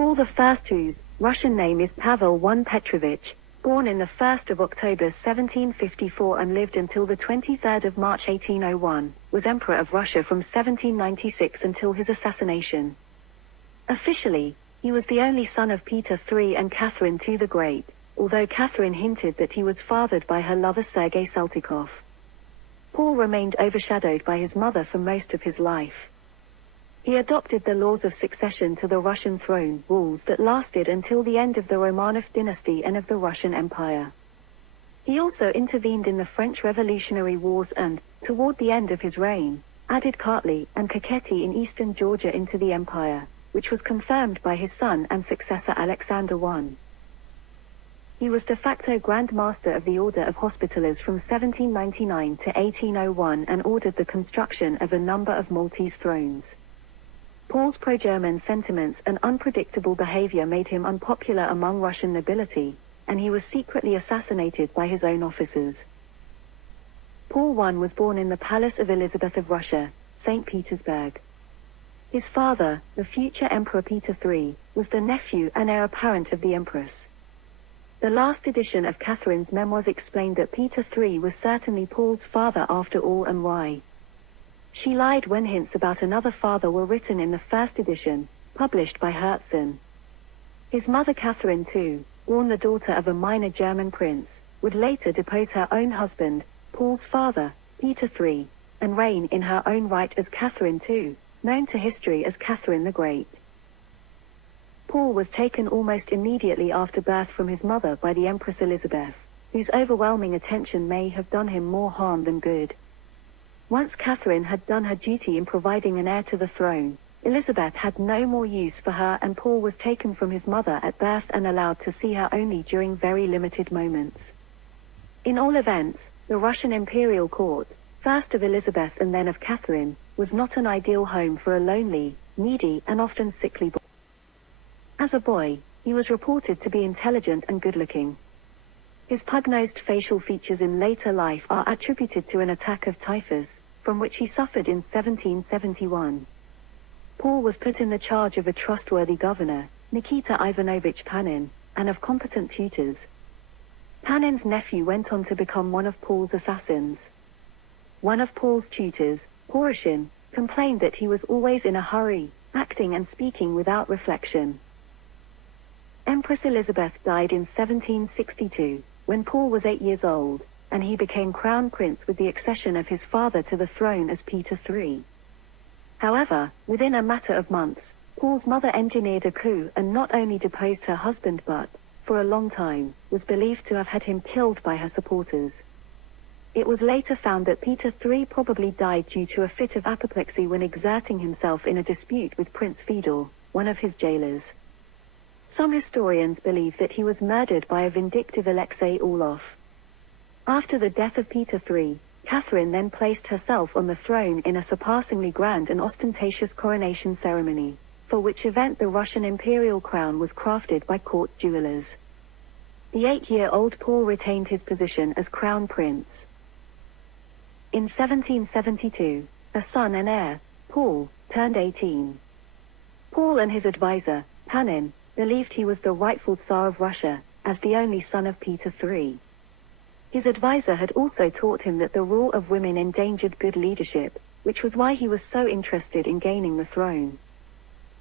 Paul I's Russian name is Pavel I Petrovich, born in the 1st of October 1754 and lived until the 23rd of March 1801, was Emperor of Russia from 1796 until his assassination. Officially, he was the only son of Peter III and Catherine II the Great, although Catherine hinted that he was fathered by her lover Sergei Saltykov. Paul remained overshadowed by his mother for most of his life. He adopted the laws of succession to the Russian throne, rules that lasted until the end of the Romanov dynasty and of the Russian Empire. He also intervened in the French Revolutionary Wars and, toward the end of his reign, added Kartli and Kakheti in eastern Georgia into the empire, which was confirmed by his son and successor Alexander I. He was de facto Grand Master of the Order of Hospitallers from 1799 to 1801 and ordered the construction of a number of Maltese thrones. Paul's pro-German sentiments and unpredictable behavior made him unpopular among Russian nobility, and he was secretly assassinated by his own officers. Paul I was born in the Palace of Elizabeth of Russia, St. Petersburg. His father, the future Emperor Peter III, was the nephew and heir apparent of the Empress. The last edition of Catherine's memoirs explained that Peter III was certainly Paul's father after all, and why. She lied when hints about another father were written in the first edition, published by Herzen. His mother Catherine II, born the daughter of a minor German prince, would later depose her own husband, Paul's father, Peter III, and reign in her own right as Catherine II, known to history as Catherine the Great. Paul was taken almost immediately after birth from his mother by the Empress Elizabeth, whose overwhelming attention may have done him more harm than good. Once Catherine had done her duty in providing an heir to the throne, Elizabeth had no more use for her, and Paul was taken from his mother at birth and allowed to see her only during very limited moments. In all events, the Russian imperial court, first of Elizabeth and then of Catherine, was not an ideal home for a lonely, needy and often sickly boy. As a boy, he was reported to be intelligent and good-looking. His pug-nosed facial features in later life are attributed to an attack of typhus, from which he suffered in 1771. Paul was put in the charge of a trustworthy governor, Nikita Ivanovich Panin, and of competent tutors. Panin's nephew went on to become one of Paul's assassins. One of Paul's tutors, Poroshin, complained that he was always in a hurry, acting and speaking without reflection. Empress Elizabeth died in 1762, when Paul was 8 years old, and he became crown prince with the accession of his father to the throne as Peter III. However, within a matter of months, Paul's mother engineered a coup and not only deposed her husband but, for a long time, was believed to have had him killed by her supporters. It was later found that Peter III probably died due to a fit of apoplexy when exerting himself in a dispute with Prince Fedor, one of his jailers. Some historians believe that he was murdered by a vindictive Alexei Orlov. After the death of Peter III, Catherine then placed herself on the throne in a surpassingly grand and ostentatious coronation ceremony, for which event the Russian imperial crown was crafted by court jewelers. The 8-year-old Paul retained his position as crown prince. In 1772, a son and heir, Paul, turned 18. Paul and his advisor, Panin, believed he was the rightful Tsar of Russia, as the only son of Peter III. His advisor had also taught him that the rule of women endangered good leadership, which was why he was so interested in gaining the throne.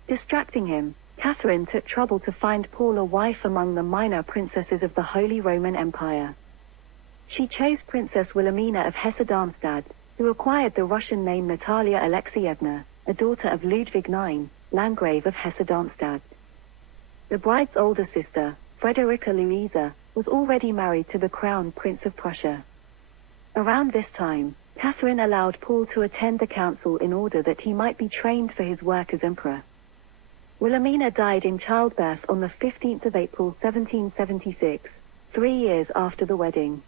Distracting him, Catherine took trouble to find Paul a wife among the minor princesses of the Holy Roman Empire. She chose Princess Wilhelmina of Hesse-Darmstadt, who acquired the Russian name Natalia Alexeyevna, a daughter of Ludwig IX, Landgrave of Hesse-Darmstadt. The bride's older sister, Frederica Louisa, was already married to the Crown Prince of Prussia. Around this time, Catherine allowed Paul to attend the council in order that he might be trained for his work as emperor. Wilhelmina died in childbirth on the 15th of April 1776, 3 years after the wedding.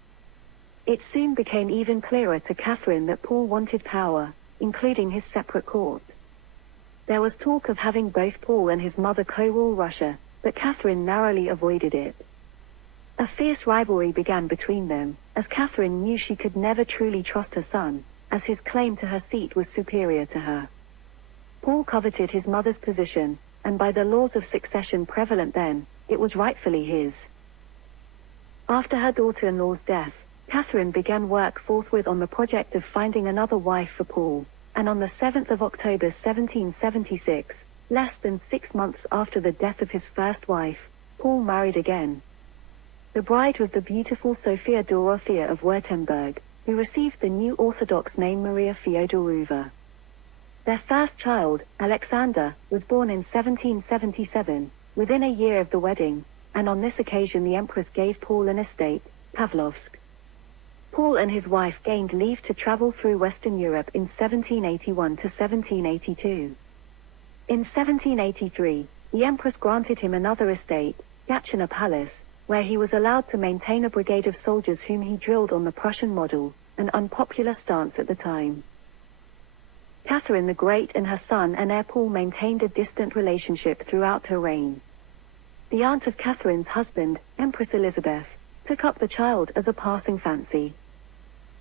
It soon became even clearer to Catherine that Paul wanted power, including his separate court. There was talk of having both Paul and his mother co-rule Russia, but Catherine narrowly avoided it. A fierce rivalry began between them, as Catherine knew she could never truly trust her son, as his claim to her seat was superior to her. Paul coveted his mother's position, and by the laws of succession prevalent then, it was rightfully his. After her daughter-in-law's death, Catherine began work forthwith on the project of finding another wife for Paul, and on the 7th of October 1776, less than 6 months after the death of his first wife, Paul married again. The bride was the beautiful Sophia Dorothea of Württemberg, who received the new Orthodox name Maria Fyodorova. Their first child, Alexander, was born in 1777, within a year of the wedding, and on this occasion the Empress gave Paul an estate, Pavlovsk. Paul and his wife gained leave to travel through Western Europe in 1781 to 1782. In 1783, the Empress granted him another estate, Gatchina Palace, where he was allowed to maintain a brigade of soldiers whom he drilled on the Prussian model, an unpopular stance at the time. Catherine the Great and her son and heir Paul maintained a distant relationship throughout her reign. The aunt of Catherine's husband, Empress Elizabeth, took up the child as a passing fancy.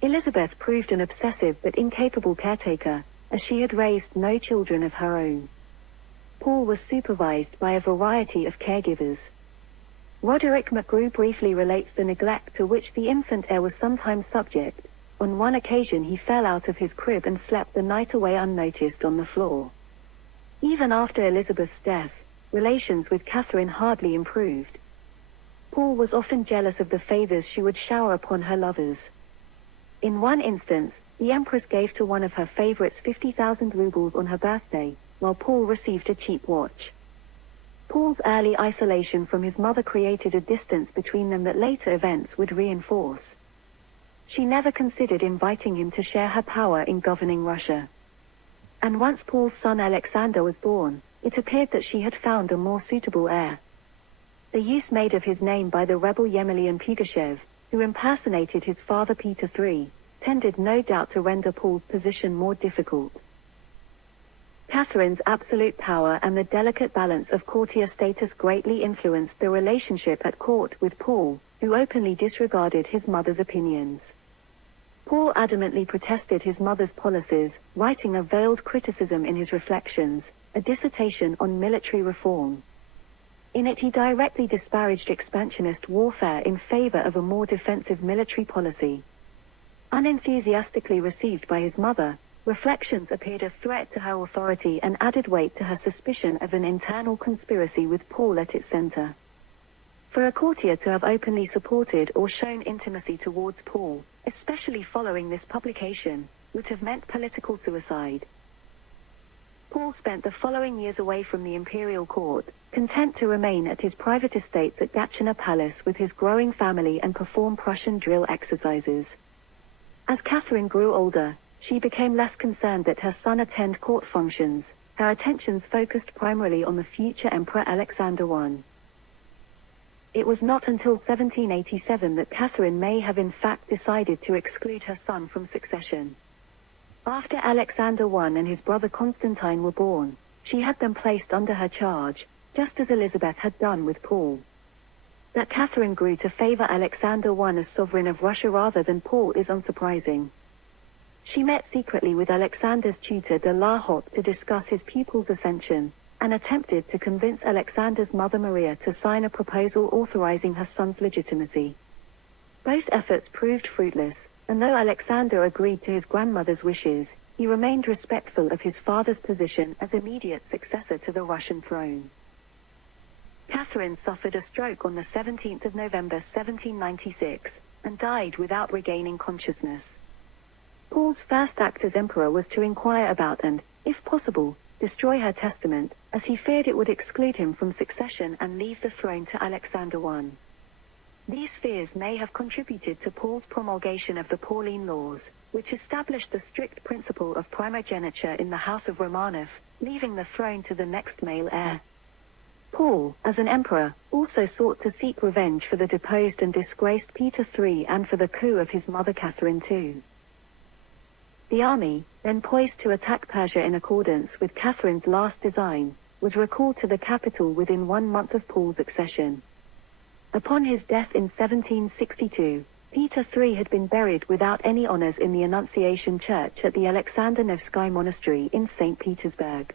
Elizabeth proved an obsessive but incapable caretaker, as she had raised no children of her own. Paul was supervised by a variety of caregivers. Roderick McGrew briefly relates the neglect to which the infant heir was sometimes subject. On one occasion he fell out of his crib and slept the night away unnoticed on the floor. Even after Elizabeth's death, relations with Catherine hardly improved. Paul was often jealous of the favors she would shower upon her lovers. In one instance, the Empress gave to one of her favorites 50,000 rubles on her birthday, while Paul received a cheap watch. Paul's early isolation from his mother created a distance between them that later events would reinforce. She never considered inviting him to share her power in governing Russia. And once Paul's son Alexander was born, it appeared that she had found a more suitable heir. The use made of his name by the rebel Yemelyan Pugachev, who impersonated his father Peter III, tended no doubt to render Paul's position more difficult. Catherine's absolute power and the delicate balance of courtier status greatly influenced the relationship at court with Paul, who openly disregarded his mother's opinions. Paul adamantly protested his mother's policies, writing a veiled criticism in his Reflections, a dissertation on military reform. In it he directly disparaged expansionist warfare in favor of a more defensive military policy. Unenthusiastically received by his mother, Reflections appeared a threat to her authority and added weight to her suspicion of an internal conspiracy with Paul at its center. For a courtier to have openly supported or shown intimacy towards Paul, especially following this publication, would have meant political suicide. Paul spent the following years away from the imperial court, content to remain at his private estates at Gatchina Palace with his growing family and perform Prussian drill exercises. As Catherine grew older, she became less concerned that her son attend court functions. Her attentions focused primarily on the future Emperor Alexander I. It was not until 1787 that Catherine may have in fact decided to exclude her son from succession. After Alexander I and his brother Constantine were born, she had them placed under her charge, just as Elizabeth had done with Paul. That Catherine grew to favor Alexander I as sovereign of Russia rather than Paul is unsurprising. She met secretly with Alexander's tutor de la Hoppe to discuss his pupil's ascension, and attempted to convince Alexander's mother Maria to sign a proposal authorizing her son's legitimacy. Both efforts proved fruitless, and though Alexander agreed to his grandmother's wishes, he remained respectful of his father's position as immediate successor to the Russian throne. Catherine suffered a stroke on the 17th of November 1796, and died without regaining consciousness. Paul's first act as emperor was to inquire about and, if possible, destroy her testament, as he feared it would exclude him from succession and leave the throne to Alexander I. These fears may have contributed to Paul's promulgation of the Pauline laws, which established the strict principle of primogeniture in the House of Romanov, leaving the throne to the next male heir. Paul, as an emperor, also sought to seek revenge for the deposed and disgraced Peter III and for the coup of his mother Catherine II. The army, then poised to attack Persia in accordance with Catherine's last design, was recalled to the capital within 1 month of Paul's accession. Upon his death in 1762, Peter III had been buried without any honors in the Annunciation Church at the Alexander Nevsky Monastery in St. Petersburg.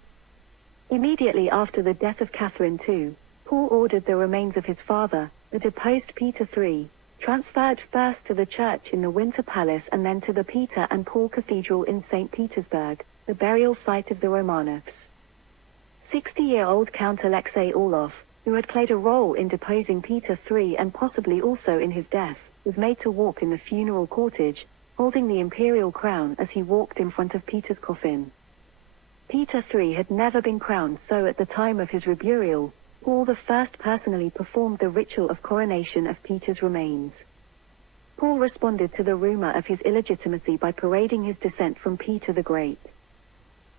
Immediately after the death of Catherine II, Paul ordered the remains of his father, the deposed Peter III, transferred first to the church in the Winter Palace and then to the Peter and Paul Cathedral in St. Petersburg, the burial site of the Romanovs. 60-year-old Count Alexei Orlov, who had played a role in deposing Peter III and possibly also in his death, was made to walk in the funeral cortege, holding the imperial crown as he walked in front of Peter's coffin. Peter III had never been crowned, so at the time of his reburial, Paul I personally performed the ritual of coronation of Peter's remains. Paul responded to the rumor of his illegitimacy by parading his descent from Peter the Great.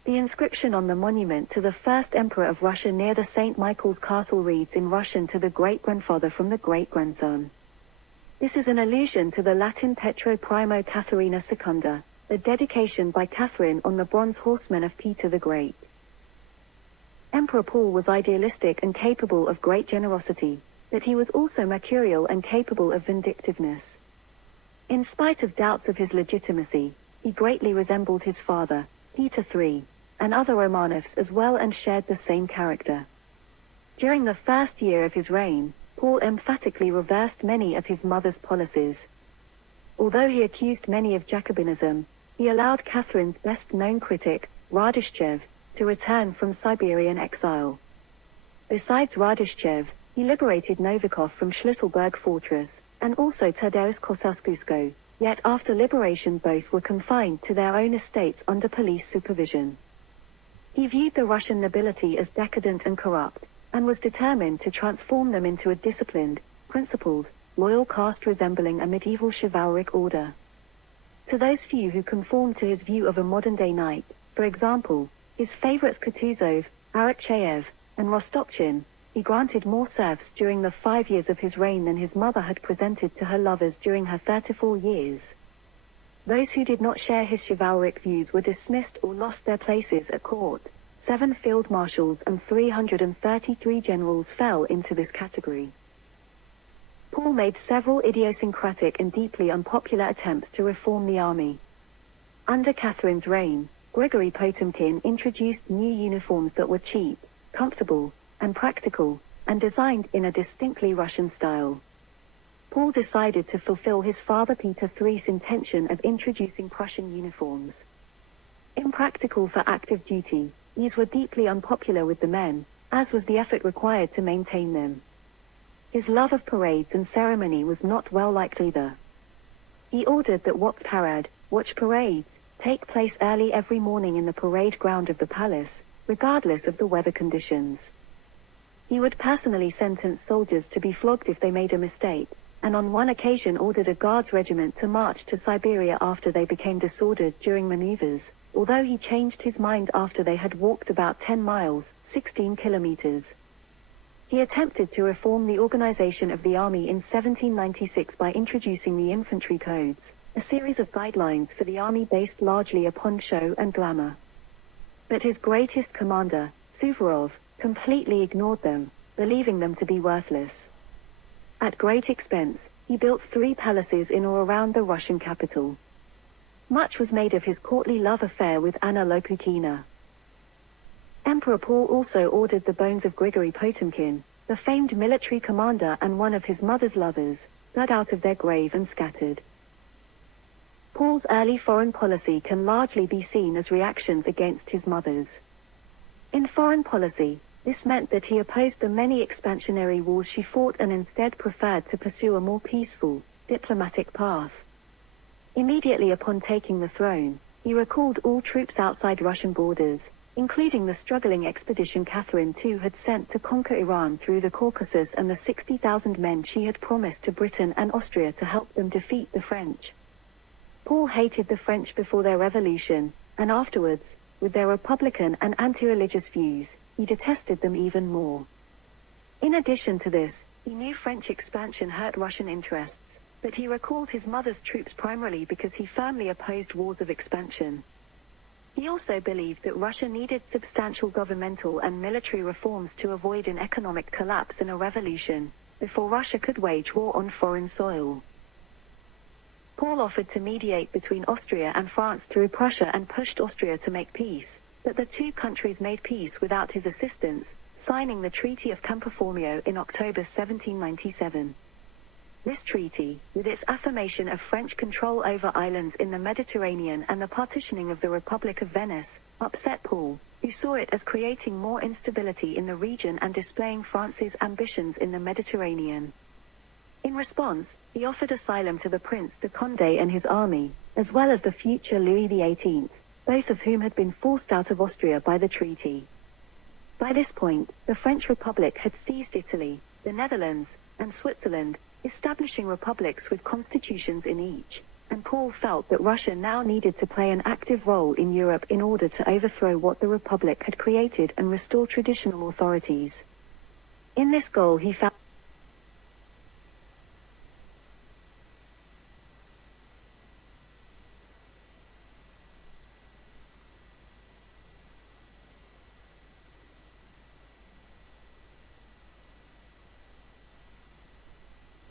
The inscription on the monument to the first emperor of Russia near the St. Michael's Castle reads in Russian, "To the great-grandfather from the great-grandson." This is an allusion to the Latin Petro Primo Catharina Secunda, the dedication by Catherine on the bronze horsemen of Peter the Great. Emperor Paul was idealistic and capable of great generosity, but he was also mercurial and capable of vindictiveness. In spite of doubts of his legitimacy, he greatly resembled his father, Peter III, and other Romanovs as well, and shared the same character. During the first year of his reign, Paul emphatically reversed many of his mother's policies. Although he accused many of Jacobinism, he allowed Catherine's best-known critic, Radishchev, to return from Siberian exile. Besides Radishchev, he liberated Novikov from Schlüsselburg fortress, and also Tadeusz Kosciuszko, yet after liberation both were confined to their own estates under police supervision. He viewed the Russian nobility as decadent and corrupt, and was determined to transform them into a disciplined, principled, loyal caste resembling a medieval chivalric order. To those few who conformed to his view of a modern-day knight, for example, his favorites Kutuzov, Arakcheyev, and Rostopchin, he granted more serfs during the 5 years of his reign than his mother had presented to her lovers during her 34 years. Those who did not share his chivalric views were dismissed or lost their places at court. 7 field marshals and 333 generals fell into this category. Paul made several idiosyncratic and deeply unpopular attempts to reform the army. Under Catherine's reign, Grigory Potemkin introduced new uniforms that were cheap, comfortable, and practical, and designed in a distinctly Russian style. Paul decided to fulfill his father Peter III's intention of introducing Prussian uniforms. Impractical for active duty, these were deeply unpopular with the men, as was the effort required to maintain them. His love of parades and ceremony was not well liked either. He ordered that watch parades, take place early every morning in the parade ground of the palace, regardless of the weather conditions. He would personally sentence soldiers to be flogged if they made a mistake, and on one occasion ordered a guards regiment to march to Siberia after they became disordered during maneuvers, although he changed his mind after they had walked about 10 miles, 16 kilometers. He attempted to reform the organization of the army in 1796 by introducing the infantry codes, a series of guidelines for the army based largely upon show and glamour. But his greatest commander, Suvorov, completely ignored them, believing them to be worthless. At great expense, he built 3 palaces in or around the Russian capital. Much was made of his courtly love affair with Anna Lopukina. Emperor Paul also ordered the bones of Grigory Potemkin, the famed military commander and one of his mother's lovers, dug out of their grave and scattered. Paul's early foreign policy can largely be seen as reactions against his mother's. In foreign policy, this meant that he opposed the many expansionary wars she fought and instead preferred to pursue a more peaceful, diplomatic path. Immediately upon taking the throne, he recalled all troops outside Russian borders, including the struggling expedition Catherine II had sent to conquer Iran through the Caucasus and the 60,000 men she had promised to Britain and Austria to help them defeat the French. Paul hated the French before their revolution, and afterwards, with their republican and anti-religious views, he detested them even more. In addition to this, he knew French expansion hurt Russian interests, but he recalled his mother's troops primarily because he firmly opposed wars of expansion. He also believed that Russia needed substantial governmental and military reforms to avoid an economic collapse and a revolution, before Russia could wage war on foreign soil. Paul offered to mediate between Austria and France through Prussia and pushed Austria to make peace, that the two countries made peace without his assistance, signing the Treaty of Campoformio in October 1797. This treaty, with its affirmation of French control over islands in the Mediterranean and the partitioning of the Republic of Venice, upset Paul, who saw it as creating more instability in the region and displaying France's ambitions in the Mediterranean. In response, he offered asylum to the Prince de Condé and his army, as well as the future Louis XVIII, both of whom had been forced out of Austria by the treaty. By this point, the French Republic had seized Italy, the Netherlands, and Switzerland, establishing republics with constitutions in each, and Paul felt that Russia now needed to play an active role in Europe in order to overthrow what the Republic had created and restore traditional authorities. In this goal he found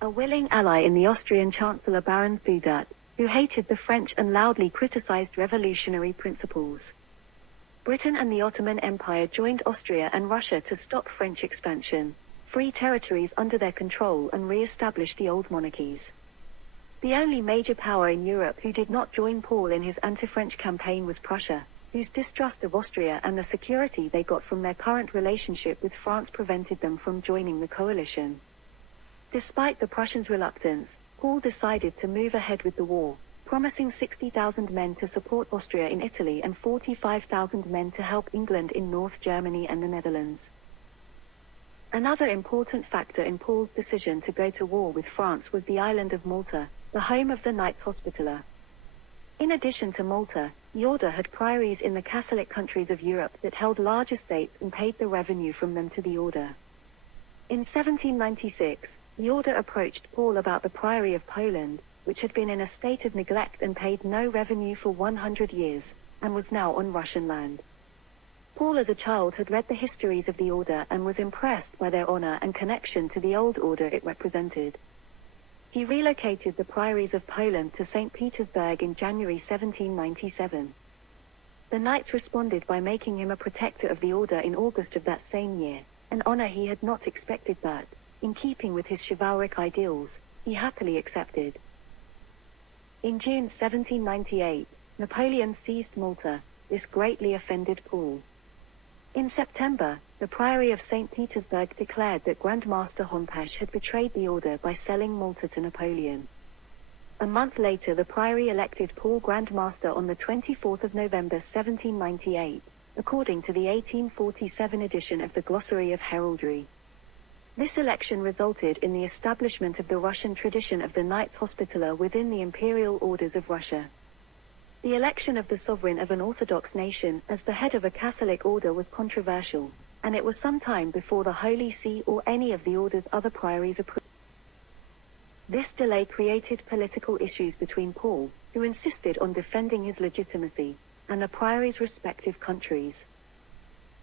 a willing ally in the Austrian Chancellor Baron Thudat, who hated the French and loudly criticized revolutionary principles. Britain and the Ottoman Empire joined Austria and Russia to stop French expansion, free territories under their control and re-establish the old monarchies. The only major power in Europe who did not join Paul in his anti-French campaign was Prussia, whose distrust of Austria and the security they got from their current relationship with France prevented them from joining the coalition. Despite the Prussians' reluctance, Paul decided to move ahead with the war, promising 60,000 men to support Austria in Italy and 45,000 men to help England in North Germany and the Netherlands. Another important factor in Paul's decision to go to war with France was the island of Malta, the home of the Knights Hospitaller. In addition to Malta, the order had priories in the Catholic countries of Europe that held large estates and paid the revenue from them to the order. In 1796, the order approached Paul about the Priory of Poland, which had been in a state of neglect and paid no revenue for 100 years, and was now on Russian land. Paul as a child had read the histories of the order and was impressed by their honor and connection to the old order it represented. He relocated the Priories of Poland to St. Petersburg in January 1797. The Knights responded by making him a protector of the order in August of that same year, an honor he had not expected but, in keeping with his chivalric ideals, he happily accepted. In June 1798, Napoleon seized Malta. This greatly offended Paul. In September, the Priory of St. Petersburg declared that Grand Master Hompesch had betrayed the order by selling Malta to Napoleon. A month later the Priory elected Paul Grand Master on the 24th of November 1798, according to the 1847 edition of the Glossary of Heraldry. This election resulted in the establishment of the Russian tradition of the Knights Hospitaller within the imperial orders of Russia. The election of the sovereign of an Orthodox nation as the head of a Catholic order was controversial, and it was some time before the Holy See or any of the order's other priories approved. This delay created political issues between Paul, who insisted on defending his legitimacy, and the priories' respective countries.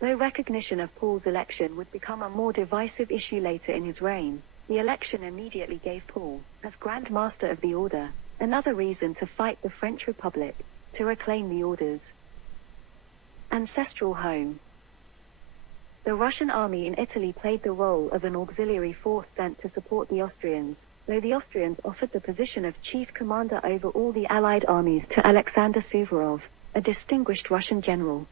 Though recognition of Paul's election would become a more divisive issue later in his reign, the election immediately gave Paul, as Grand Master of the Order, another reason to fight the French Republic, to reclaim the Order's ancestral home. The Russian army in Italy played the role of an auxiliary force sent to support the Austrians, though the Austrians offered the position of chief commander over all the Allied armies to Alexander Suvorov, a distinguished Russian general.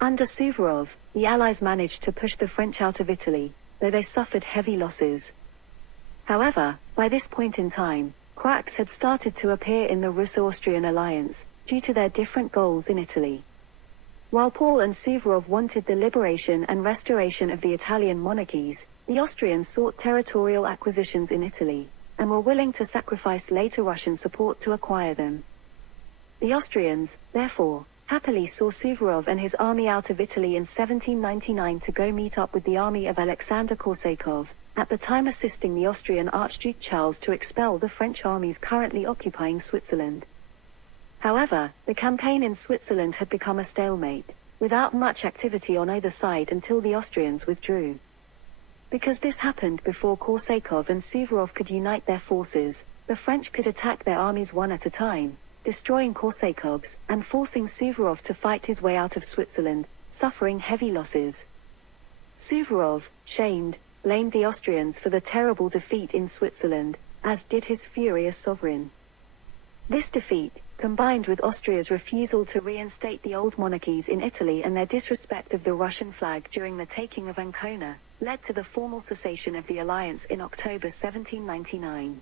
Under Suvorov, the Allies managed to push the French out of Italy, though they suffered heavy losses. However, by this point in time, cracks had started to appear in the Russo-Austrian alliance, due to their different goals in Italy. While Paul and Suvorov wanted the liberation and restoration of the Italian monarchies, the Austrians sought territorial acquisitions in Italy, and were willing to sacrifice later Russian support to acquire them. The Austrians, therefore, happily saw Suvorov and his army out of Italy in 1799 to go meet up with the army of Alexander Korsakov, at the time assisting the Austrian Archduke Charles to expel the French armies currently occupying Switzerland. However, the campaign in Switzerland had become a stalemate, without much activity on either side until the Austrians withdrew. Because this happened before Korsakov and Suvorov could unite their forces, the French could attack their armies one at a time, destroying Korsakovs, and forcing Suvorov to fight his way out of Switzerland, suffering heavy losses. Suvorov, shamed, blamed the Austrians for the terrible defeat in Switzerland, as did his furious sovereign. This defeat, combined with Austria's refusal to reinstate the old monarchies in Italy and their disrespect of the Russian flag during the taking of Ancona, led to the formal cessation of the alliance in October 1799.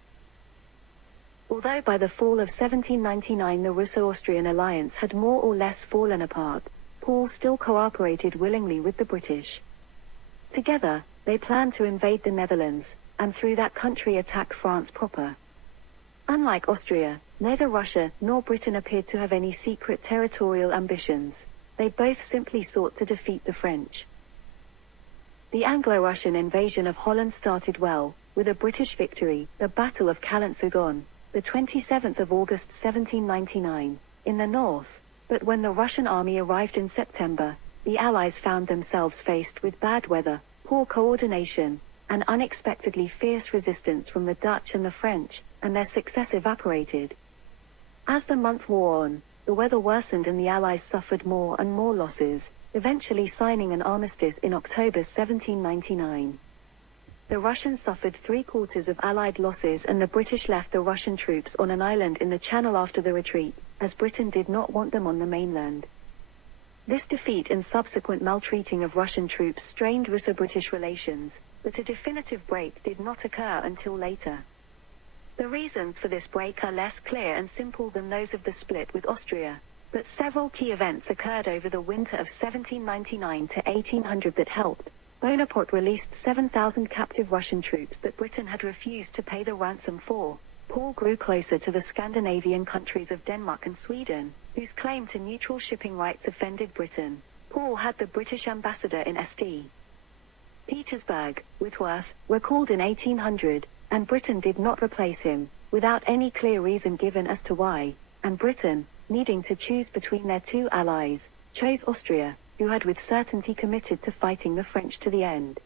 Although by the fall of 1799 the Russo-Austrian alliance had more or less fallen apart, Paul still cooperated willingly with the British. Together, they planned to invade the Netherlands, and through that country attack France proper. Unlike Austria, neither Russia nor Britain appeared to have any secret territorial ambitions. They both simply sought to defeat the French. The Anglo-Russian invasion of Holland started well, with a British victory, the Battle of Calais-Sougon, the 27th of August 1799, in the north, but when the Russian army arrived in September, the Allies found themselves faced with bad weather, poor coordination, and unexpectedly fierce resistance from the Dutch and the French, and their success evaporated. As the month wore on, the weather worsened and the Allies suffered more and more losses, eventually signing an armistice in October 1799. The Russians suffered 3/4 of Allied losses and the British left the Russian troops on an island in the Channel after the retreat, as Britain did not want them on the mainland. This defeat and subsequent maltreating of Russian troops strained Russo-British relations, but a definitive break did not occur until later. The reasons for this break are less clear and simple than those of the split with Austria, but several key events occurred over the winter of 1799 to 1800 that helped. Bonaparte released 7,000 captive Russian troops that Britain had refused to pay the ransom for. Paul grew closer to the Scandinavian countries of Denmark and Sweden, whose claim to neutral shipping rights offended Britain. Paul had the British ambassador in St. Petersburg, Whitworth, recalled in 1800, and Britain did not replace him, without any clear reason given as to why, and Britain, needing to choose between their two allies, chose Austria, who had with certainty committed to fighting the French to the end.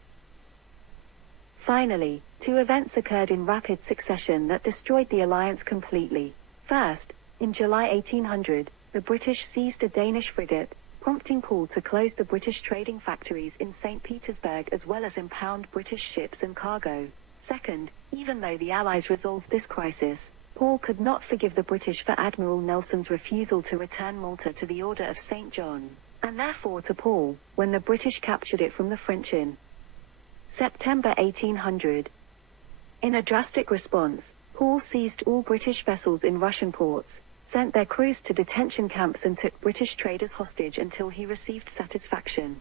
Finally, two events occurred in rapid succession that destroyed the alliance completely. First, in July 1800, the British seized a Danish frigate, prompting Paul to close the British trading factories in St. Petersburg as well as impound British ships and cargo. Second, even though the Allies resolved this crisis, Paul could not forgive the British for Admiral Nelson's refusal to return Malta to the Order of St. John, and therefore to Paul, when the British captured it from the French in September 1800. In a drastic response, Paul seized all British vessels in Russian ports, sent their crews to detention camps and took British traders hostage until he received satisfaction.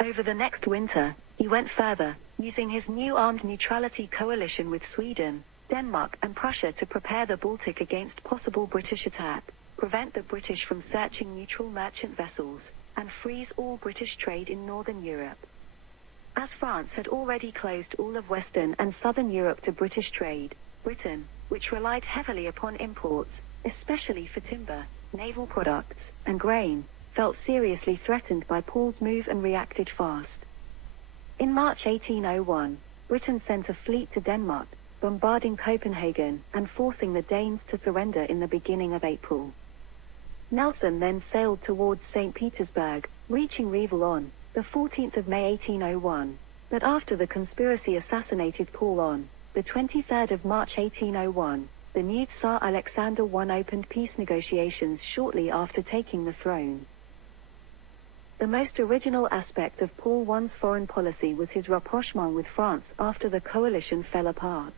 Over the next winter, he went further, using his new armed neutrality coalition with Sweden, Denmark and Prussia to prepare the Baltic against possible British attack, prevent the British from searching neutral merchant vessels, and freeze all British trade in Northern Europe. As France had already closed all of Western and Southern Europe to British trade, Britain, which relied heavily upon imports, especially for timber, naval products, and grain, felt seriously threatened by Paul's move and reacted fast. In March 1801, Britain sent a fleet to Denmark, bombarding Copenhagen and forcing the Danes to surrender in the beginning of April. Nelson then sailed towards St. Petersburg, reaching Revel on the 14th of May 1801, but after the conspiracy assassinated Paul on the 23rd of March 1801, the new Tsar Alexander I opened peace negotiations shortly after taking the throne. The most original aspect of Paul I's foreign policy was his rapprochement with France after the coalition fell apart.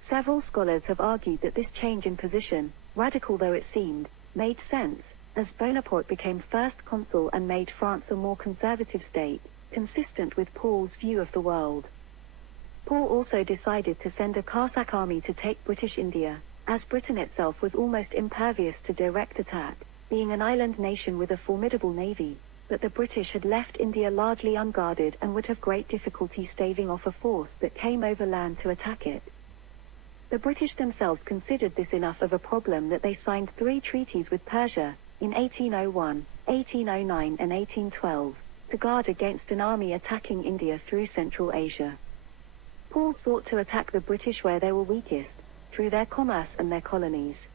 Several scholars have argued that this change in position, radical though it seemed, made sense, as Bonaparte became first consul and made France a more conservative state, consistent with Paul's view of the world. Paul also decided to send a Cossack army to take British India, as Britain itself was almost impervious to direct attack, being an island nation with a formidable navy, but the British had left India largely unguarded and would have great difficulty staving off a force that came over land to attack it. The British themselves considered this enough of a problem that they signed 3 treaties with Persia, in 1801, 1809 and 1812, to guard against an army attacking India through Central Asia. Paul sought to attack the British where they were weakest, through their commerce and their colonies.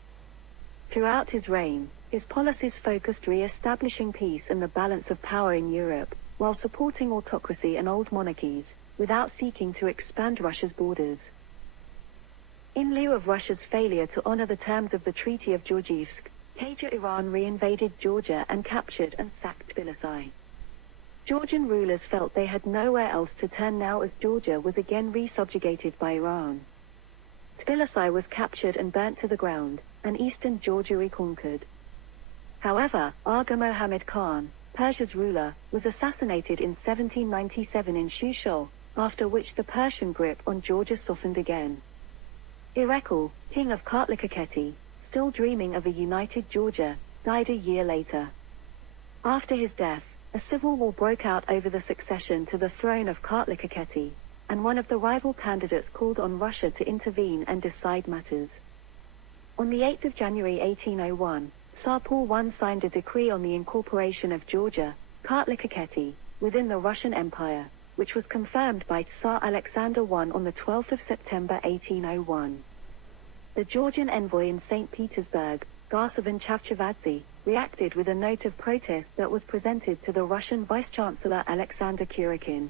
Throughout his reign, his policies focused re-establishing peace and the balance of power in Europe, while supporting autocracy and old monarchies, without seeking to expand Russia's borders. In lieu of Russia's failure to honor the terms of the Treaty of Georgievsk, Iran re-invaded Georgia and captured and sacked Tbilisi. Georgian rulers felt they had nowhere else to turn now as Georgia was again re-subjugated by Iran. Tbilisi was captured and burnt to the ground, and eastern Georgia reconquered. However, Aga Mohammed Khan, Persia's ruler, was assassinated in 1797 in Shushol, after which the Persian grip on Georgia softened again. Irakli, king of Kartli, still dreaming of a united Georgia, died a year later. After his death, a civil war broke out over the succession to the throne of Kartli, and one of the rival candidates called on Russia to intervene and decide matters. On the 8th of January 1801, Tsar Paul I signed a decree on the incorporation of Georgia, Kartli, within the Russian Empire, which was confirmed by Tsar Alexander I on the 12th of September 1801. The Georgian envoy in St. Petersburg, Garsavan Chavchavadze, reacted with a note of protest that was presented to the Russian Vice-Chancellor Alexander Kurakin.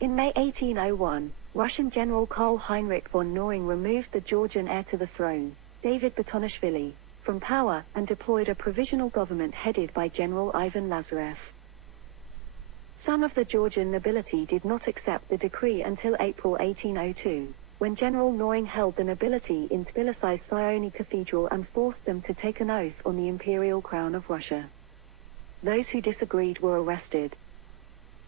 In May 1801, Russian General Karl Heinrich von Neuring removed the Georgian heir to the throne, David Batonishvili, from power and deployed a provisional government headed by General Ivan Lazarev. Some of the Georgian nobility did not accept the decree until April 1802, when General Neuring held the nobility in Tbilisi's Sioni Cathedral and forced them to take an oath on the imperial crown of Russia. Those who disagreed were arrested.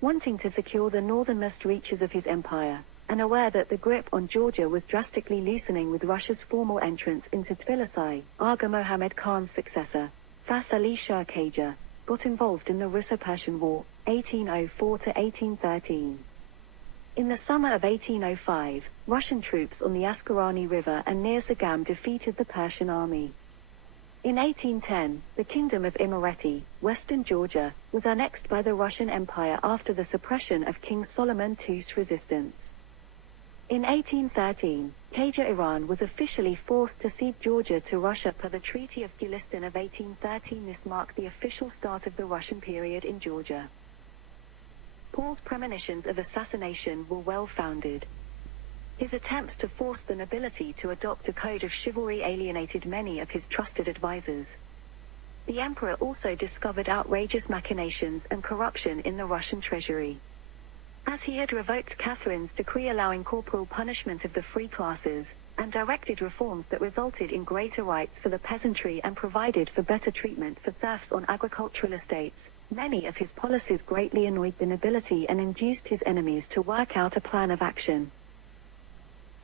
Wanting to secure the northernmost reaches of his empire, and aware that the grip on Georgia was drastically loosening with Russia's formal entrance into Tbilisi, Aga Mohammed Khan's successor, Fath Ali Shah Qajar, got involved in the Russo-Persian War, 1804 to 1813. In the summer of 1805, Russian troops on the Askarani River and near Sagam defeated the Persian army. In 1810, the Kingdom of Imereti, western Georgia, was annexed by the Russian Empire after the suppression of King Solomon II's resistance. In 1813, Iran was officially forced to cede Georgia to Russia per the Treaty of Gulistan of 1813. This marked the official start of the Russian period in Georgia. Paul's premonitions of assassination were well-founded. His attempts to force the nobility to adopt a code of chivalry alienated many of his trusted advisors. The emperor also discovered outrageous machinations and corruption in the Russian treasury. As he had revoked Catherine's decree allowing corporal punishment of the free classes, and directed reforms that resulted in greater rights for the peasantry and provided for better treatment for serfs on agricultural estates, many of his policies greatly annoyed the nobility and induced his enemies to work out a plan of action.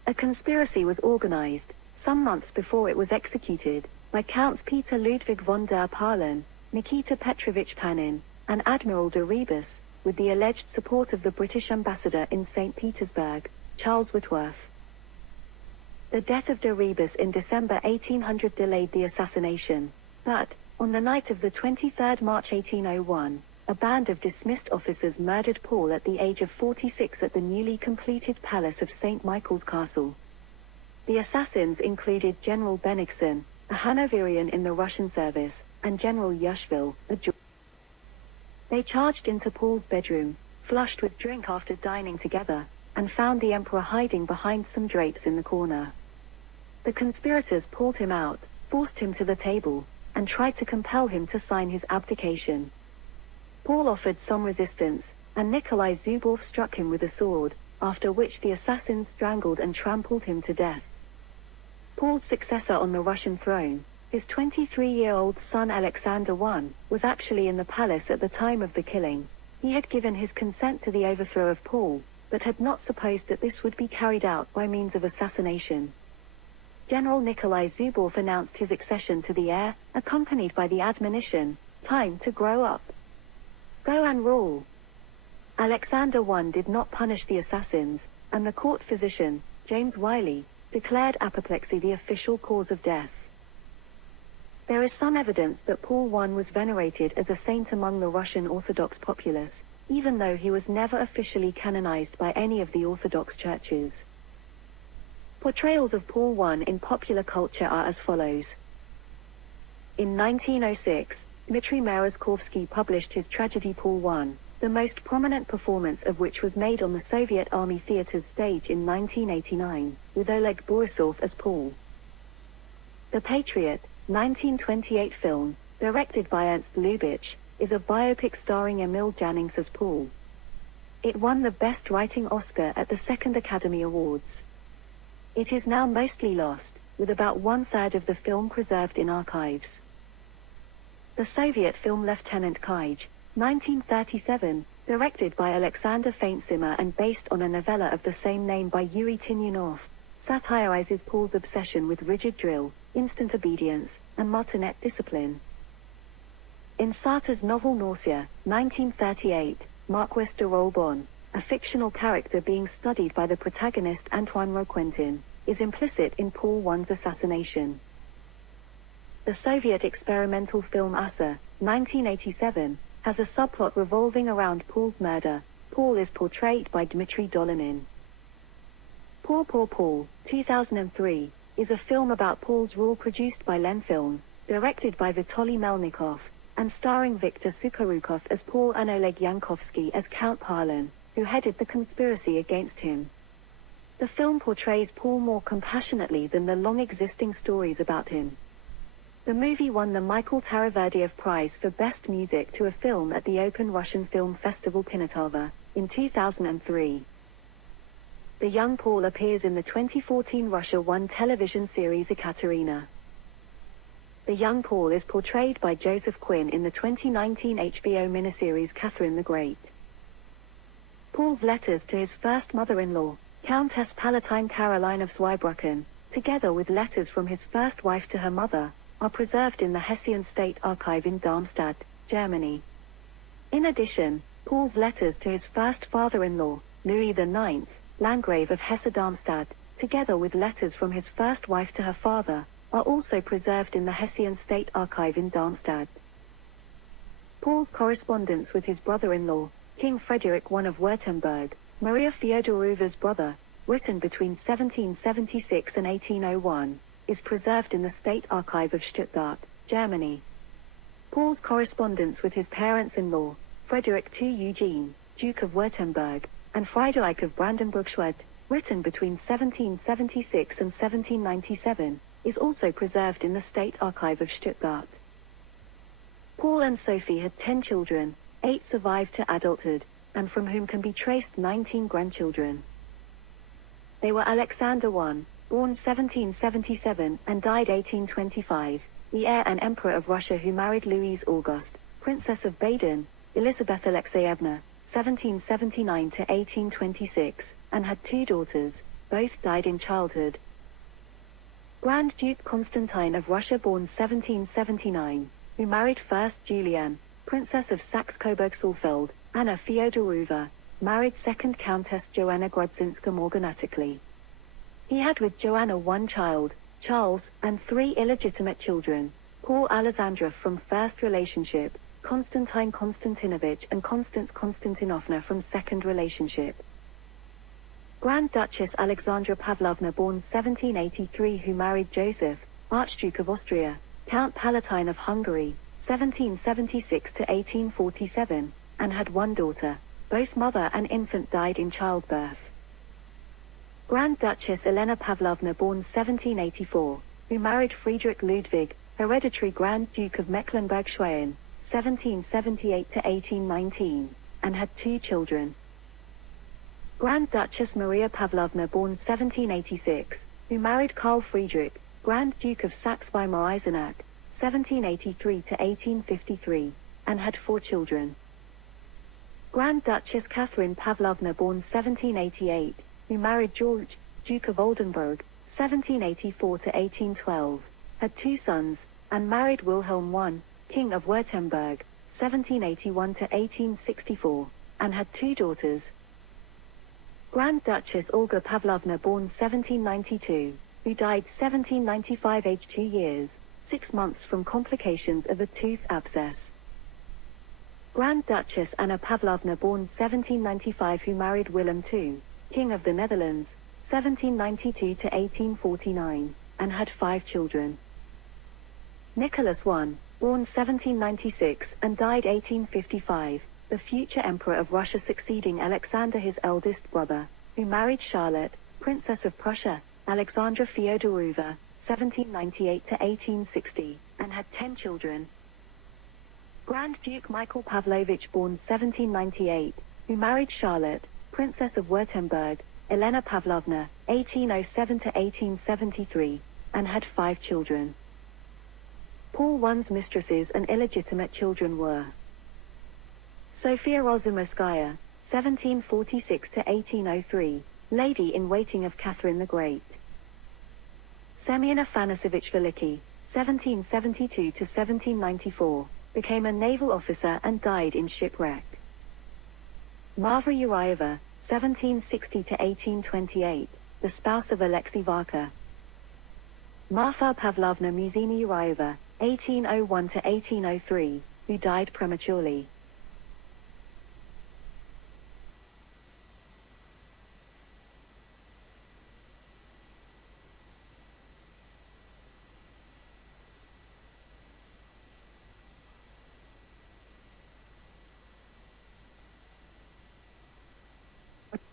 A conspiracy was organized, some months before it was executed, by Counts Peter Ludwig von der Pahlen, Nikita Petrovich Panin, and Admiral de Rebus, with the alleged support of the British ambassador in St. Petersburg, Charles Whitworth. The death of de Rebus in December 1800 delayed the assassination, but, on the night of the 23rd March 1801, a band of dismissed officers murdered Paul at the age of 46 at the newly completed palace of St. Michael's Castle. The assassins included General Bennigsen, a Hanoverian in the Russian service, and General Yushvil, a Georgian. They charged into Paul's bedroom, flushed with drink after dining together, and found the emperor hiding behind some drapes in the corner. The conspirators pulled him out, forced him to the table, and tried to compel him to sign his abdication. Paul offered some resistance, and Nikolai Zubov struck him with a sword, after which the assassins strangled and trampled him to death. Paul's successor on the Russian throne, his 23-year-old son Alexander I, was actually in the palace at the time of the killing. He had given his consent to the overthrow of Paul, but had not supposed that this would be carried out by means of assassination. General Nikolai Zubov announced his accession to the heir, accompanied by the admonition, "Time to grow up. Go and rule." Alexander I did not punish the assassins, and the court physician, James Wiley, declared apoplexy the official cause of death. There is some evidence that Paul I was venerated as a saint among the Russian Orthodox populace, even though he was never officially canonized by any of the Orthodox churches. Portrayals of Paul I in popular culture are as follows. In 1906, Dmitry Merezkovsky published his tragedy Paul I, the most prominent performance of which was made on the Soviet Army Theater's stage in 1989, with Oleg Borisov as Paul. The Patriot, 1928 film, directed by Ernst Lubitsch, is a biopic starring Emil Jannings as Paul. It won the Best Writing Oscar at the Second Academy Awards. It is now mostly lost, with about one-third of the film preserved in archives. The Soviet film Lieutenant Kaj, 1937, directed by Alexander Faintzimmer and based on a novella of the same name by Yuri Tinyunov, satirizes Paul's obsession with rigid drill, instant obedience, and martinet discipline. In Sartre's novel Nausea, 1938, Marquis de Rolbon, a fictional character being studied by the protagonist Antoine Roquentin, is implicit in Paul I's assassination. The Soviet experimental film Asa, 1987, has a subplot revolving around Paul's murder. Paul is portrayed by Dmitry Dolonin. Paul, 2003, is a film about Paul's rule produced by Lenfilm, directed by Vitaly Melnikov, and starring Viktor Sukhorukov as Paul and Oleg Yankovsky as Count Parlin, who headed the conspiracy against him. The film portrays Paul more compassionately than the long-existing stories about him. The movie won the Michael Taraverdiev Prize for Best Music to a Film at the Open Russian Film Festival Pinatova, in 2003. The young Paul appears in the 2014 Russia 1 television series Ekaterina. The young Paul is portrayed by Joseph Quinn in the 2019 HBO miniseries Catherine the Great. Paul's letters to his first mother-in-law, Countess Palatine Caroline of Zweibrücken, together with letters from his first wife to her mother, are preserved in the Hessian State Archive in Darmstadt, Germany. In addition, Paul's letters to his first father-in-law, Louis IX, Landgrave of Hesse-Darmstadt, together with letters from his first wife to her father, are also preserved in the Hessian State Archive in Darmstadt. Paul's correspondence with his brother-in-law, King Frederick I of Württemberg, Maria Fyodorovna's brother, written between 1776 and 1801, is preserved in the State Archive of Stuttgart, Germany. Paul's correspondence with his parents-in-law, Frederick II Eugene, Duke of Württemberg, and Friedrich of Brandenburg-Schwedt, written between 1776 and 1797, is also preserved in the State Archive of Stuttgart. Paul and Sophie had 10 children, 8 survived to adulthood, and from whom can be traced 19 grandchildren. They were Alexander I, born 1777 and died 1825, the heir and emperor of Russia who married Louise Auguste, Princess of Baden, Elizabeth Alexeyevna, 1779 to 1826, and had 2 daughters, both died in childhood. Grand Duke Constantine of Russia born 1779, who married first Juliane, Princess of Saxe-Coburg-Saalfeld, Anna Fyodorovna, married second Countess Joanna Grodzinska-Morganatically. He had with Joanna 1 child, Charles, and 3 illegitimate children, Paul Alexandra from first relationship, Konstantin Konstantinovich and Constance Konstantinovna from second relationship. Grand Duchess Alexandra Pavlovna born 1783 who married Joseph, Archduke of Austria, Count Palatine of Hungary, 1776 to 1847, and had 1 daughter. Both mother and infant died in childbirth. Grand Duchess Elena Pavlovna born 1784, who married Friedrich Ludwig, hereditary Grand Duke of Mecklenburg-Schwerin, 1778 to 1819, and had 2 children. Grand Duchess Maria Pavlovna born 1786, who married Karl Friedrich, Grand Duke of Saxe-Weimar-Eisenach, 1783 to 1853, and had 4 children. Grand Duchess Catherine Pavlovna born 1788, who married George, Duke of Oldenburg, 1784 to 1812, had 2 sons, and married Wilhelm I, King of Württemberg, 1781 to 1864, and had 2 daughters. Grand Duchess Olga Pavlovna born 1792, who died 1795 aged 2 years, 6 months from complications of a tooth abscess. Grand Duchess Anna Pavlovna born 1795 who married Willem II, King of the Netherlands, 1792 to 1849, and had 5 children. Nicholas I, born 1796 and died 1855, the future Emperor of Russia succeeding Alexander his eldest brother, who married Charlotte, Princess of Prussia, Alexandra Fyodorova, 1798 to 1860, and had 10 children. Grand Duke Michael Pavlovich, born 1798, who married Charlotte, Princess of Württemberg, Elena Pavlovna, 1807 to 1873, and had 5 children. Paul I's mistresses and illegitimate children were Sophia Rozumowskaya, 1746 to 1803, lady-in-waiting of Catherine the Great. Semyon Afanasievich Veliky, 1772 to 1794, became a naval officer and died in shipwreck. Marfa Yuraeva, 1760 to 1828, the spouse of Alexei Varka. Marfa Pavlovna Muzina Yuraeva, 1801 to 1803, who died prematurely.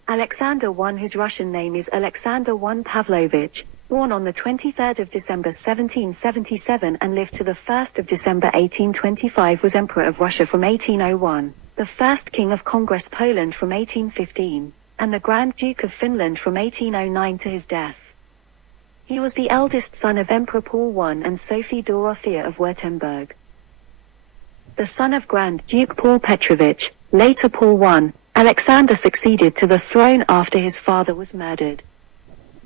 Alexander I, whose Russian name is Alexander I Pavlovich, born on the 23rd of December 1777 and lived to the 1st of December 1825, was Emperor of Russia from 1801, the first King of Congress Poland from 1815, and the Grand Duke of Finland from 1809 to his death. He was the eldest son of Emperor Paul I and Sophie Dorothea of Württemberg. The son of Grand Duke Paul Petrovich, later Paul I, Alexander succeeded to the throne after his father was murdered.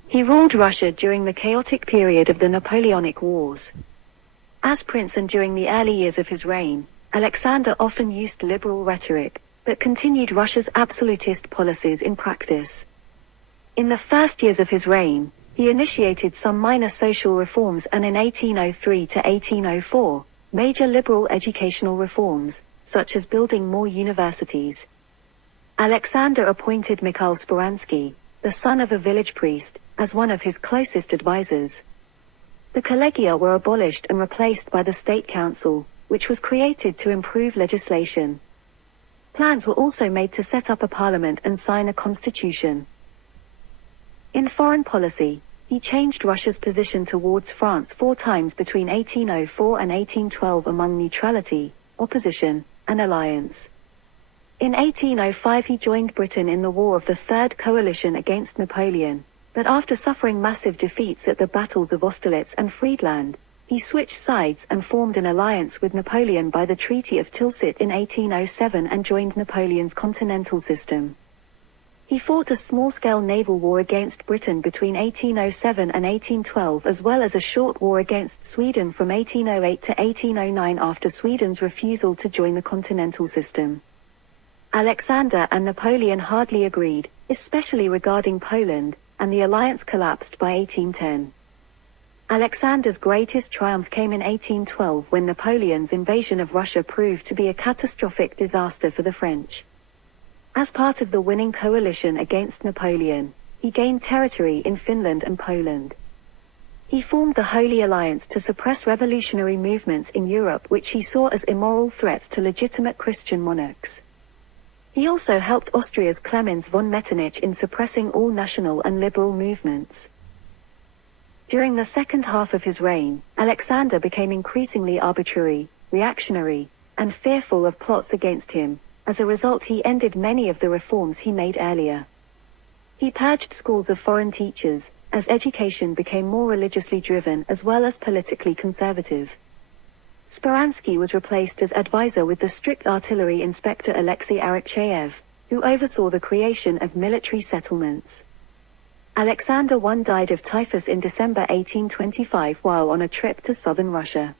He ruled Russia during the chaotic period of the Napoleonic Wars. As prince and during the early years of his reign, Alexander often used liberal rhetoric, but continued Russia's absolutist policies in practice. In the first years of his reign, he initiated some minor social reforms and in 1803 to 1804, major liberal educational reforms, such as building more universities. Alexander appointed Mikhail Speransky, the son of a village priest, as one of his closest advisors. The collegia were abolished and replaced by the State Council, which was created to improve legislation. Plans were also made to set up a parliament and sign a constitution. In foreign policy, he changed Russia's position towards France 4 times between 1804 and 1812 among neutrality, opposition, and alliance. In 1805 he joined Britain in the War of the Third Coalition against Napoleon, but after suffering massive defeats at the battles of Austerlitz and Friedland, he switched sides and formed an alliance with Napoleon by the Treaty of Tilsit in 1807 and joined Napoleon's continental system. He fought a small-scale naval war against Britain between 1807 and 1812 as well as a short war against Sweden from 1808 to 1809 after Sweden's refusal to join the continental system. Alexander and Napoleon hardly agreed, especially regarding Poland, and the alliance collapsed by 1810. Alexander's greatest triumph came in 1812 when Napoleon's invasion of Russia proved to be a catastrophic disaster for the French. As part of the winning coalition against Napoleon, he gained territory in Finland and Poland. He formed the Holy Alliance to suppress revolutionary movements in Europe which he saw as immoral threats to legitimate Christian monarchs. He also helped Austria's Clemens von Metternich in suppressing all national and liberal movements. During the second half of his reign, Alexander became increasingly arbitrary, reactionary, and fearful of plots against him. As a result, he ended many of the reforms he made earlier. He purged schools of foreign teachers, as education became more religiously driven as well as politically conservative. Speransky was replaced as advisor with the strict artillery inspector Alexei Arakcheyev, who oversaw the creation of military settlements. Alexander I died of typhus in December 1825 while on a trip to southern Russia.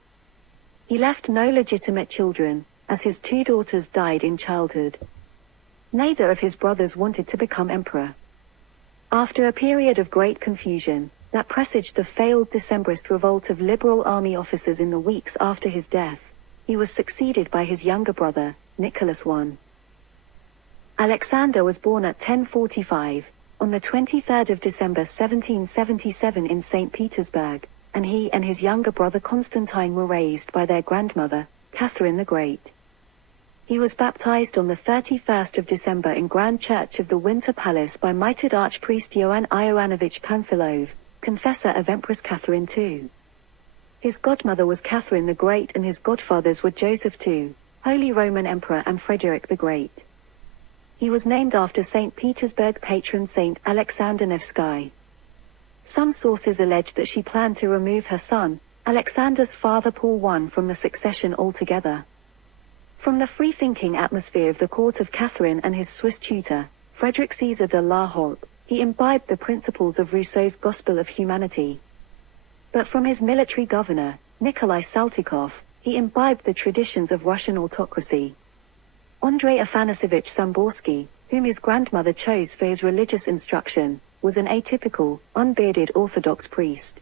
He left no legitimate children, as his 2 daughters died in childhood. Neither of his brothers wanted to become emperor. After a period of great confusion, that presaged the failed Decembrist revolt of liberal army officers in the weeks after his death, he was succeeded by his younger brother, Nicholas I. Alexander was born at 1045, on the 23rd of December 1777 in St. Petersburg, and he and his younger brother Constantine were raised by their grandmother, Catherine the Great. He was baptized on the 31st of December in Grand Church of the Winter Palace by mitred Archpriest Ioan Ioanovich Pamphilov, confessor of Empress Catherine II. His godmother was Catherine the Great and his godfathers were Joseph II, Holy Roman Emperor, and Frederick the Great. He was named after St. Petersburg patron Saint Alexander Nevsky. Some sources allege that she planned to remove her son, Alexander's father Paul I, from the succession altogether. From the free-thinking atmosphere of the court of Catherine and his Swiss tutor, Frederick César de la Hogue, he imbibed the principles of Rousseau's Gospel of Humanity. But from his military governor, Nikolai Saltykov, he imbibed the traditions of Russian autocracy. Andrei Afanasievich Samborsky, whom his grandmother chose for his religious instruction, was an atypical, unbearded Orthodox priest.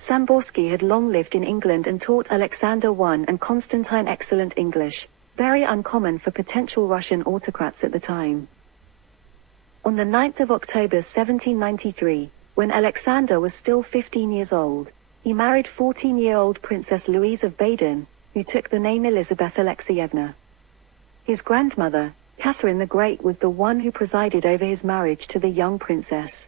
Samborsky had long lived in England and taught Alexander I and Constantine excellent English, very uncommon for potential Russian autocrats at the time. On the 9th of October 1793, when Alexander was still 15 years old, he married 14-year-old Princess Louise of Baden, who took the name Elizabeth Alexeyevna. His grandmother, Catherine the Great, was the one who presided over his marriage to the young princess.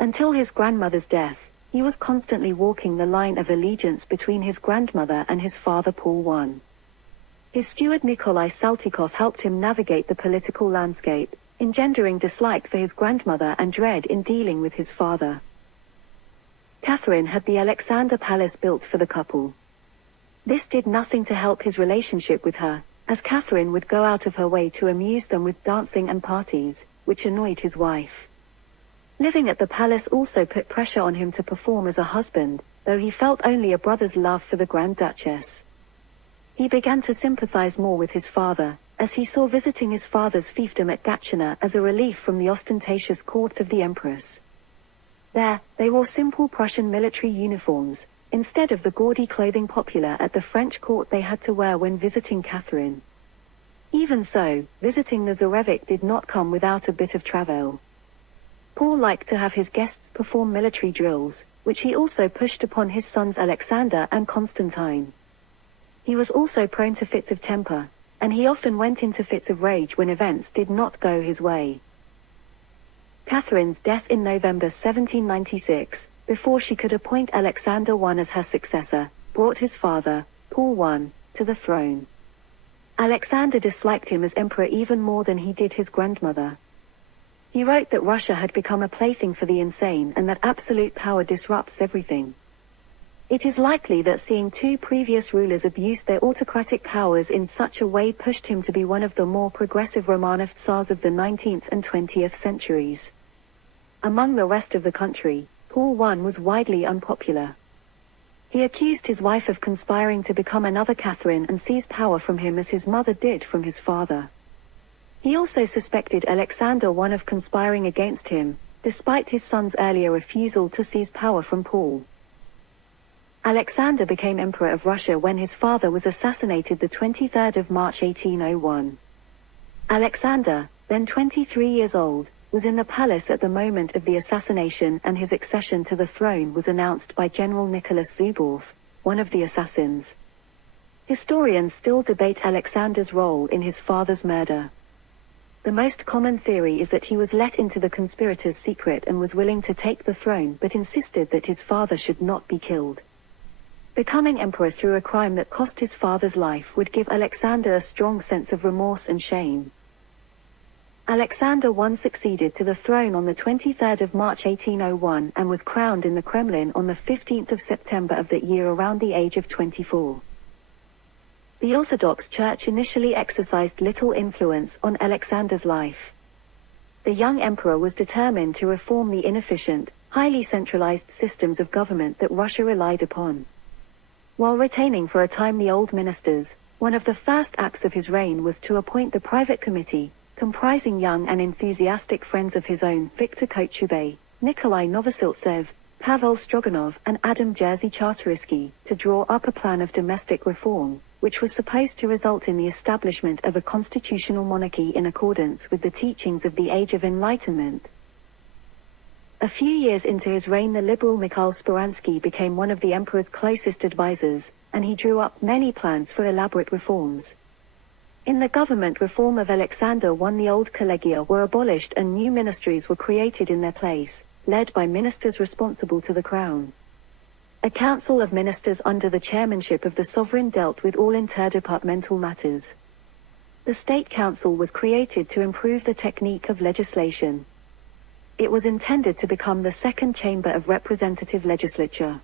Until his grandmother's death, he was constantly walking the line of allegiance between his grandmother and his father Paul I. His steward Nikolai Saltykov helped him navigate the political landscape, engendering dislike for his grandmother and dread in dealing with his father. Catherine had the Alexander Palace built for the couple. This did nothing to help his relationship with her, as Catherine would go out of her way to amuse them with dancing and parties, which annoyed his wife. Living at the palace also put pressure on him to perform as a husband, though he felt only a brother's love for the Grand Duchess. He began to sympathize more with his father, as he saw visiting his father's fiefdom at Gatchina as a relief from the ostentatious court of the Empress. There, they wore simple Prussian military uniforms, instead of the gaudy clothing popular at the French court they had to wear when visiting Catherine. Even so, visiting the Tsarevic did not come without a bit of travail. Paul liked to have his guests perform military drills, which he also pushed upon his sons Alexander and Constantine. He was also prone to fits of temper, and he often went into fits of rage when events did not go his way. Catherine's death in November 1796, before she could appoint Alexander I as her successor, brought his father, Paul I, to the throne. Alexander disliked him as emperor even more than he did his grandmother. He wrote that Russia had become a plaything for the insane and that absolute power disrupts everything. It is likely that seeing two previous rulers abuse their autocratic powers in such a way pushed him to be one of the more progressive Romanov Tsars of the 19th and 20th centuries. Among the rest of the country, Paul I was widely unpopular. He accused his wife of conspiring to become another Catherine and seize power from him as his mother did from his father. He also suspected Alexander I of conspiring against him, despite his son's earlier refusal to seize power from Paul. Alexander became Emperor of Russia when his father was assassinated the 23rd of March 1801. Alexander, then 23 years old, was in the palace at the moment of the assassination, and his accession to the throne was announced by General Nicholas Zubov, one of the assassins. Historians still debate Alexander's role in his father's murder. The most common theory is that he was let into the conspirators' secret and was willing to take the throne but insisted that his father should not be killed. Becoming emperor through a crime that cost his father's life would give Alexander a strong sense of remorse and shame. Alexander I succeeded to the throne on the 23rd of March 1801 and was crowned in the Kremlin on the 15th of September of that year around the age of 24. The Orthodox Church initially exercised little influence on Alexander's life. The young emperor was determined to reform the inefficient, highly centralized systems of government that Russia relied upon. While retaining for a time the old ministers, one of the first acts of his reign was to appoint the private committee, comprising young and enthusiastic friends of his own, Viktor Kochubey, Nikolai Novosiltsev, Pavel Stroganov, and Adam Jerzy Czartoryski, to draw up a plan of domestic reform, which was supposed to result in the establishment of a constitutional monarchy in accordance with the teachings of the Age of Enlightenment. A few years into his reign, the liberal Mikhail Speransky became one of the emperor's closest advisors, and he drew up many plans for elaborate reforms. In the government reform of Alexander I, the old collegia were abolished and new ministries were created in their place, led by ministers responsible to the crown. A council of ministers under the chairmanship of the sovereign dealt with all interdepartmental matters. The State Council was created to improve the technique of legislation. It was intended to become the second chamber of representative legislature.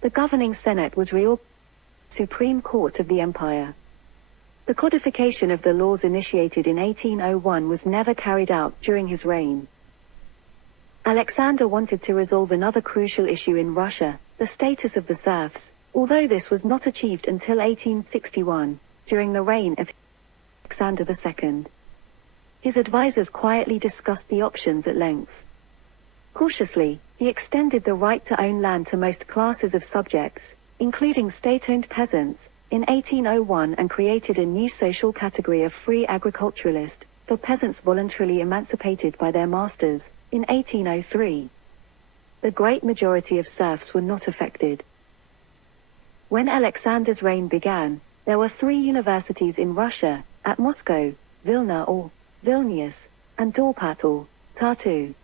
The governing Senate was reorganized as the Supreme Court of the Empire. The codification of the laws initiated in 1801 was never carried out during his reign. Alexander wanted to resolve another crucial issue in Russia, the status of the serfs, although this was not achieved until 1861, during the reign of Alexander II. His advisors quietly discussed the options at length. Cautiously, he extended the right to own land to most classes of subjects, including state-owned peasants, in 1801 and created a new social category of free agriculturalists, for peasants voluntarily emancipated by their masters, in 1803. The great majority of serfs were not affected. When Alexander's reign began, there were 3 universities in Russia, at Moscow, Vilna or Vilnius, and Dorpat or Tartu.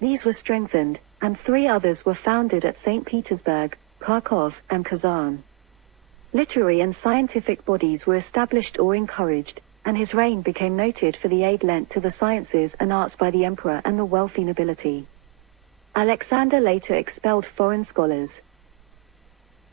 These were strengthened, and 3 others were founded at St. Petersburg, Kharkov, and Kazan. Literary and scientific bodies were established or encouraged, and his reign became noted for the aid lent to the sciences and arts by the emperor and the wealthy nobility. Alexander later expelled foreign scholars.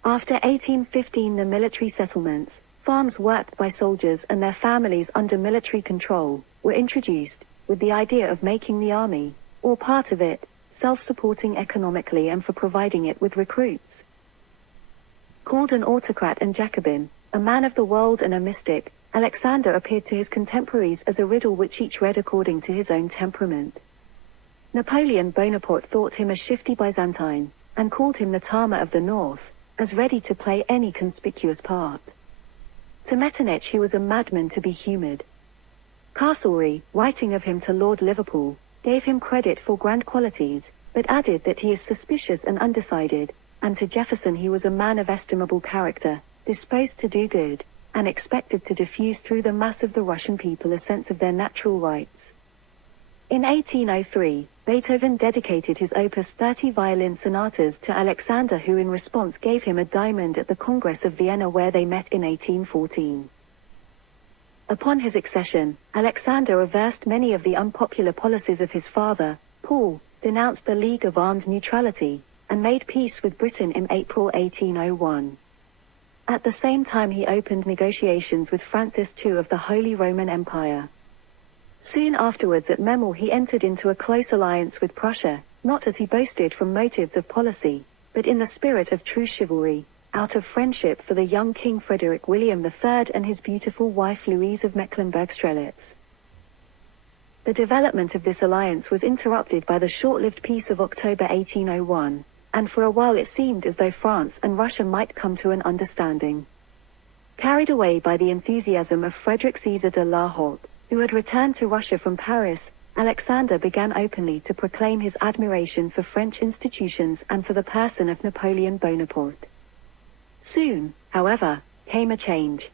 After 1815, the military settlements, farms worked by soldiers and their families under military control, were introduced, with the idea of making the army, or part of it, self-supporting economically and for providing it with recruits. Called an autocrat and Jacobin, a man of the world and a mystic, Alexander appeared to his contemporaries as a riddle which each read according to his own temperament. Napoleon Bonaparte thought him a shifty Byzantine, and called him the Tama of the North, as ready to play any conspicuous part. To Metternich he was a madman to be humoured. Castlereagh, writing of him to Lord Liverpool, gave him credit for grand qualities, but added that he is suspicious and undecided, and to Jefferson he was a man of estimable character, disposed to do good, and expected to diffuse through the mass of the Russian people a sense of their natural rights. In 1803, Beethoven dedicated his Opus 30 violin sonatas to Alexander, who in response gave him a diamond at the Congress of Vienna where they met in 1814. Upon his accession, Alexander reversed many of the unpopular policies of his father, Paul, denounced the League of Armed Neutrality, and made peace with Britain in April 1801. At the same time he opened negotiations with Francis II of the Holy Roman Empire. Soon afterwards at Memel he entered into a close alliance with Prussia, not as he boasted from motives of policy, but in the spirit of true chivalry, out of friendship for the young King Frederick William III and his beautiful wife Louise of Mecklenburg-Strelitz. The development of this alliance was interrupted by the short-lived Peace of October 1801, and for a while it seemed as though France and Russia might come to an understanding. Carried away by the enthusiasm of Frederick Caesar de la Hogue, who had returned to Russia from Paris, Alexander began openly to proclaim his admiration for French institutions and for the person of Napoleon Bonaparte. Soon, however, came a change.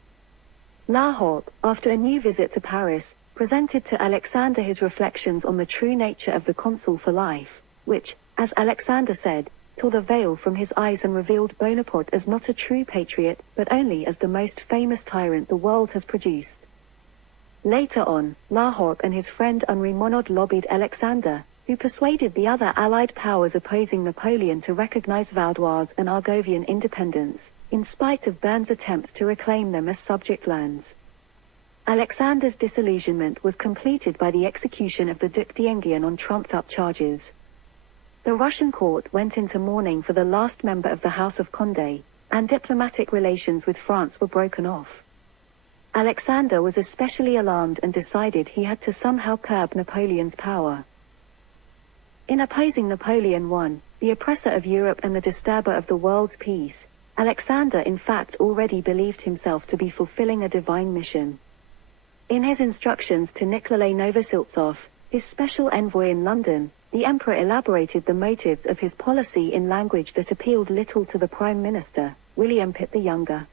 La Hogue, after a new visit to Paris, presented to Alexander his reflections on the true nature of the consul for life, which, as Alexander said, tore the veil from his eyes and revealed Bonaparte as not a true patriot, but only as the most famous tyrant the world has produced. Later on, La Hogue and his friend Henri Monod lobbied Alexander, who persuaded the other Allied powers opposing Napoleon to recognize Vaudois and Argovian independence, in spite of Bern's attempts to reclaim them as subject lands. Alexander's disillusionment was completed by the execution of the Duc d'Enghien on trumped-up charges. The Russian court went into mourning for the last member of the House of Condé, and diplomatic relations with France were broken off. Alexander was especially alarmed and decided he had to somehow curb Napoleon's power. In opposing Napoleon I, the oppressor of Europe and the disturber of the world's peace, Alexander in fact already believed himself to be fulfilling a divine mission. In his instructions to Nikolai Novosiltsov, his special envoy in London, The emperor elaborated the motives of his policy in language that appealed little to the Prime Minister, William Pitt the Younger.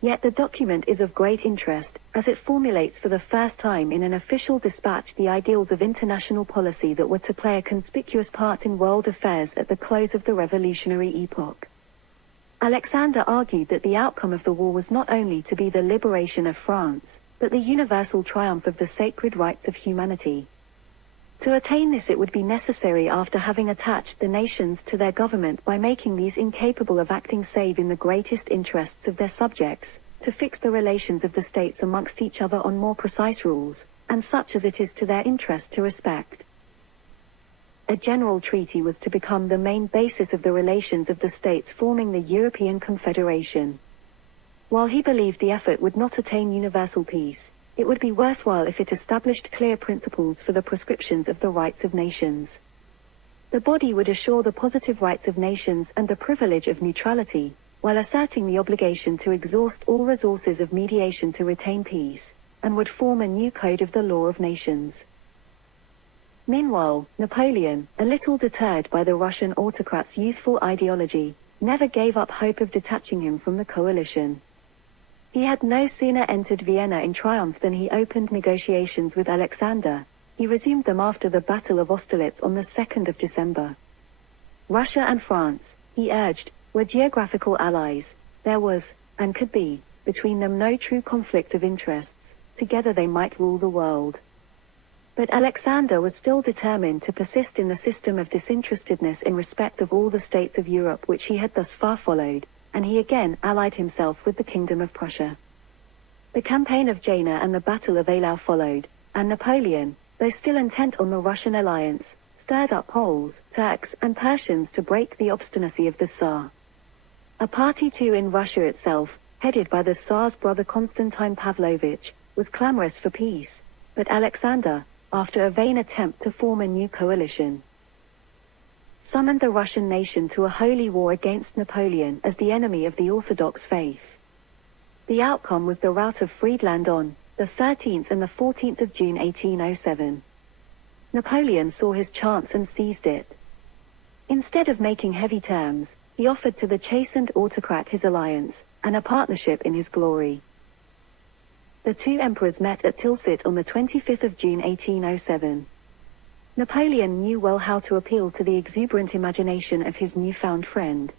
Yet the document is of great interest, as it formulates for the first time in an official dispatch the ideals of international policy that were to play a conspicuous part in world affairs at the close of the revolutionary epoch. Alexander argued that the outcome of the war was not only to be the liberation of France, but the universal triumph of the sacred rights of humanity. To attain this, it would be necessary, after having attached the nations to their government by making these incapable of acting save in the greatest interests of their subjects, to fix the relations of the states amongst each other on more precise rules, and such as it is to their interest to respect. A general treaty was to become the main basis of the relations of the states forming the European Confederation. While he believed the effort would not attain universal peace, it would be worthwhile if it established clear principles for the prescriptions of the rights of nations. The body would assure the positive rights of nations and the privilege of neutrality, while asserting the obligation to exhaust all resources of mediation to retain peace, and would form a new code of the law of nations. Meanwhile, Napoleon, a little deterred by the Russian autocrat's youthful ideology, never gave up hope of detaching him from the coalition. He had no sooner entered Vienna in triumph than he opened negotiations with Alexander. He resumed them after the Battle of Austerlitz on the 2nd of December. Russia and France, he urged, were geographical allies. There was, and could be, between them no true conflict of interests. Together they might rule the world. But Alexander was still determined to persist in the system of disinterestedness in respect of all the states of Europe which he had thus far followed, and he again allied himself with the Kingdom of Prussia. The campaign of Jena and the Battle of Eylau followed, and Napoleon, though still intent on the Russian alliance, stirred up Poles, Turks, and Persians to break the obstinacy of the Tsar. A party too in Russia itself, headed by the Tsar's brother Constantine Pavlovich, was clamorous for peace, but Alexander, after a vain attempt to form a new coalition, summoned the Russian nation to a holy war against Napoleon as the enemy of the Orthodox faith. The outcome was the rout of Friedland on the 13th and the 14th of June 1807. Napoleon saw his chance and seized it. Instead of making heavy terms, he offered to the chastened autocrat his alliance, and a partnership in his glory. The two emperors met at Tilsit on the 25th of June 1807. Napoleon knew well how to appeal to the exuberant imagination of his newfound friend.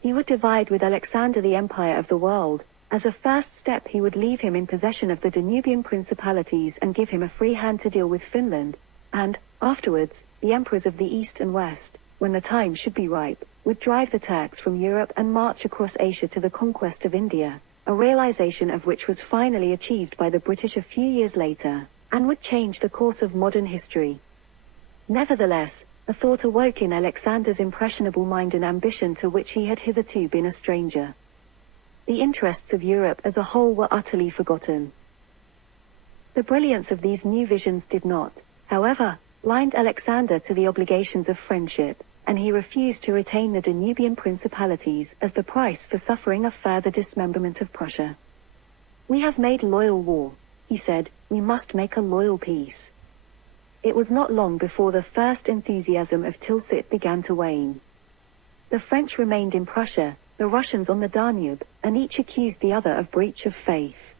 He would divide with Alexander the empire of the world. As a first step, he would leave him in possession of the Danubian principalities and give him a free hand to deal with Finland, and, afterwards, the emperors of the East and West, when the time should be ripe, would drive the Turks from Europe and march across Asia to the conquest of India, a realization of which was finally achieved by the British a few years later, and would change the course of modern history. Nevertheless, a thought awoke in Alexander's impressionable mind, an ambition to which he had hitherto been a stranger. The interests of Europe as a whole were utterly forgotten. The brilliance of these new visions did not, however, blind Alexander to the obligations of friendship, and he refused to retain the Danubian principalities as the price for suffering a further dismemberment of Prussia. "We have made loyal war," he said, "we must make a loyal peace." It was not long before the first enthusiasm of Tilsit began to wane. The French remained in Prussia, the Russians on the Danube, and each accused the other of breach of faith.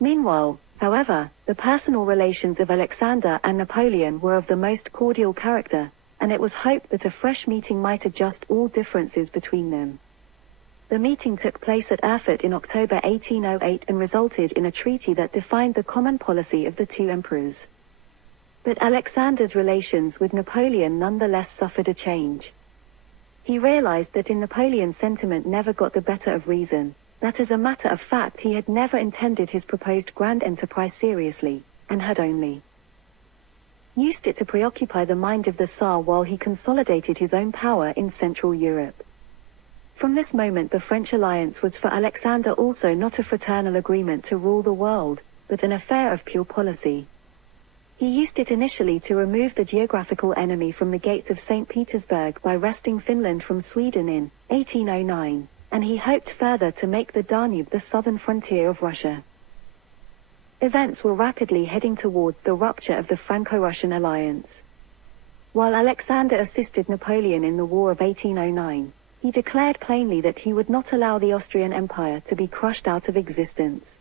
Meanwhile, however, the personal relations of Alexander and Napoleon were of the most cordial character, and it was hoped that a fresh meeting might adjust all differences between them. The meeting took place at Erfurt in October 1808 and resulted in a treaty that defined the common policy of the two emperors. But Alexander's relations with Napoleon nonetheless suffered a change. He realized that in Napoleon's sentiment never got the better of reason, that as a matter of fact he had never intended his proposed grand enterprise seriously, and had only used it to preoccupy the mind of the Tsar while he consolidated his own power in Central Europe. From this moment the French alliance was for Alexander also not a fraternal agreement to rule the world, but an affair of pure policy. He used it initially to remove the geographical enemy from the gates of St. Petersburg by wresting Finland from Sweden in 1809, and he hoped further to make the Danube the southern frontier of Russia. Events were rapidly heading towards the rupture of the Franco-Russian alliance. While Alexander assisted Napoleon in the War of 1809, he declared plainly that he would not allow the Austrian Empire to be crushed out of existence.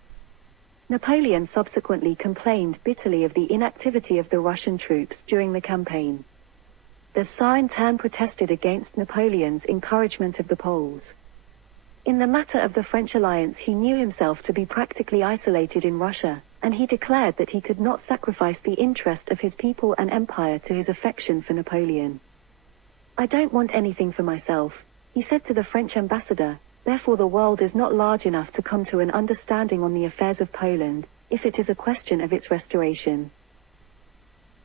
Napoleon subsequently complained bitterly of the inactivity of the Russian troops during the campaign. The Tsar in turn protested against Napoleon's encouragement of the Poles. In the matter of the French alliance, he knew himself to be practically isolated in Russia, and he declared that he could not sacrifice the interest of his people and empire to his affection for Napoleon. "I don't want anything for myself," he said to the French ambassador, "therefore the world is not large enough to come to an understanding on the affairs of Poland, if it is a question of its restoration."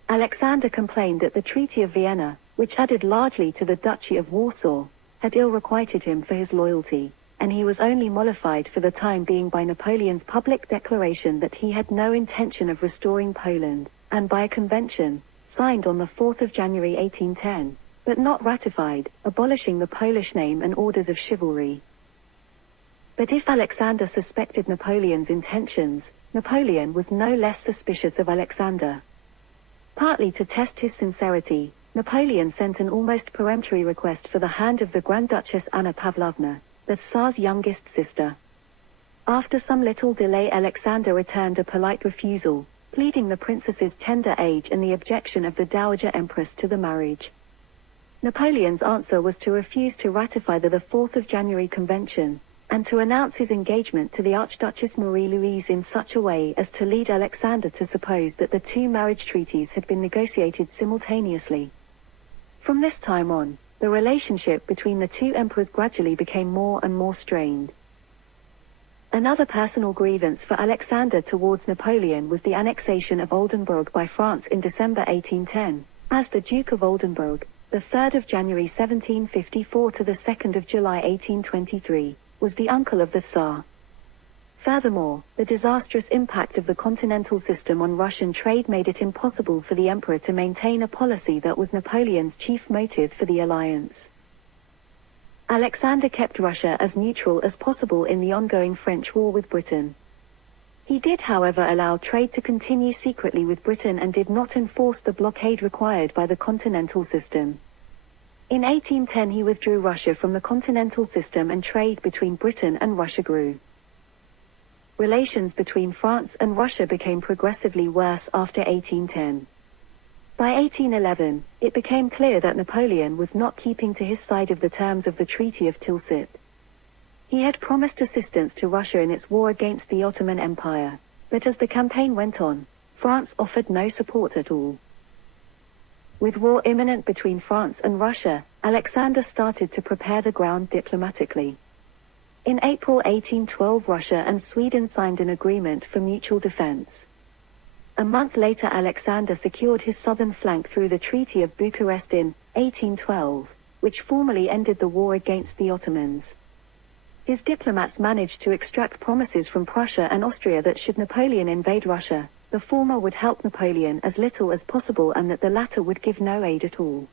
Alexander complained that the Treaty of Vienna, which added largely to the Duchy of Warsaw, had ill-requited him for his loyalty, and he was only mollified for the time being by Napoleon's public declaration that he had no intention of restoring Poland, and by a convention, signed on the 4th of January 1810, but not ratified, abolishing the Polish name and orders of chivalry. But if Alexander suspected Napoleon's intentions, Napoleon was no less suspicious of Alexander. Partly to test his sincerity, Napoleon sent an almost peremptory request for the hand of the Grand Duchess Anna Pavlovna, the Tsar's youngest sister. After some little delay, Alexander returned a polite refusal, pleading the princess's tender age and the objection of the Dowager Empress to the marriage. Napoleon's answer was to refuse to ratify the 4th of January Convention, and to announce his engagement to the Archduchess Marie-Louise in such a way as to lead Alexander to suppose that the two marriage treaties had been negotiated simultaneously. From this time on, the relationship between the two emperors gradually became more and more strained. Another personal grievance for Alexander towards Napoleon was the annexation of Oldenburg by France in December 1810, as the Duke of Oldenburg, the 3rd of January 1754 to the 2nd of July 1823, was the uncle of the Tsar. Furthermore, the disastrous impact of the continental system on Russian trade made it impossible for the emperor to maintain a policy that was Napoleon's chief motive for the alliance. Alexander kept Russia as neutral as possible in the ongoing French war with Britain. He did, however, allow trade to continue secretly with Britain and did not enforce the blockade required by the continental system. In 1810 he withdrew Russia from the continental system and trade between Britain and Russia grew. Relations between France and Russia became progressively worse after 1810. By 1811, it became clear that Napoleon was not keeping to his side of the terms of the Treaty of Tilsit. He had promised assistance to Russia in its war against the Ottoman Empire, but as the campaign went on, France offered no support at all. With war imminent between France and Russia, Alexander started to prepare the ground diplomatically. In April 1812, Russia and Sweden signed an agreement for mutual defense. A month later, Alexander secured his southern flank through the Treaty of Bucharest in 1812, which formally ended the war against the Ottomans. His diplomats managed to extract promises from Prussia and Austria that should Napoleon invade Russia, the former would help Napoleon as little as possible and that the latter would give no aid at all.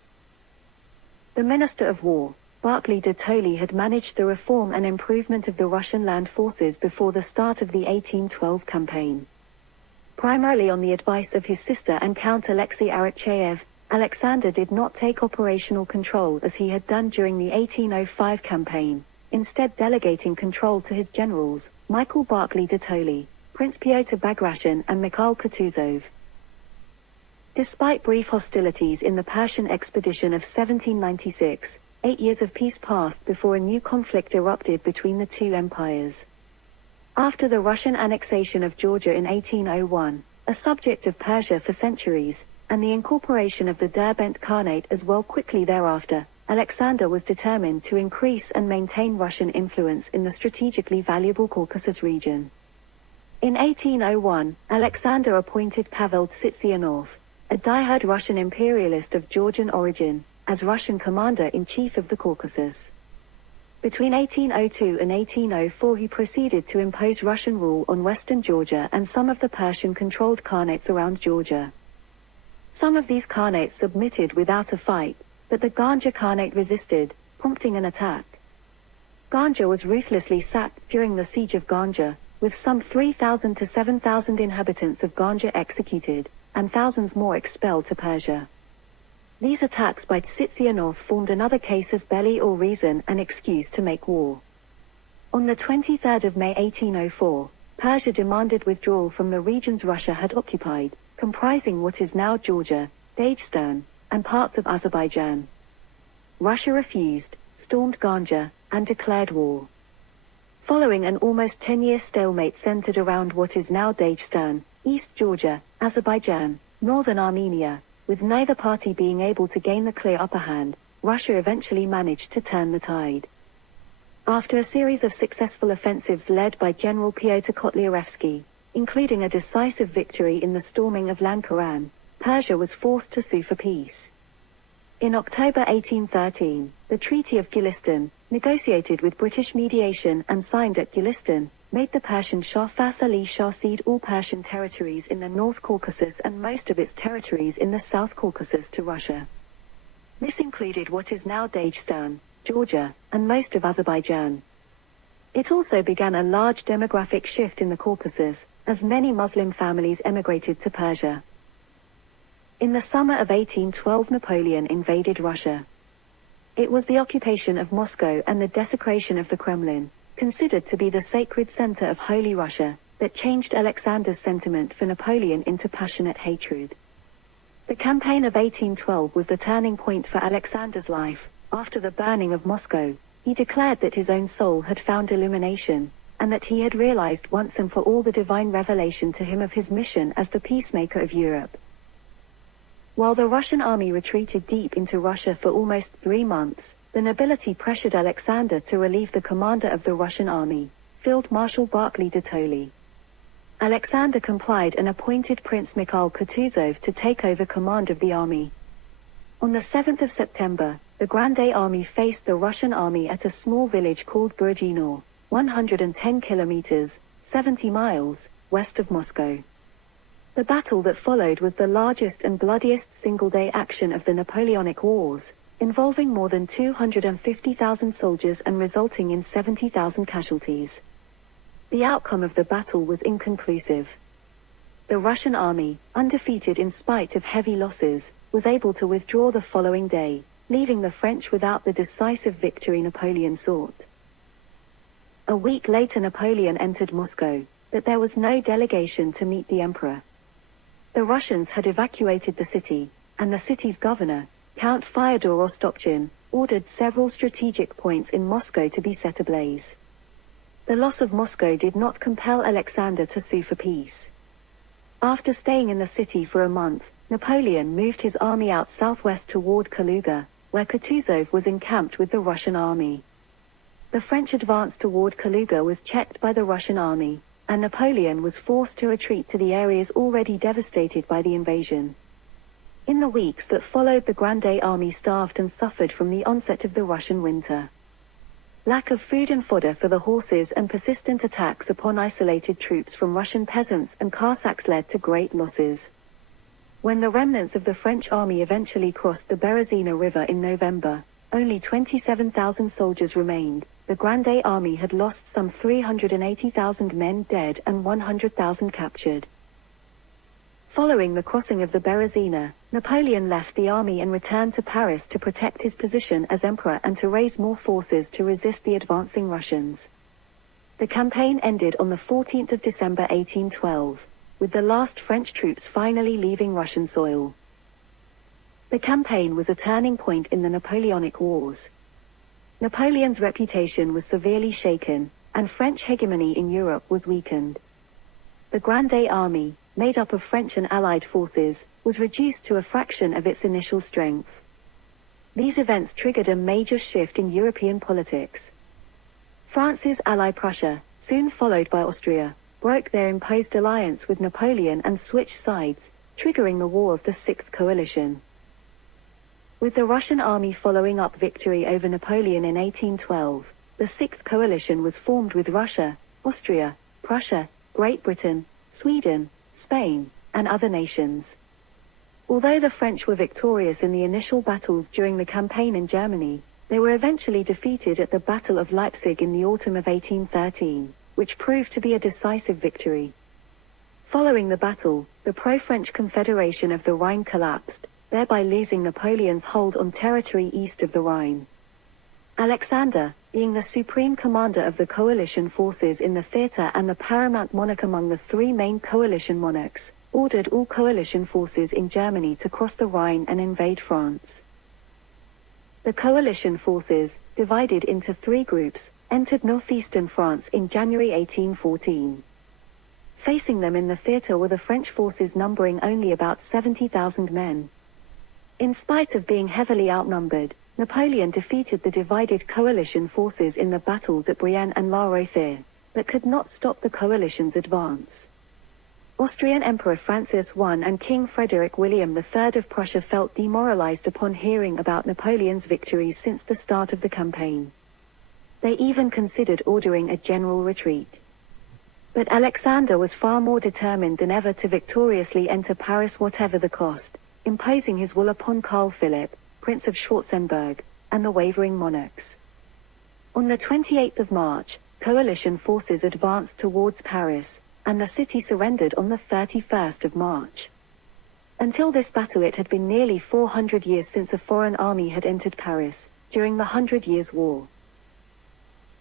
The Minister of War, Barclay de Tolly, had managed the reform and improvement of the Russian land forces before the start of the 1812 campaign. Primarily on the advice of his sister and Count Alexei Arakcheyev, Alexander did not take operational control as he had done during the 1805 campaign, instead delegating control to his generals, Michael Barclay de Tolly, Prince Pyotr Bagration and Mikhail Kutuzov. Despite brief hostilities in the Persian expedition of 1796, 8 years of peace passed before a new conflict erupted between the two empires. After the Russian annexation of Georgia in 1801, a subject of Persia for centuries, and the incorporation of the Derbent Khanate as well quickly thereafter, Alexander was determined to increase and maintain Russian influence in the strategically valuable Caucasus region. In 1801, Alexander appointed Pavel Tsitsianov, a diehard Russian imperialist of Georgian origin, as Russian commander-in-chief of the Caucasus. Between 1802 and 1804 he proceeded to impose Russian rule on western Georgia and some of the Persian-controlled khanates around Georgia. Some of these khanates submitted without a fight, but the Ganja Khanate resisted, prompting an attack. Ganja was ruthlessly sacked during the siege of Ganja, with some 3,000 to 7,000 inhabitants of Ganja executed, and thousands more expelled to Persia. These attacks by Tsitsianov formed another casus belli or reason and excuse to make war. On the 23rd of May 1804, Persia demanded withdrawal from the regions Russia had occupied, comprising what is now Georgia, Dagestan, and parts of Azerbaijan. Russia refused, stormed Ganja, and declared war. Following an almost 10-year stalemate centered around what is now Dagestan, East Georgia, Azerbaijan, northern Armenia, with neither party being able to gain the clear upper hand, Russia eventually managed to turn the tide. After a series of successful offensives led by General Pyotr Kotlyarevsky, including a decisive victory in the storming of Lankaran, Persia was forced to sue for peace. In October 1813, the Treaty of Gulistan, negotiated with British mediation and signed at Gulistan, made the Persian Shah Fath Ali Shah cede all Persian territories in the North Caucasus and most of its territories in the South Caucasus to Russia. This included what is now Dagestan, Georgia, and most of Azerbaijan. It also began a large demographic shift in the Caucasus, as many Muslim families emigrated to Persia. In the summer of 1812, Napoleon invaded Russia. It was the occupation of Moscow and the desecration of the Kremlin, considered to be the sacred center of Holy Russia, that changed Alexander's sentiment for Napoleon into passionate hatred. The campaign of 1812 was the turning point for Alexander's life. After the burning of Moscow, he declared that his own soul had found illumination, and that he had realized once and for all the divine revelation to him of his mission as the peacemaker of Europe. While the Russian army retreated deep into Russia for almost 3 months, the nobility pressured Alexander to relieve the commander of the Russian army, Field Marshal Barclay de Tolly. Alexander complied and appointed Prince Mikhail Kutuzov to take over command of the army. On the 7th of September, the Grande Army faced the Russian army at a small village called Burjino, 110 kilometers, 70 miles, west of Moscow. The battle that followed was the largest and bloodiest single-day action of the Napoleonic Wars, involving more than 250,000 soldiers and resulting in 70,000 casualties. The outcome of the battle was inconclusive. The Russian army, undefeated in spite of heavy losses, was able to withdraw the following day, leaving the French without the decisive victory Napoleon sought. A week later Napoleon entered Moscow, but there was no delegation to meet the emperor. The Russians had evacuated the city, and the city's governor, Count Fyodor Rostopchin, ordered several strategic points in Moscow to be set ablaze. The loss of Moscow did not compel Alexander to sue for peace. After staying in the city for a month, Napoleon moved his army out southwest toward Kaluga, where Kutuzov was encamped with the Russian army. The French advance toward Kaluga was checked by the Russian army, and Napoleon was forced to retreat to the areas already devastated by the invasion. In the weeks that followed, the Grande Army starved and suffered from the onset of the Russian winter. Lack of food and fodder for the horses and persistent attacks upon isolated troops from Russian peasants and Cossacks led to great losses. When the remnants of the French army eventually crossed the Berezina River in November, only 27,000 soldiers remained. The Grande Army had lost some 380,000 men dead and 100,000 captured. Following the crossing of the Berezina, Napoleon left the army and returned to Paris to protect his position as emperor and to raise more forces to resist the advancing Russians. The campaign ended on the 14th of December 1812, with the last French troops finally leaving Russian soil. The campaign was a turning point in the Napoleonic Wars. Napoleon's reputation was severely shaken, and French hegemony in Europe was weakened. The Grande Army, made up of French and Allied forces, was reduced to a fraction of its initial strength. These events triggered a major shift in European politics. France's ally Prussia, soon followed by Austria, broke their imposed alliance with Napoleon and switched sides, triggering the War of the Sixth Coalition. With the Russian army following up victory over Napoleon in 1812, the Sixth Coalition was formed with Russia, Austria, Prussia, Great Britain, Sweden, Spain, and other nations. Although the French were victorious in the initial battles during the campaign in Germany, they were eventually defeated at the Battle of Leipzig in the autumn of 1813, which proved to be a decisive victory. Following the battle, the pro-French Confederation of the Rhine collapsed, thereby losing Napoleon's hold on territory east of the Rhine. Alexander, being the supreme commander of the coalition forces in the theater and the paramount monarch among the three main coalition monarchs, ordered all coalition forces in Germany to cross the Rhine and invade France. The coalition forces, divided into three groups, entered northeastern France in January 1814. Facing them in the theater were the French forces numbering only about 70,000 men. In spite of being heavily outnumbered, Napoleon defeated the divided coalition forces in the battles at Brienne and La Rothère, but could not stop the coalition's advance. Austrian Emperor Francis I and King Frederick William III of Prussia felt demoralized upon hearing about Napoleon's victories since the start of the campaign. They even considered ordering a general retreat. But Alexander was far more determined than ever to victoriously enter Paris whatever the cost, imposing his will upon Karl Philipp, Prince of Schwarzenberg, and the wavering monarchs. On the 28th of March, coalition forces advanced towards Paris, and the city surrendered on the 31st of March. Until this battle it had been nearly 400 years since a foreign army had entered Paris, during the 100 Years' War.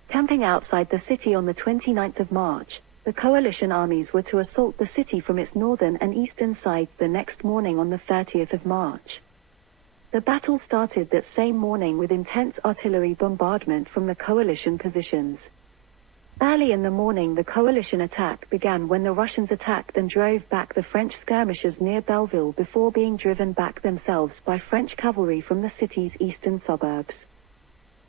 Camping outside the city on the 29th of March, the coalition armies were to assault the city from its northern and eastern sides the next morning on the 30th of March. The battle started that same morning with intense artillery bombardment from the coalition positions. Early in the morning the coalition attack began when the Russians attacked and drove back the French skirmishers near Belleville before being driven back themselves by French cavalry from the city's eastern suburbs.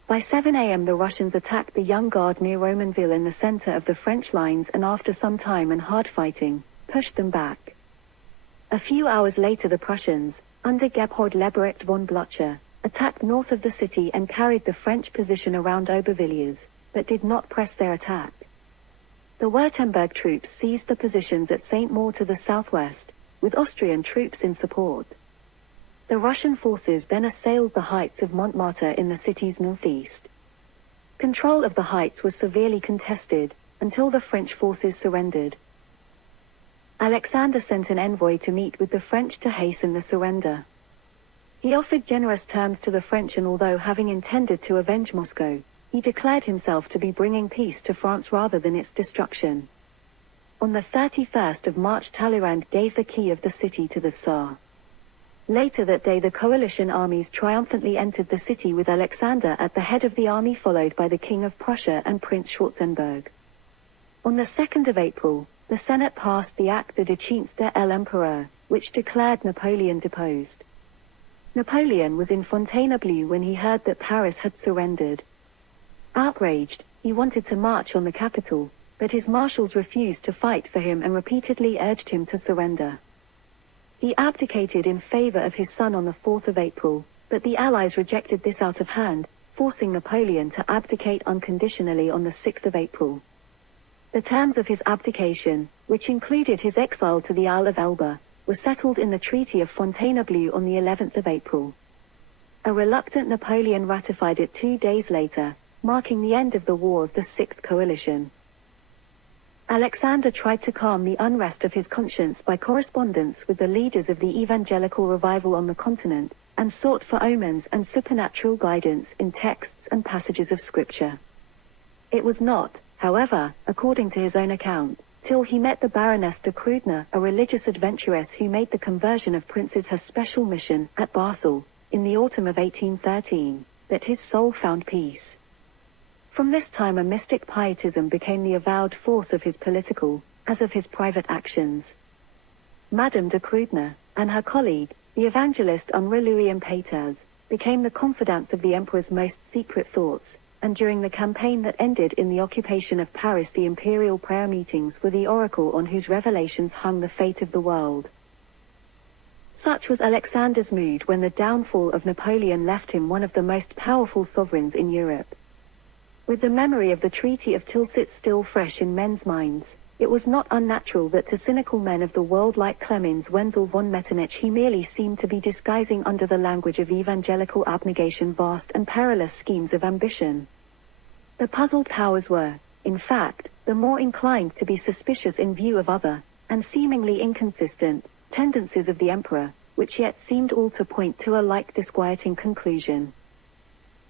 By 7 a.m. the Russians attacked the Young Guard near Romainville in the center of the French lines and after some time and hard fighting, pushed them back. A few hours later the Prussians, under Gebhard Lebrecht von Blücher, attacked north of the city and carried the French position around Aubervilliers, but did not press their attack. The Württemberg troops seized the positions at St. Maur to the southwest, with Austrian troops in support. The Russian forces then assailed the heights of Montmartre in the city's northeast. Control of the heights was severely contested, until the French forces surrendered. Alexander sent an envoy to meet with the French to hasten the surrender. He offered generous terms to the French, and although having intended to avenge Moscow, he declared himself to be bringing peace to France rather than its destruction. On the 31st of March Talleyrand gave the key of the city to the Tsar. Later that day the coalition armies triumphantly entered the city with Alexander at the head of the army, followed by the King of Prussia and Prince Schwarzenberg. On the 2nd of April, the Senate passed the Acte de Déchéance l'Empereur, which declared Napoleon deposed. Napoleon was in Fontainebleau when he heard that Paris had surrendered. Outraged, he wanted to march on the capital, but his marshals refused to fight for him and repeatedly urged him to surrender. He abdicated in favor of his son on the 4th of April, but the Allies rejected this out of hand, forcing Napoleon to abdicate unconditionally on the 6th of April. The terms of his abdication, which included his exile to the Isle of Elba, were settled in the Treaty of Fontainebleau on the 11th of April. A reluctant Napoleon ratified it 2 days later, marking the end of the War of the Sixth Coalition. Alexander tried to calm the unrest of his conscience by correspondence with the leaders of the evangelical revival on the continent, and sought for omens and supernatural guidance in texts and passages of Scripture. It was not, however, according to his own account, till he met the Baroness de Kruidner, a religious adventuress who made the conversion of princes her special mission, at Basel, in the autumn of 1813, that his soul found peace. From this time a mystic pietism became the avowed force of his political, as of his private actions. Madame de Kruidner, and her colleague, the evangelist Henri Louis Impéters, became the confidants of the emperor's most secret thoughts, and during the campaign that ended in the occupation of Paris the imperial prayer meetings were the oracle on whose revelations hung the fate of the world. Such was Alexander's mood when the downfall of Napoleon left him one of the most powerful sovereigns in Europe. With the memory of the Treaty of Tilsit still fresh in men's minds, it was not unnatural that to cynical men of the world like Clemens Wenzel von Metternich he merely seemed to be disguising under the language of evangelical abnegation vast and perilous schemes of ambition. The puzzled powers were, in fact, the more inclined to be suspicious in view of other, and seemingly inconsistent, tendencies of the emperor, which yet seemed all to point to a like disquieting conclusion.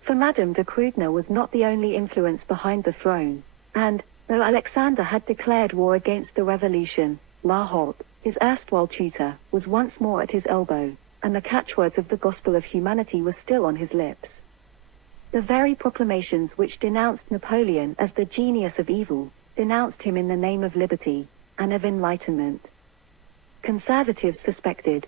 For Madame de Krüdener was not the only influence behind the throne, and, though Alexander had declared war against the revolution, La Holte, his erstwhile tutor, was once more at his elbow, and the catchwords of the gospel of humanity were still on his lips. The very proclamations which denounced Napoleon as the genius of evil, denounced him in the name of liberty, and of enlightenment. Conservatives suspected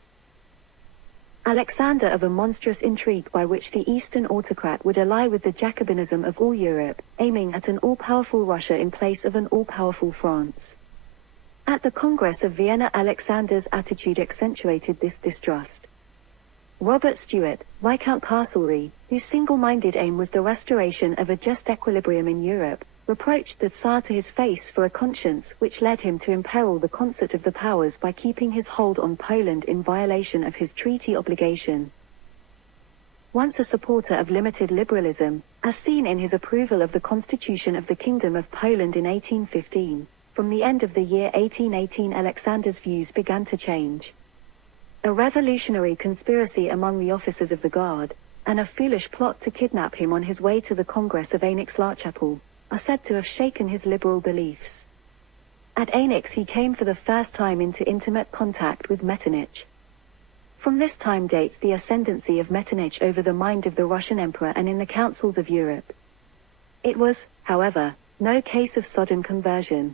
Alexander of a monstrous intrigue by which the Eastern autocrat would ally with the Jacobinism of all Europe, aiming at an all-powerful Russia in place of an all-powerful France. At the Congress of Vienna, Alexander's attitude accentuated this distrust. Robert Stewart, Viscount Castlereagh, whose single-minded aim was the restoration of a just equilibrium in Europe, reproached the Tsar to his face for a conscience which led him to imperil the concert of the powers by keeping his hold on Poland in violation of his treaty obligation. Once a supporter of limited liberalism, as seen in his approval of the Constitution of the Kingdom of Poland in 1815, from the end of the year 1818 Alexander's views began to change. A revolutionary conspiracy among the officers of the Guard, and a foolish plot to kidnap him on his way to the Congress of Aix-la-Chapelle, are said to have shaken his liberal beliefs. At Aix he came for the first time into intimate contact with Metternich. From this time dates the ascendancy of Metternich over the mind of the Russian emperor and in the councils of Europe. It was, however, no case of sudden conversion.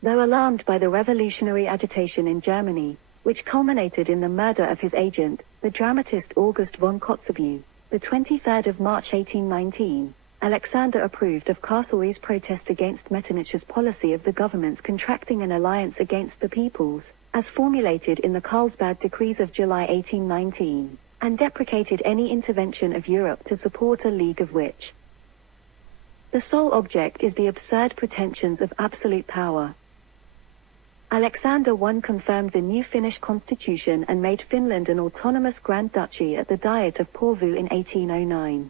Though alarmed by the revolutionary agitation in Germany, which culminated in the murder of his agent, the dramatist August von Kotzebue, the 23rd of March 1819, Alexander approved of Castlereagh's protest against Metternich's policy of the government's contracting an alliance against the peoples, as formulated in the Carlsbad Decrees of July 1819, and deprecated any intervention of Europe to support a league of which the sole object is the absurd pretensions of absolute power. Alexander I confirmed the new Finnish constitution and made Finland an autonomous Grand Duchy at the Diet of Porvoo in 1809.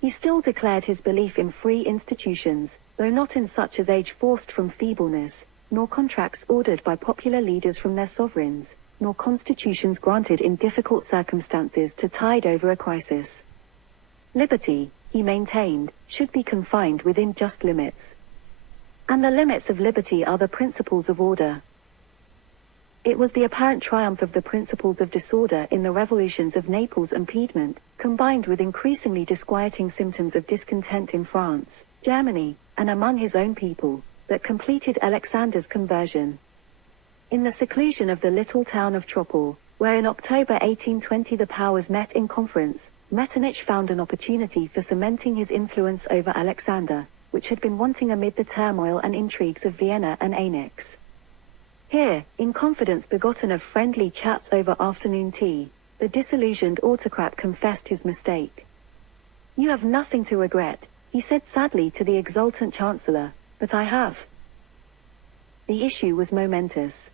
He still declared his belief in free institutions, though not in such as age forced from feebleness, nor contracts ordered by popular leaders from their sovereigns, nor constitutions granted in difficult circumstances to tide over a crisis. Liberty, he maintained, should be confined within just limits. And the limits of liberty are the principles of order. It was the apparent triumph of the principles of disorder in the revolutions of Naples and Piedmont, combined with increasingly disquieting symptoms of discontent in France, Germany, and among his own people, that completed Alexander's conversion. In the seclusion of the little town of Tropol, where in October 1820 the powers met in conference, Metternich found an opportunity for cementing his influence over Alexander, which had been wanting amid the turmoil and intrigues of Vienna and Aix. Here, in confidence begotten of friendly chats over afternoon tea, the disillusioned autocrat confessed his mistake. "You have nothing to regret," he said sadly to the exultant chancellor, "but I have." The issue was momentous.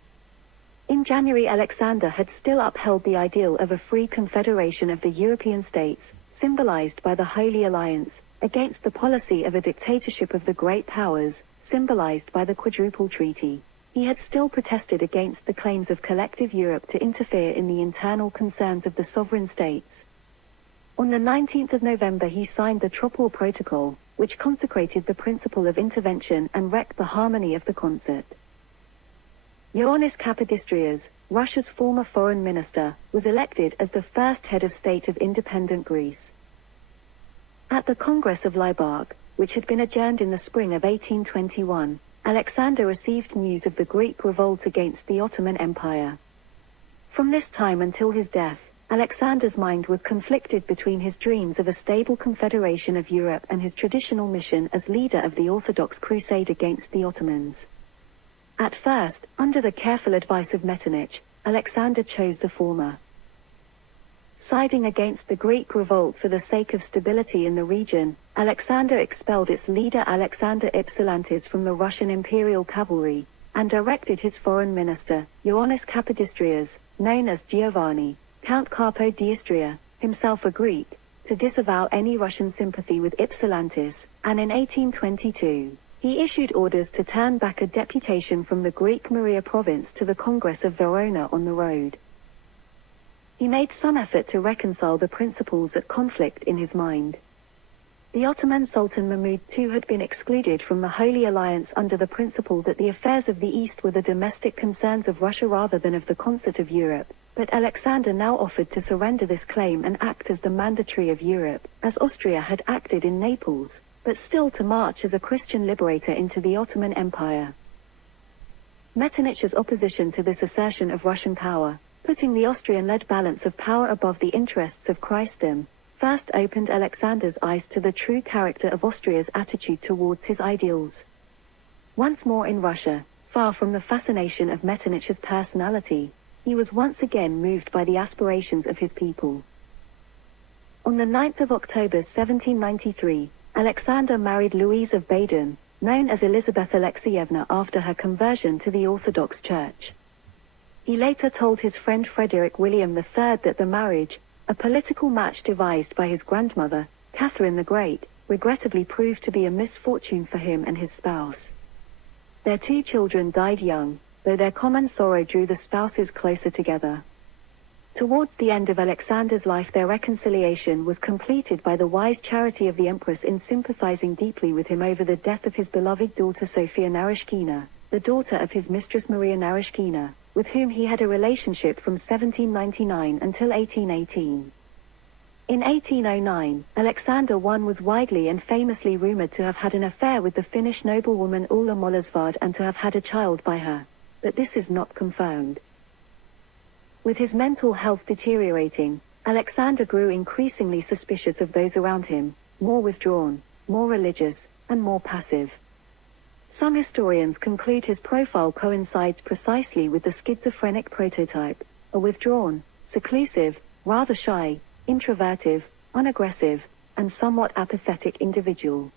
In January Alexander had still upheld the ideal of a free confederation of the European states, symbolized by the Holy Alliance, against the policy of a dictatorship of the great powers, symbolized by the Quadruple Treaty. He had still protested against the claims of collective Europe to interfere in the internal concerns of the sovereign states. On the 19th of November he signed the Tropol Protocol, which consecrated the principle of intervention and wrecked the harmony of the concert. Ioannis Kapodistrias, Russia's former foreign minister, was elected as the first head of state of independent Greece. At the Congress of Laibach, which had been adjourned in the spring of 1821, Alexander received news of the Greek revolt against the Ottoman Empire. From this time until his death, Alexander's mind was conflicted between his dreams of a stable confederation of Europe and his traditional mission as leader of the Orthodox crusade against the Ottomans. At first, under the careful advice of Metternich, Alexander chose the former. Siding against the Greek revolt for the sake of stability in the region, Alexander expelled its leader Alexander Ypsilantis from the Russian imperial cavalry, and directed his foreign minister, Ioannis Kapodistrias, known as Giovanni, Count Carpo d'Istria, himself a Greek, to disavow any Russian sympathy with Ypsilantis, and in 1822, he issued orders to turn back a deputation from the Greek Morea province to the Congress of Verona on the road. He made some effort to reconcile the principles at conflict in his mind. The Ottoman Sultan Mahmud II had been excluded from the Holy Alliance under the principle that the affairs of the East were the domestic concerns of Russia rather than of the concert of Europe, but Alexander now offered to surrender this claim and act as the mandatory of Europe, as Austria had acted in Naples, but still to march as a Christian liberator into the Ottoman Empire. Metternich's opposition to this assertion of Russian power, putting the Austrian-led balance of power above the interests of Christendom, first opened Alexander's eyes to the true character of Austria's attitude towards his ideals. Once more in Russia, far from the fascination of Metternich's personality, he was once again moved by the aspirations of his people. On the 9th of October 1793, Alexander married Louise of Baden, known as Elizabeth Alexeyevna after her conversion to the Orthodox Church. He later told his friend Frederick William III that the marriage, a political match devised by his grandmother, Catherine the Great, regrettably proved to be a misfortune for him and his spouse. Their 2 children died young, though their common sorrow drew the spouses closer together. Towards the end of Alexander's life their reconciliation was completed by the wise charity of the Empress in sympathizing deeply with him over the death of his beloved daughter Sophia Narishkina, the daughter of his mistress Maria Narishkina, with whom he had a relationship from 1799 until 1818. In 1809, Alexander I was widely and famously rumored to have had an affair with the Finnish noblewoman Ulla Molesvard and to have had a child by her, but this is not confirmed. With his mental health deteriorating, Alexander grew increasingly suspicious of those around him, more withdrawn, more religious, and more passive. Some historians conclude his profile coincides precisely with the schizophrenic prototype, a withdrawn, seclusive, rather shy, introverted, unaggressive, and somewhat apathetic individual.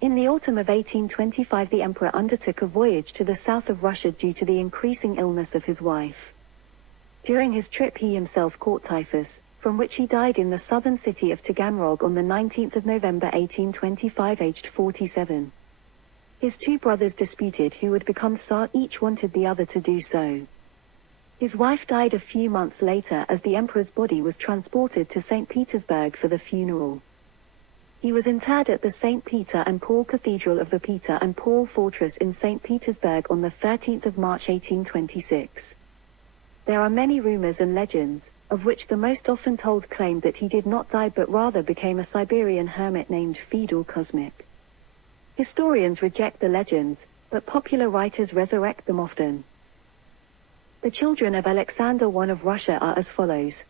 In the autumn of 1825 the emperor undertook a voyage to the south of Russia due to the increasing illness of his wife. During his trip he himself caught typhus, from which he died in the southern city of Taganrog on the 19th of November 1825 aged 47. His 2 brothers disputed who would become Tsar, each wanted the other to do so. His wife died a few months later as the emperor's body was transported to St. Petersburg for the funeral. He was interred at the St. Peter and Paul Cathedral of the Peter and Paul Fortress in St. Petersburg on the 13th of March 1826. There are many rumors and legends, of which the most often told claim that he did not die but rather became a Siberian hermit named Fyodor Kozmik. Historians reject the legends, but popular writers resurrect them often. The children of Alexander I of Russia are as follows.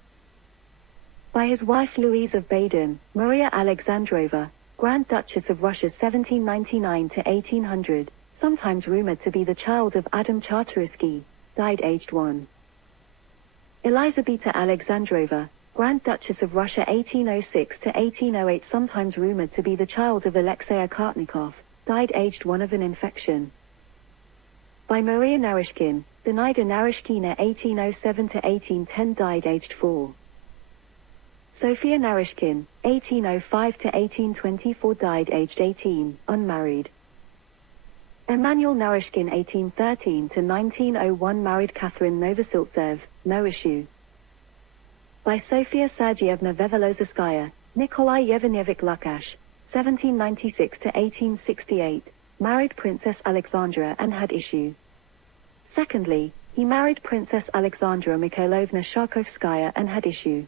By his wife Louise of Baden, Maria Alexandrova, Grand Duchess of Russia 1799 to 1800, sometimes rumored to be the child of Adam Czartoryski, died aged 1. Elizabeta Alexandrova, Grand Duchess of Russia 1806 to 1808, sometimes rumored to be the child of Alexei Akartnikov, died aged 1 of an infection. By Maria Narishkin, Zenaida Narishkina 1807 to 1810, died aged 4. Sophia Narishkin, 1805 to 1824, died aged 18, unmarried. Emmanuel Narishkin 1813 to 1901, married Catherine Novosiltsev, no issue. By Sofia Sergeyevna Vevolozhskaya, Nikolai Yevgenyevich Lukash, 1796 to 1868, married Princess Alexandra and had issue. Secondly, he married Princess Alexandra Mikhailovna Sharkovskaya and had issue.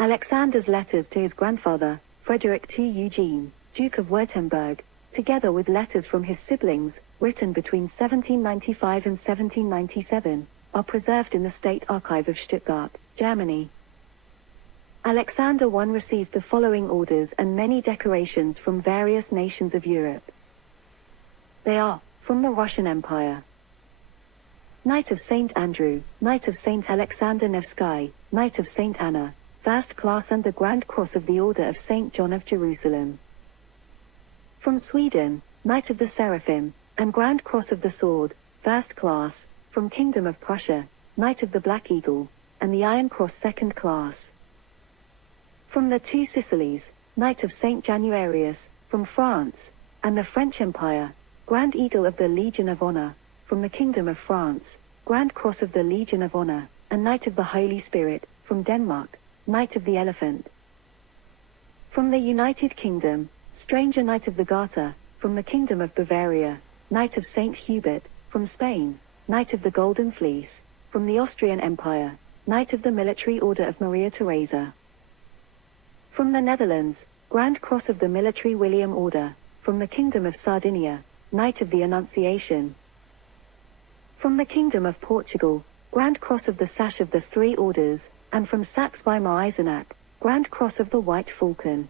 Alexander's letters to his grandfather, Frederick II Eugene, Duke of Württemberg, together with letters from his siblings, written between 1795 and 1797, are preserved in the State Archive of Stuttgart, Germany. Alexander I received the following orders and many decorations from various nations of Europe. They are, from the Russian Empire: Knight of St. Andrew, Knight of St. Alexander Nevsky, Knight of St. Anna, First Class, and the Grand Cross of the Order of St. John of Jerusalem. From Sweden, Knight of the Seraphim, and Grand Cross of the Sword, First Class. From Kingdom of Prussia, Knight of the Black Eagle, and the Iron Cross, Second Class. From the Two Sicilies, Knight of St. Januarius. From France, and the French Empire, Grand Eagle of the Legion of Honor. From the Kingdom of France, Grand Cross of the Legion of Honor. and Knight of the Holy Spirit, from Denmark, Knight of the Elephant. From the United Kingdom, Stranger Knight of the Garter, from the Kingdom of Bavaria, Knight of St. Hubert, from Spain, Knight of the Golden Fleece, from the Austrian Empire, Knight of the Military Order of Maria Theresa. From the Netherlands, Grand Cross of the Military William Order, from the Kingdom of Sardinia, Knight of the Annunciation. From the Kingdom of Portugal, Grand Cross of the Sash of the Three Orders, and from Saxe-Weimar-Eisenach, Grand Cross of the White Falcon.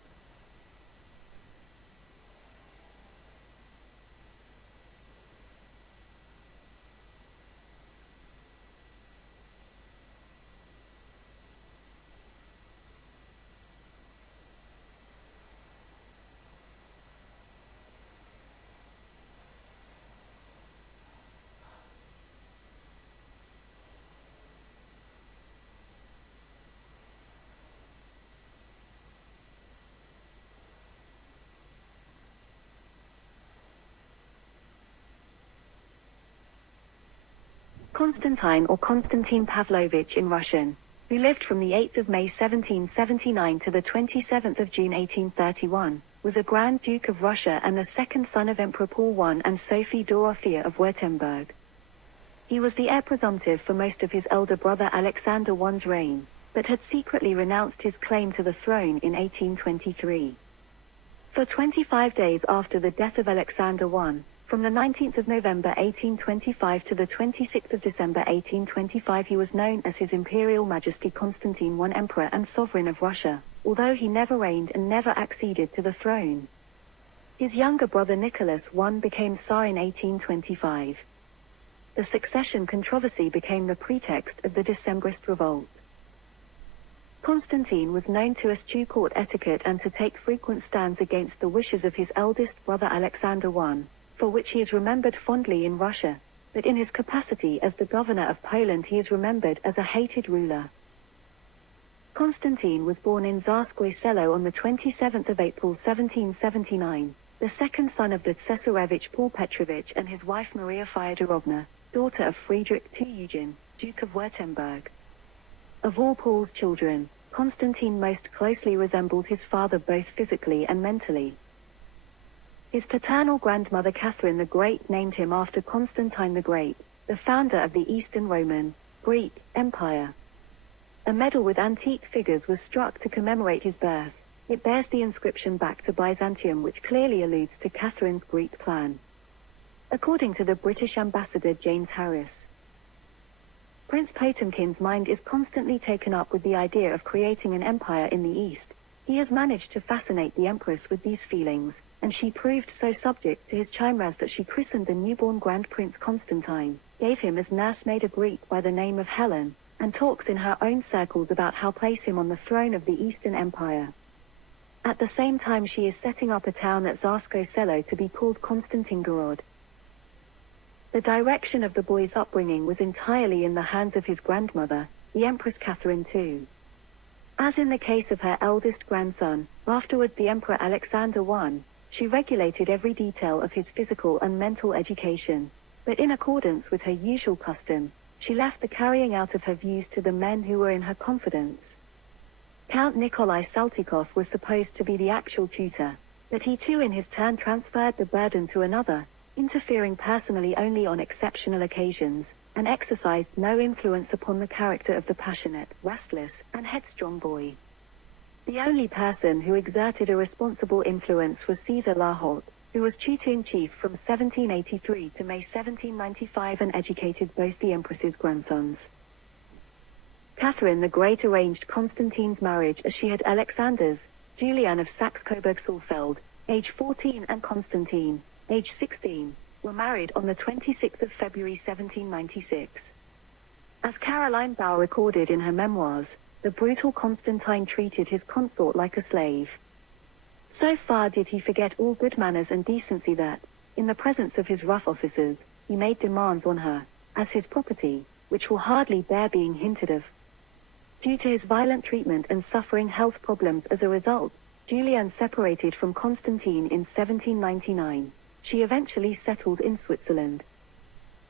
Constantine or Konstantin Pavlovich in Russian, who lived from the 8th of May 1779 to the 27th of June 1831, was a Grand Duke of Russia and the second son of Emperor Paul I and Sophie Dorothea of Württemberg. He was the heir presumptive for most of his elder brother Alexander I's reign, but had secretly renounced his claim to the throne in 1823. For 25 days after the death of Alexander I, from the 19th of November 1825 to the 26th of December 1825, he was known as His Imperial Majesty Constantine I, Emperor and Sovereign of Russia, although he never reigned and never acceded to the throne. His younger brother Nicholas I became Tsar in 1825. The succession controversy became the pretext of the Decembrist revolt. Constantine was known to eschew court etiquette and to take frequent stands against the wishes of his eldest brother Alexander I, for which he is remembered fondly in Russia, but in his capacity as the governor of Poland he is remembered as a hated ruler. Constantine was born in Tsarskoye Selo on the 27th of April 1779, the second son of the Cesarevich Paul Petrovich and his wife Maria Fyodorovna, daughter of Friedrich II Eugen, Duke of Württemberg. Of all Paul's children, Constantine most closely resembled his father both physically and mentally. His paternal grandmother Catherine the Great named him after Constantine the Great, the founder of the Eastern Roman, Greek, Empire. A medal with antique figures was struck to commemorate his birth. It bears the inscription back to Byzantium, which clearly alludes to Catherine's Greek clan. According to the British ambassador James Harris, Prince Potemkin's mind is constantly taken up with the idea of creating an empire in the East. He has managed to fascinate the Empress with these feelings, and she proved so subject to his chimeras that she christened the newborn Grand Prince Constantine, gave him as nursemaid a Greek by the name of Helen, and talks in her own circles about how to place him on the throne of the Eastern Empire. At the same time she is setting up a town at Tsarskoye Selo to be called Konstantingrad. The direction of the boy's upbringing was entirely in the hands of his grandmother, the Empress Catherine II. As in the case of her eldest grandson, afterward the Emperor Alexander I, she regulated every detail of his physical and mental education, but in accordance with her usual custom, she left the carrying out of her views to the men who were in her confidence. Count Nikolai Saltykov was supposed to be the actual tutor, but he too in his turn transferred the burden to another, interfering personally only on exceptional occasions, and exercised no influence upon the character of the passionate, restless, and headstrong boy. The only person who exerted a responsible influence was Caesar Laholt, who was tutor-in-chief from 1783 to May 1795 and educated both the Empress's grandsons. Catherine the Great arranged Constantine's marriage as she had Alexander's, Julian of Saxe-Coburg-Saalfeld, age 14, and Constantine, age 16, were married on the 26th of February 1796. As Caroline Bauer recorded in her memoirs, the brutal Constantine treated his consort like a slave. So far did he forget all good manners and decency that, in the presence of his rough officers, he made demands on her, as his property, which will hardly bear being hinted of. Due to his violent treatment and suffering health problems as a result, Julian separated from Constantine in 1799. She eventually settled in Switzerland.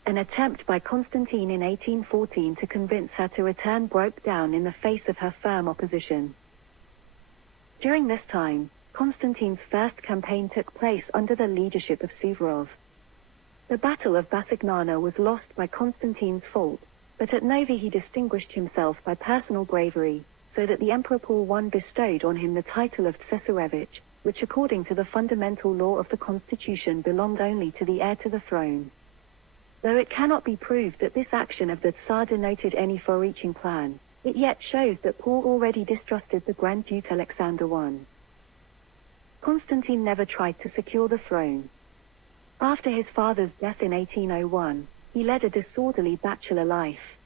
An attempt by Constantine in 1814 to convince her to return broke down in the face of her firm opposition. During this time, Constantine's first campaign took place under the leadership of Suvorov. The Battle of Basignano was lost by Constantine's fault, but at Novi he distinguished himself by personal bravery, so that the Emperor Paul I bestowed on him the title of Tsarevich, which according to the fundamental law of the constitution belonged only to the heir to the throne. Though it cannot be proved that this action of the Tsar denoted any far-reaching plan, it yet shows that Paul already distrusted the Grand Duke Alexander I. Constantine never tried to secure the throne. After his father's death in 1801, he led a disorderly bachelor life.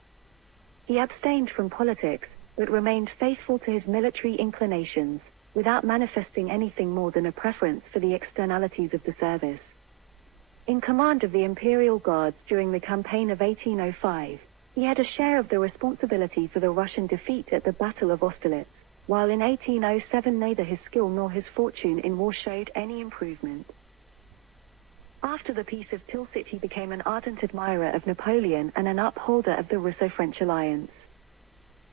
He abstained from politics, but remained faithful to his military inclinations, without manifesting anything more than a preference for the externalities of the service. In command of the Imperial Guards during the campaign of 1805, he had a share of the responsibility for the Russian defeat at the Battle of Austerlitz, while in 1807 neither his skill nor his fortune in war showed any improvement. After the Peace of Tilsit he became an ardent admirer of Napoleon and an upholder of the Russo-French alliance.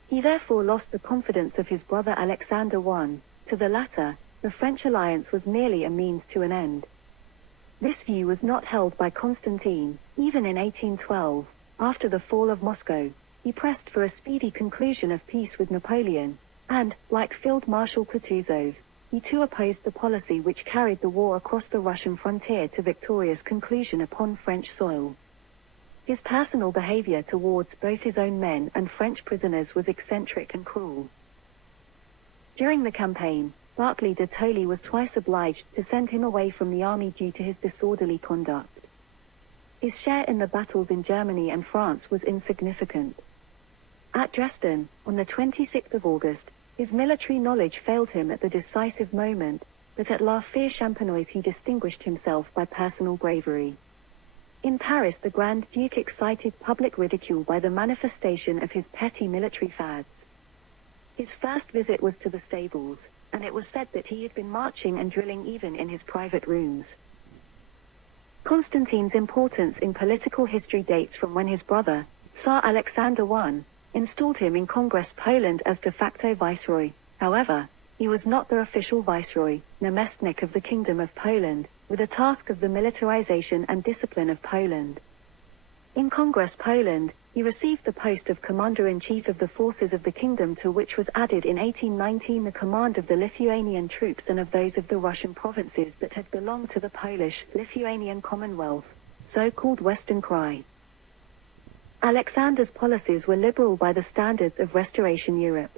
He therefore lost the confidence of his brother Alexander I. To the latter, the French alliance was merely a means to an end. This view was not held by Constantine. Even in 1812, after the fall of Moscow, he pressed for a speedy conclusion of peace with Napoleon, and, like Field Marshal Kutuzov, he too opposed the policy which carried the war across the Russian frontier to victorious conclusion upon French soil. His personal behavior towards both his own men and French prisoners was eccentric and cruel. During the campaign, Barclay de Tolly was twice obliged to send him away from the army due to his disorderly conduct. His share in the battles in Germany and France was insignificant. At Dresden, on the 26th of August, his military knowledge failed him at the decisive moment, but at La Fère-Champenoise he distinguished himself by personal bravery. In Paris the Grand Duke excited public ridicule by the manifestation of his petty military fads. His first visit was to the stables, and it was said that he had been marching and drilling even in his private rooms. Constantine's importance in political history dates from when his brother, Tsar Alexander I, installed him in Congress Poland as de facto viceroy. However, he was not the official viceroy, namestnik of the Kingdom of Poland, with the task of the militarization and discipline of Poland. In Congress Poland, he received the post of Commander-in-Chief of the forces of the kingdom, to which was added in 1819 the command of the Lithuanian troops and of those of the Russian provinces that had belonged to the Polish-Lithuanian Commonwealth, so-called Western Krai. Alexander's policies were liberal by the standards of Restoration Europe.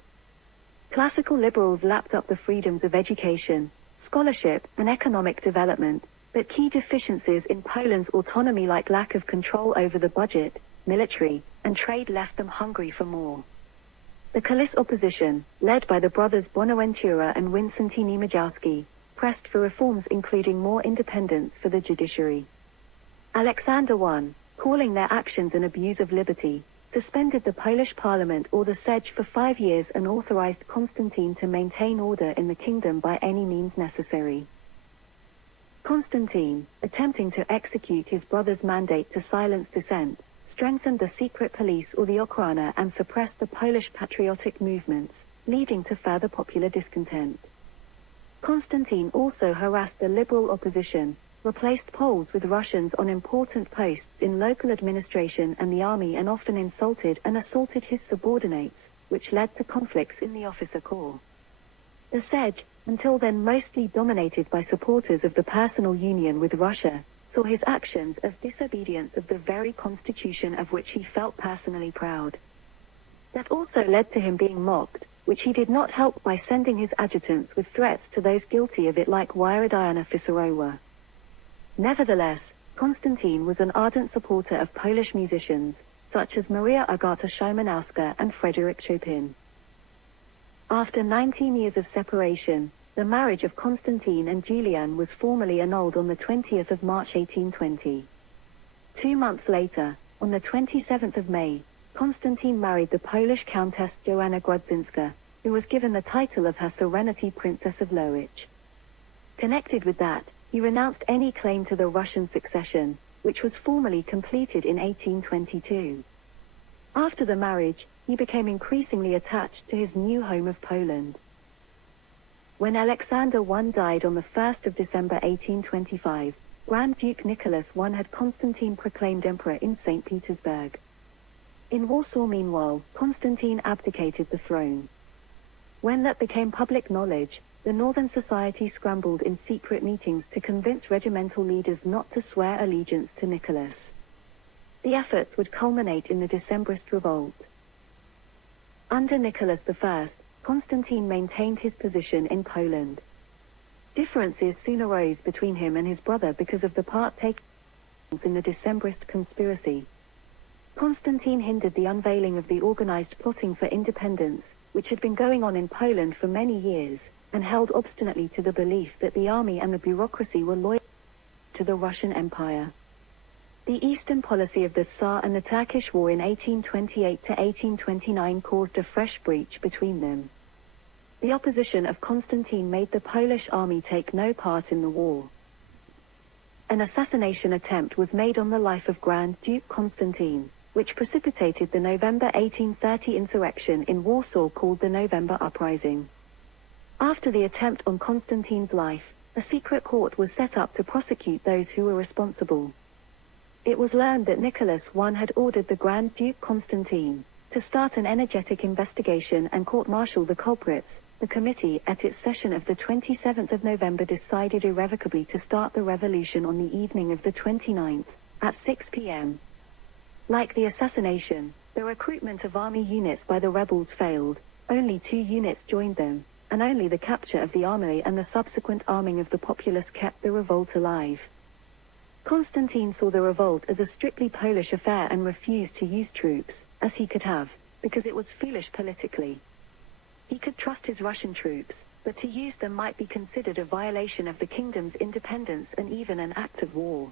Classical liberals lapped up the freedoms of education, scholarship, and economic development, but key deficiencies in Poland's autonomy like lack of control over the budget, military, and trade left them hungry for more. The Kalis opposition, led by the brothers Bonaventura and Wincentini Majowski, pressed for reforms including more independence for the judiciary. Alexander I, calling their actions an abuse of liberty, suspended the Polish parliament or the Sejm for 5 years and authorized Constantine to maintain order in the kingdom by any means necessary. Constantine, attempting to execute his brother's mandate to silence dissent, strengthened the secret police or the Ochrana and suppressed the Polish patriotic movements, leading to further popular discontent. Constantine also harassed the liberal opposition, replaced Poles with Russians on important posts in local administration and the army, and often insulted and assaulted his subordinates, which led to conflicts in the officer corps. The Sejm, until then mostly dominated by supporters of the personal union with Russia, saw his actions as disobedience of the very constitution of which he felt personally proud. That also led to him being mocked, which he did not help by sending his adjutants with threats to those guilty of it like Wyrodiana Fisarowa. Nevertheless, Constantine was an ardent supporter of Polish musicians, such as Maria Agata Szymanowska and Frederick Chopin. After 19 years of separation, the marriage of Constantine and Julian was formally annulled on the 20th of March 1820. 2 months later, on the 27th of May, Constantine married the Polish Countess Joanna Grodzinska, who was given the title of Her Serenity Princess of Lowicz. Connected with that, he renounced any claim to the Russian succession, which was formally completed in 1822. After the marriage, he became increasingly attached to his new home of Poland. When Alexander I died on the 1st of December 1825, Grand Duke Nicholas I had Constantine proclaimed emperor in St. Petersburg. In Warsaw, meanwhile, Constantine abdicated the throne. When that became public knowledge, the Northern Society scrambled in secret meetings to convince regimental leaders not to swear allegiance to Nicholas. The efforts would culminate in the Decembrist revolt. Under Nicholas I, Constantine maintained his position in Poland. Differences soon arose between him and his brother because of the part taken in the Decembrist conspiracy. Constantine hindered the unveiling of the organized plotting for independence, which had been going on in Poland for many years, and held obstinately to the belief that the army and the bureaucracy were loyal to the Russian Empire. The Eastern policy of the Tsar and the Turkish War in 1828 to 1829 caused a fresh breach between them. The opposition of Constantine made the Polish army take no part in the war. An assassination attempt was made on the life of Grand Duke Constantine, which precipitated the November 1830 insurrection in Warsaw called the November Uprising. After the attempt on Constantine's life, a secret court was set up to prosecute those who were responsible. It was learned that Nicholas I had ordered the Grand Duke Constantine to start an energetic investigation and court-martial the culprits. The committee, at its session of the 27th of November, decided irrevocably to start the revolution on the evening of the 29th, at 6 p.m. Like the assassination, the recruitment of army units by the rebels failed. Only 2 units joined them, and only the capture of the armory and the subsequent arming of the populace kept the revolt alive. Constantine saw the revolt as a strictly Polish affair and refused to use troops, as he could have, because it was foolish politically. He could trust his Russian troops, but to use them might be considered a violation of the kingdom's independence and even an act of war.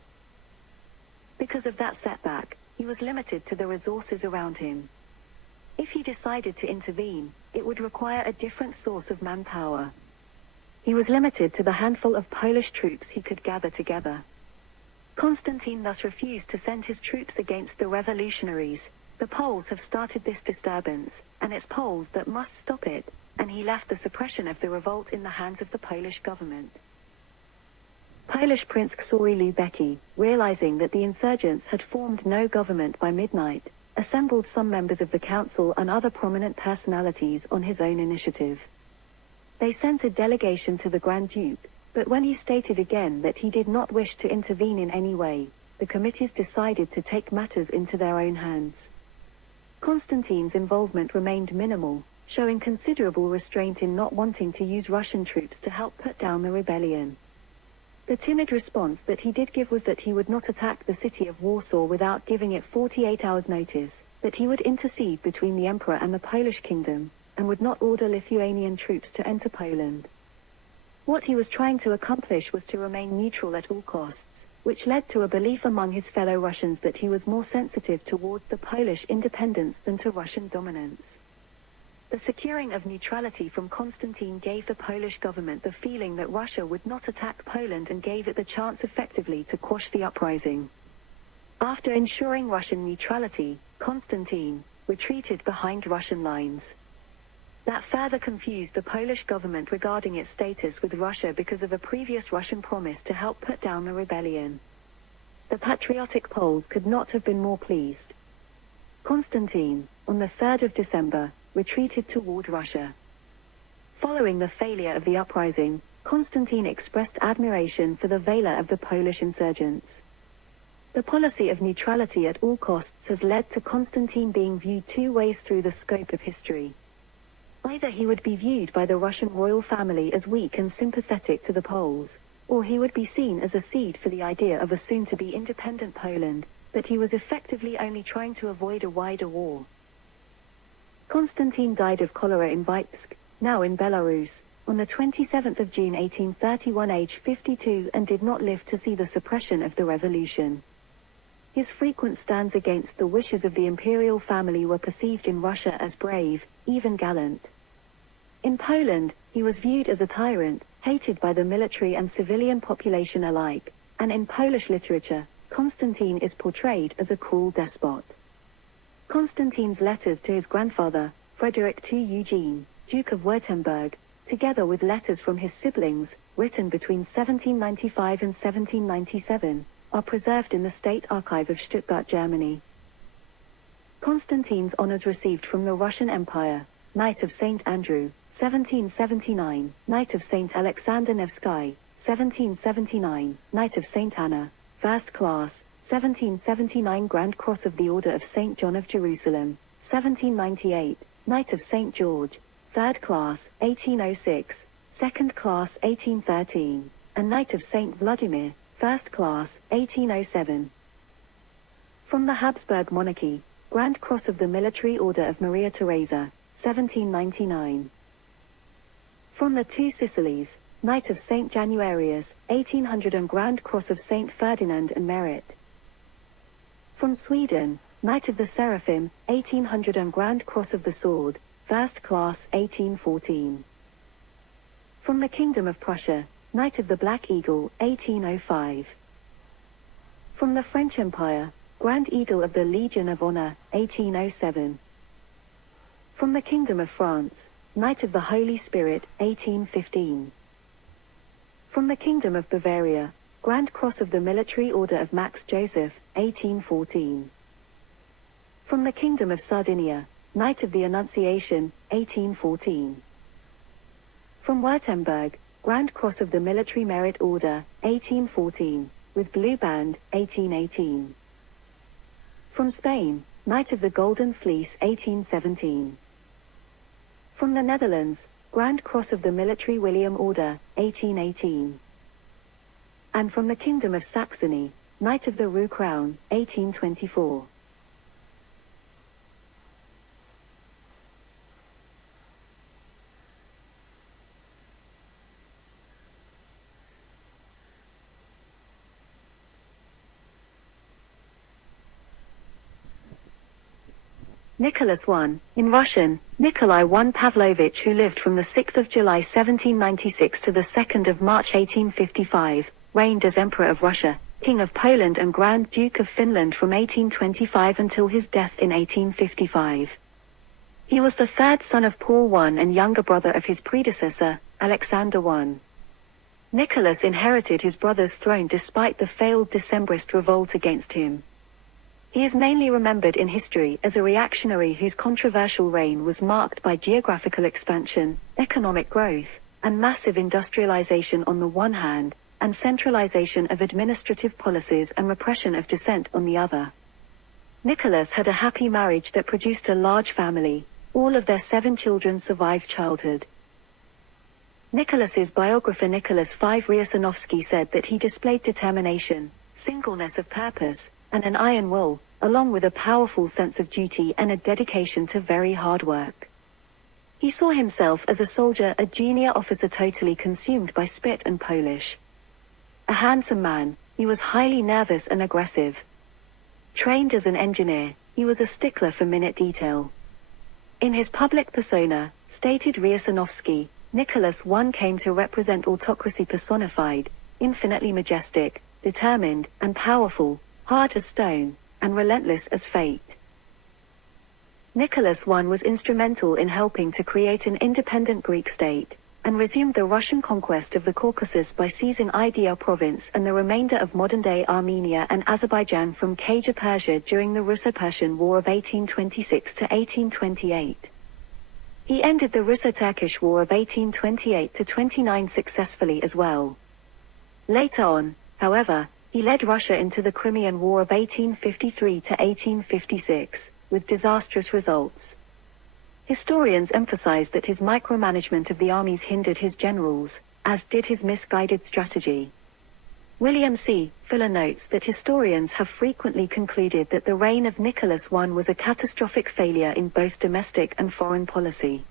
Because of that setback, he was limited to the resources around him. If he decided to intervene, it would require a different source of manpower. He was limited to the handful of Polish troops he could gather together. Constantine thus refused to send his troops against the revolutionaries. The Poles have started this disturbance, and it's Poles that must stop it, and he left the suppression of the revolt in the hands of the Polish government. Polish Prince Ksawery Lubecki, realizing that the insurgents had formed no government by midnight, assembled some members of the council and other prominent personalities on his own initiative. They sent a delegation to the Grand Duke, but when he stated again that he did not wish to intervene in any way, the committees decided to take matters into their own hands. Constantine's involvement remained minimal, showing considerable restraint in not wanting to use Russian troops to help put down the rebellion. The timid response that he did give was that he would not attack the city of Warsaw without giving it 48 hours' notice, that he would intercede between the emperor and the Polish kingdom, and would not order Lithuanian troops to enter Poland. What he was trying to accomplish was to remain neutral at all costs, which led to a belief among his fellow Russians that he was more sensitive towards the Polish independence than to Russian dominance. The securing of neutrality from Constantine gave the Polish government the feeling that Russia would not attack Poland and gave it the chance effectively to quash the uprising. After ensuring Russian neutrality, Constantine retreated behind Russian lines. That further confused the Polish government regarding its status with Russia because of a previous Russian promise to help put down the rebellion. The patriotic Poles could not have been more pleased. Constantine, on the 3rd of December, retreated toward Russia. Following the failure of the uprising, Constantine expressed admiration for the valor of the Polish insurgents. The policy of neutrality at all costs has led to Constantine being viewed 2 ways through the scope of history. Either he would be viewed by the Russian royal family as weak and sympathetic to the Poles, or he would be seen as a seed for the idea of a soon-to-be independent Poland, but he was effectively only trying to avoid a wider war. Constantine died of cholera in Vitebsk, now in Belarus, on the 27th of June 1831, aged 52, and did not live to see the suppression of the revolution. His frequent stands against the wishes of the imperial family were perceived in Russia as brave, even gallant. In Poland, he was viewed as a tyrant, hated by the military and civilian population alike, and in Polish literature, Constantine is portrayed as a cruel despot. Constantine's letters to his grandfather, Frederick II Eugene, Duke of Württemberg, together with letters from his siblings, written between 1795 and 1797, are preserved in the State Archive of Stuttgart, Germany. Constantine's honors received from the Russian Empire: Knight of St. Andrew, 1779, Knight of St. Alexander Nevsky, 1779, Knight of St. Anna, First Class, 1779, Grand Cross of the Order of St. John of Jerusalem, 1798, Knight of St. George, Third Class, 1806, Second Class, 1813, and Knight of St. Vladimir, First Class, 1807. From the Habsburg Monarchy, Grand Cross of the Military Order of Maria Theresa, 1799. From the Two Sicilies, Knight of St. Januarius, 1800, and Grand Cross of St. Ferdinand and Merit. From Sweden, Knight of the Seraphim, 1800, and Grand Cross of the Sword, First Class, 1814. From the Kingdom of Prussia, Knight of the Black Eagle, 1805. From the French Empire, Grand Eagle of the Legion of Honor, 1807. From the Kingdom of France, Knight of the Holy Spirit, 1815. From the Kingdom of Bavaria, Grand Cross of the Military Order of Max Joseph, 1814. From the Kingdom of Sardinia, Knight of the Annunciation, 1814. From Württemberg, Grand Cross of the Military Merit Order, 1814, with Blue Band, 1818. From Spain, Knight of the Golden Fleece, 1817. From the Netherlands, Grand Cross of the Military William Order, 1818. And from the Kingdom of Saxony, Knight of the Rue Crown, 1824. Nicholas I, in Russian, Nikolai I Pavlovich, who lived from the 6th of July 1796 to the 2nd of March 1855, reigned as Emperor of Russia, King of Poland and Grand Duke of Finland from 1825 until his death in 1855. He was the third son of Paul I and younger brother of his predecessor, Alexander I. Nicholas inherited his brother's throne despite the failed Decembrist revolt against him. He is mainly remembered in history as a reactionary whose controversial reign was marked by geographical expansion, economic growth, and massive industrialization on the one hand, and centralization of administrative policies and repression of dissent on the other. Nicholas had a happy marriage that produced a large family. All of their 7 children survived childhood. Nicholas's biographer Nicholas V. Ryasanovsky said that he displayed determination, singleness of purpose, and an iron will, along with a powerful sense of duty and a dedication to very hard work. He saw himself as a soldier, a junior officer totally consumed by spit and Polish. A handsome man, he was highly nervous and aggressive. Trained as an engineer, he was a stickler for minute detail. In his public persona, stated Ryasanovsky, Nicholas I came to represent autocracy personified, infinitely majestic, determined, and powerful, hard as stone, and relentless as fate. Nicholas I was instrumental in helping to create an independent Greek state, and resumed the Russian conquest of the Caucasus by seizing Idea province and the remainder of modern-day Armenia and Azerbaijan from Qajar Persia during the Russo-Persian War of 1826 to 1828. He ended the Russo-Turkish War of 1828-29 successfully as well. Later on, however, he led Russia into the Crimean War of 1853-1856, with disastrous results. Historians emphasize that his micromanagement of the armies hindered his generals, as did his misguided strategy. William C. Fuller notes that historians have frequently concluded that the reign of Nicholas I was a catastrophic failure in both domestic and foreign policy.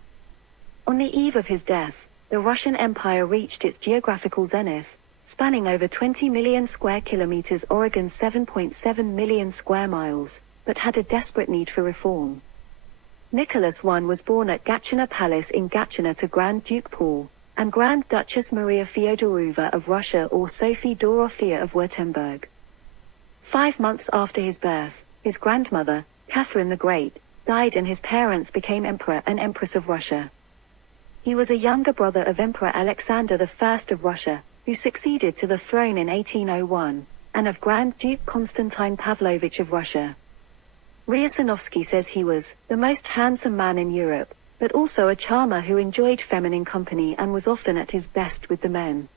On the eve of his death, the Russian Empire reached its geographical zenith, spanning over 20 million square kilometers, Oregon 7.7 million square miles, but had a desperate need for reform. Nicholas I was born at Gatchina Palace in Gatchina to Grand Duke Paul and Grand Duchess Maria Fyodorova of Russia or Sophie Dorothea of Württemberg. 5 months after his birth, his grandmother, Catherine the Great, died and his parents became Emperor and Empress of Russia. He was a younger brother of Emperor Alexander I of Russia, who succeeded to the throne in 1801, and of Grand Duke Konstantin Pavlovich of Russia. Ryasanovsky says he was the most handsome man in Europe, but also a charmer who enjoyed feminine company and was often at his best with the men.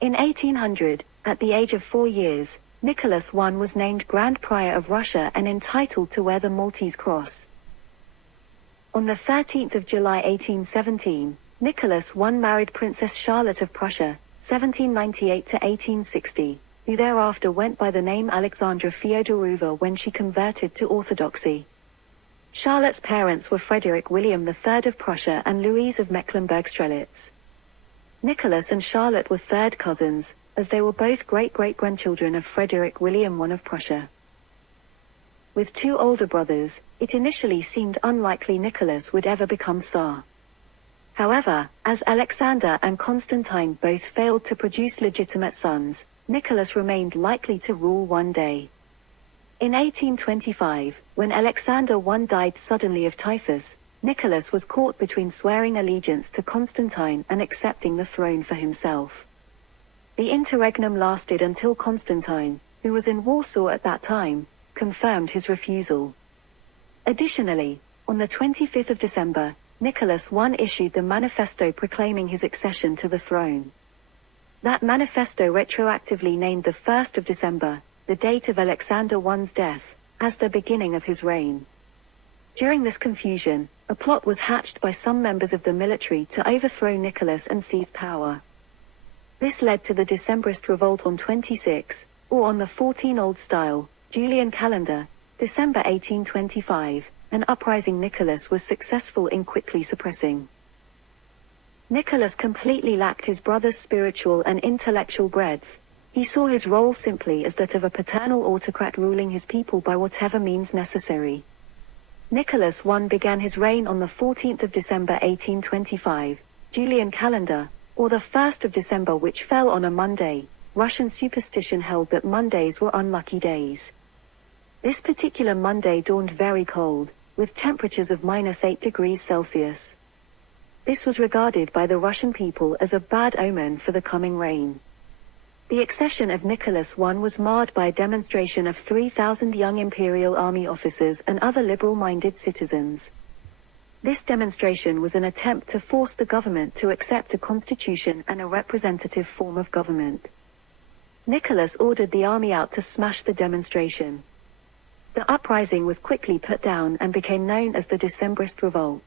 In 1800, at the age of 4 years, Nicholas I was named Grand Prior of Russia and entitled to wear the Maltese Cross. On the 13th of July 1817, Nicholas I married Princess Charlotte of Prussia, 1798 to 1860, who thereafter went by the name Alexandra Fyodorova when she converted to Orthodoxy. Charlotte's parents were Frederick William III of Prussia and Louise of Mecklenburg-Strelitz. Nicholas and Charlotte were third cousins, as they were both great-great-grandchildren of Frederick William I of Prussia. With 2 older brothers, it initially seemed unlikely Nicholas would ever become Tsar. However, as Alexander and Constantine both failed to produce legitimate sons, Nicholas remained likely to rule one day. In 1825, when Alexander I died suddenly of typhus, Nicholas was caught between swearing allegiance to Constantine and accepting the throne for himself. The interregnum lasted until Constantine, who was in Warsaw at that time, confirmed his refusal. Additionally, on the 25th of December, Nicholas I issued the manifesto proclaiming his accession to the throne. That manifesto retroactively named the 1st of December, the date of Alexander I's death, as the beginning of his reign. During this confusion, a plot was hatched by some members of the military to overthrow Nicholas and seize power. This led to the Decembrist revolt on 26, or on the 14 Old Style, Julian calendar, December 1825, an uprising Nicholas was successful in quickly suppressing. Nicholas completely lacked his brother's spiritual and intellectual breadth. He saw his role simply as that of a paternal autocrat ruling his people by whatever means necessary. Nicholas I began his reign on the 14th of December 1825, Julian calendar, or the 1st of December, which fell on a Monday. Russian superstition held that Mondays were unlucky days. This particular Monday dawned very cold, with temperatures of -8 degrees Celsius. This was regarded by the Russian people as a bad omen for the coming rain. The accession of Nicholas I was marred by a demonstration of 3,000 young Imperial Army officers and other liberal-minded citizens. This demonstration was an attempt to force the government to accept a constitution and a representative form of government. Nicholas ordered the army out to smash the demonstration. The uprising was quickly put down and became known as the Decembrist Revolt.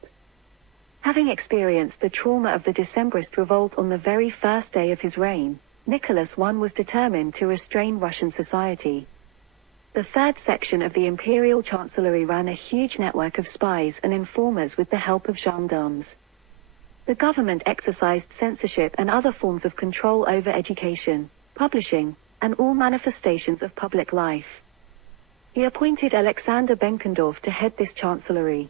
Having experienced the trauma of the Decembrist Revolt on the very first day of his reign, Nicholas I was determined to restrain Russian society. The third section of the Imperial Chancellery ran a huge network of spies and informers with the help of gendarmes. The government exercised censorship and other forms of control over education, publishing, and all manifestations of public life. He appointed Alexander Benkendorf to head this chancellery.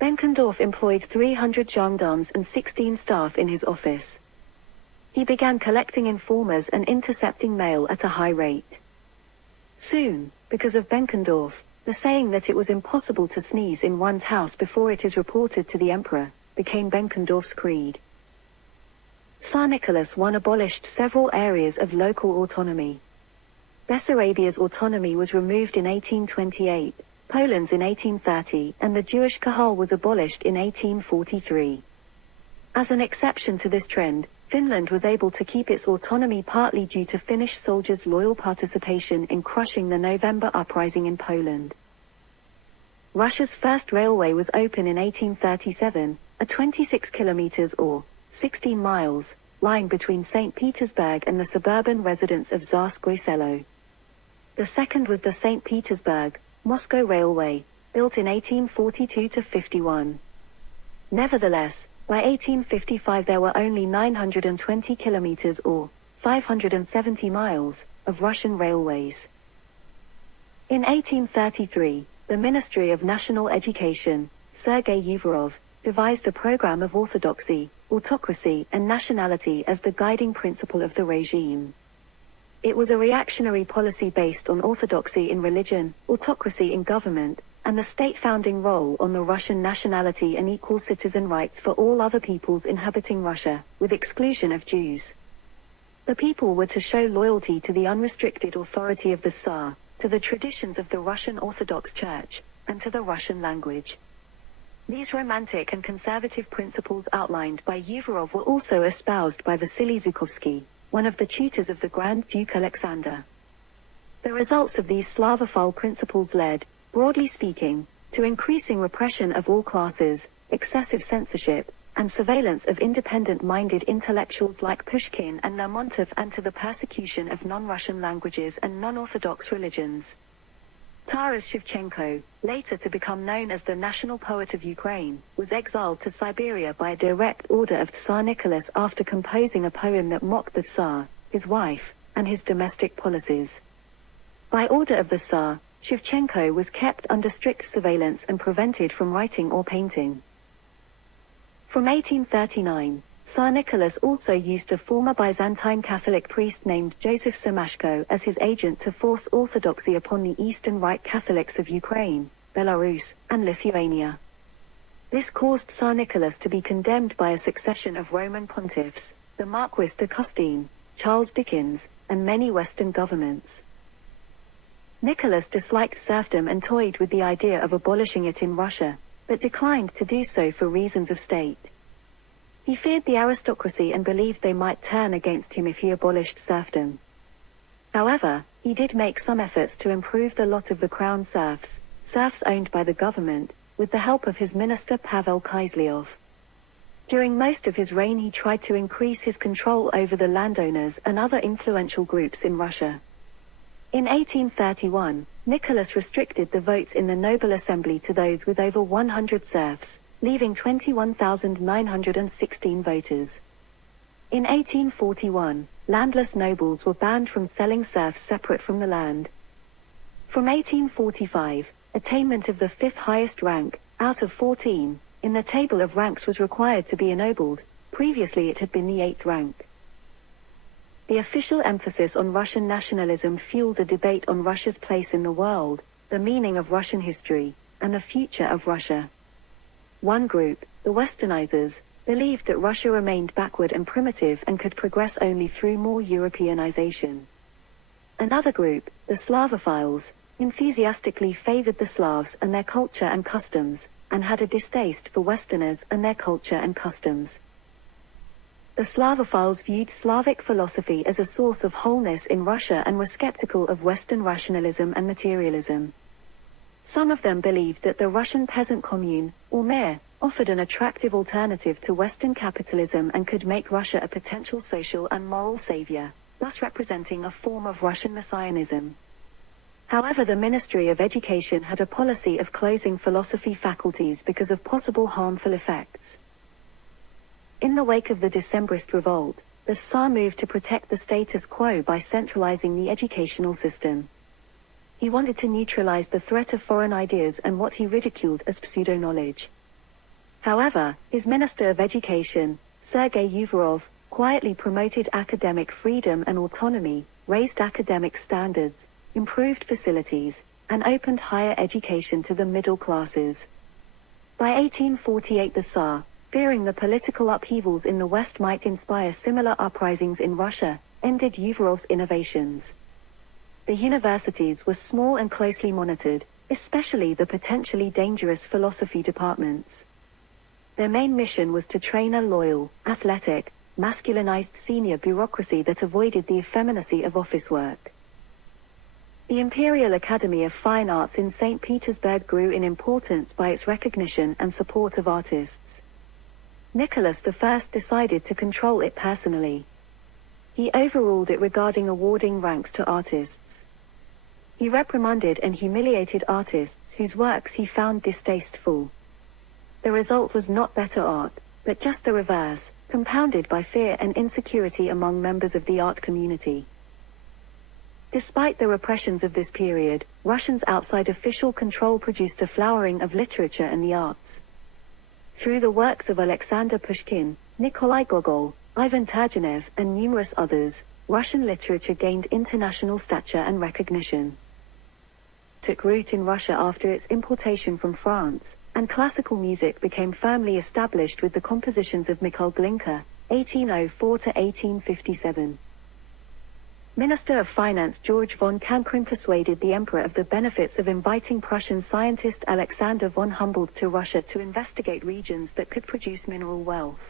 Benkendorf employed 300 gendarmes and 16 staff in his office. He began collecting informers and intercepting mail at a high rate. Soon, because of Benkendorf, the saying that it was impossible to sneeze in one's house before it is reported to the emperor, became Benkendorf's creed. Tsar Nicholas I abolished several areas of local autonomy. Bessarabia's autonomy was removed in 1828, Poland's in 1830, and the Jewish Kahal was abolished in 1843. As an exception to this trend, Finland was able to keep its autonomy partly due to Finnish soldiers' loyal participation in crushing the November uprising in Poland. Russia's first railway was open in 1837, a 26 kilometers or 16 miles line between St. Petersburg and the suburban residents of Tsarskoye Selo. The second was the St. Petersburg-Moscow Railway, built in 1842-51. Nevertheless, by 1855 there were only 920 kilometers or 570 miles of Russian railways. In 1833, the Ministry of National Education, Sergei Uvarov, devised a program of orthodoxy, autocracy, and nationality as the guiding principle of the regime. It was a reactionary policy based on orthodoxy in religion, autocracy in government, and the state founding role on the Russian nationality and equal citizen rights for all other peoples inhabiting Russia, with exclusion of Jews. The people were to show loyalty to the unrestricted authority of the Tsar, to the traditions of the Russian Orthodox Church, and to the Russian language. These romantic and conservative principles outlined by Uvarov were also espoused by Vasily Zhukovsky, one of the tutors of the Grand Duke Alexander. The results of these Slavophile principles led, broadly speaking, to increasing repression of all classes, excessive censorship, and surveillance of independent-minded intellectuals like Pushkin and Lermontov, and to the persecution of non-Russian languages and non-Orthodox religions. Taras Shevchenko, later to become known as the national poet of Ukraine, was exiled to Siberia by a direct order of Tsar Nicholas after composing a poem that mocked the Tsar, his wife, and his domestic policies. By order of the Tsar, Shevchenko was kept under strict surveillance and prevented from writing or painting. From 1839, Tsar Nicholas also used a former Byzantine Catholic priest named Joseph Semashko as his agent to force orthodoxy upon the Eastern Rite Catholics of Ukraine, Belarus, and Lithuania. This caused Tsar Nicholas to be condemned by a succession of Roman pontiffs, the Marquis de Custine, Charles Dickens, and many Western governments. Nicholas disliked serfdom and toyed with the idea of abolishing it in Russia, but declined to do so for reasons of state. He feared the aristocracy and believed they might turn against him if he abolished serfdom. However, he did make some efforts to improve the lot of the crown serfs owned by the government, with the help of his minister Pavel Kiselyov. During most of his reign he tried to increase his control over the landowners and other influential groups in Russia. In 1831, Nicholas restricted the votes in the Noble Assembly to those with over 100 serfs, leaving 21,916 voters. In 1841, landless nobles were banned from selling serfs separate from the land. From 1845, attainment of the fifth highest rank, out of 14, in the table of ranks was required to be ennobled. Previously it had been the 8th rank. The official emphasis on Russian nationalism fueled a debate on Russia's place in the world, the meaning of Russian history, and the future of Russia. One group, the Westernizers, believed that Russia remained backward and primitive and could progress only through more Europeanization. Another group, the Slavophiles, enthusiastically favored the Slavs and their culture and customs, and had a distaste for Westerners and their culture and customs. The Slavophiles viewed Slavic philosophy as a source of wholeness in Russia and were skeptical of Western rationalism and materialism. Some of them believed that the Russian peasant commune, or mayor, offered an attractive alternative to Western capitalism and could make Russia a potential social and moral savior, thus representing a form of Russian messianism. However, the Ministry of Education had a policy of closing philosophy faculties because of possible harmful effects. In the wake of the Decembrist revolt, the Tsar moved to protect the status quo by centralizing the educational system. He wanted to neutralize the threat of foreign ideas and what he ridiculed as pseudo-knowledge. However, his Minister of Education, Sergei Uvarov, quietly promoted academic freedom and autonomy, raised academic standards, improved facilities, and opened higher education to the middle classes. By 1848 the Tsar, fearing the political upheavals in the West might inspire similar uprisings in Russia, ended Uvarov's innovations. The universities were small and closely monitored, especially the potentially dangerous philosophy departments. Their main mission was to train a loyal, athletic, masculinized senior bureaucracy that avoided the effeminacy of office work. The Imperial Academy of Fine Arts in St. Petersburg grew in importance by its recognition and support of artists. Nicholas I decided to control it personally. He overruled it regarding awarding ranks to artists. He reprimanded and humiliated artists whose works he found distasteful. The result was not better art, but just the reverse, compounded by fear and insecurity among members of the art community. Despite the repressions of this period, Russians outside official control produced a flowering of literature and the arts. Through the works of Alexander Pushkin, Nikolai Gogol, Ivan Turgenev, and numerous others, Russian literature gained international stature and recognition. It took root in Russia after its importation from France, and classical music became firmly established with the compositions of Mikhail Glinka, 1804 to 1857. Minister of Finance George von Kankrin persuaded the emperor of the benefits of inviting Prussian scientist Alexander von Humboldt to Russia to investigate regions that could produce mineral wealth.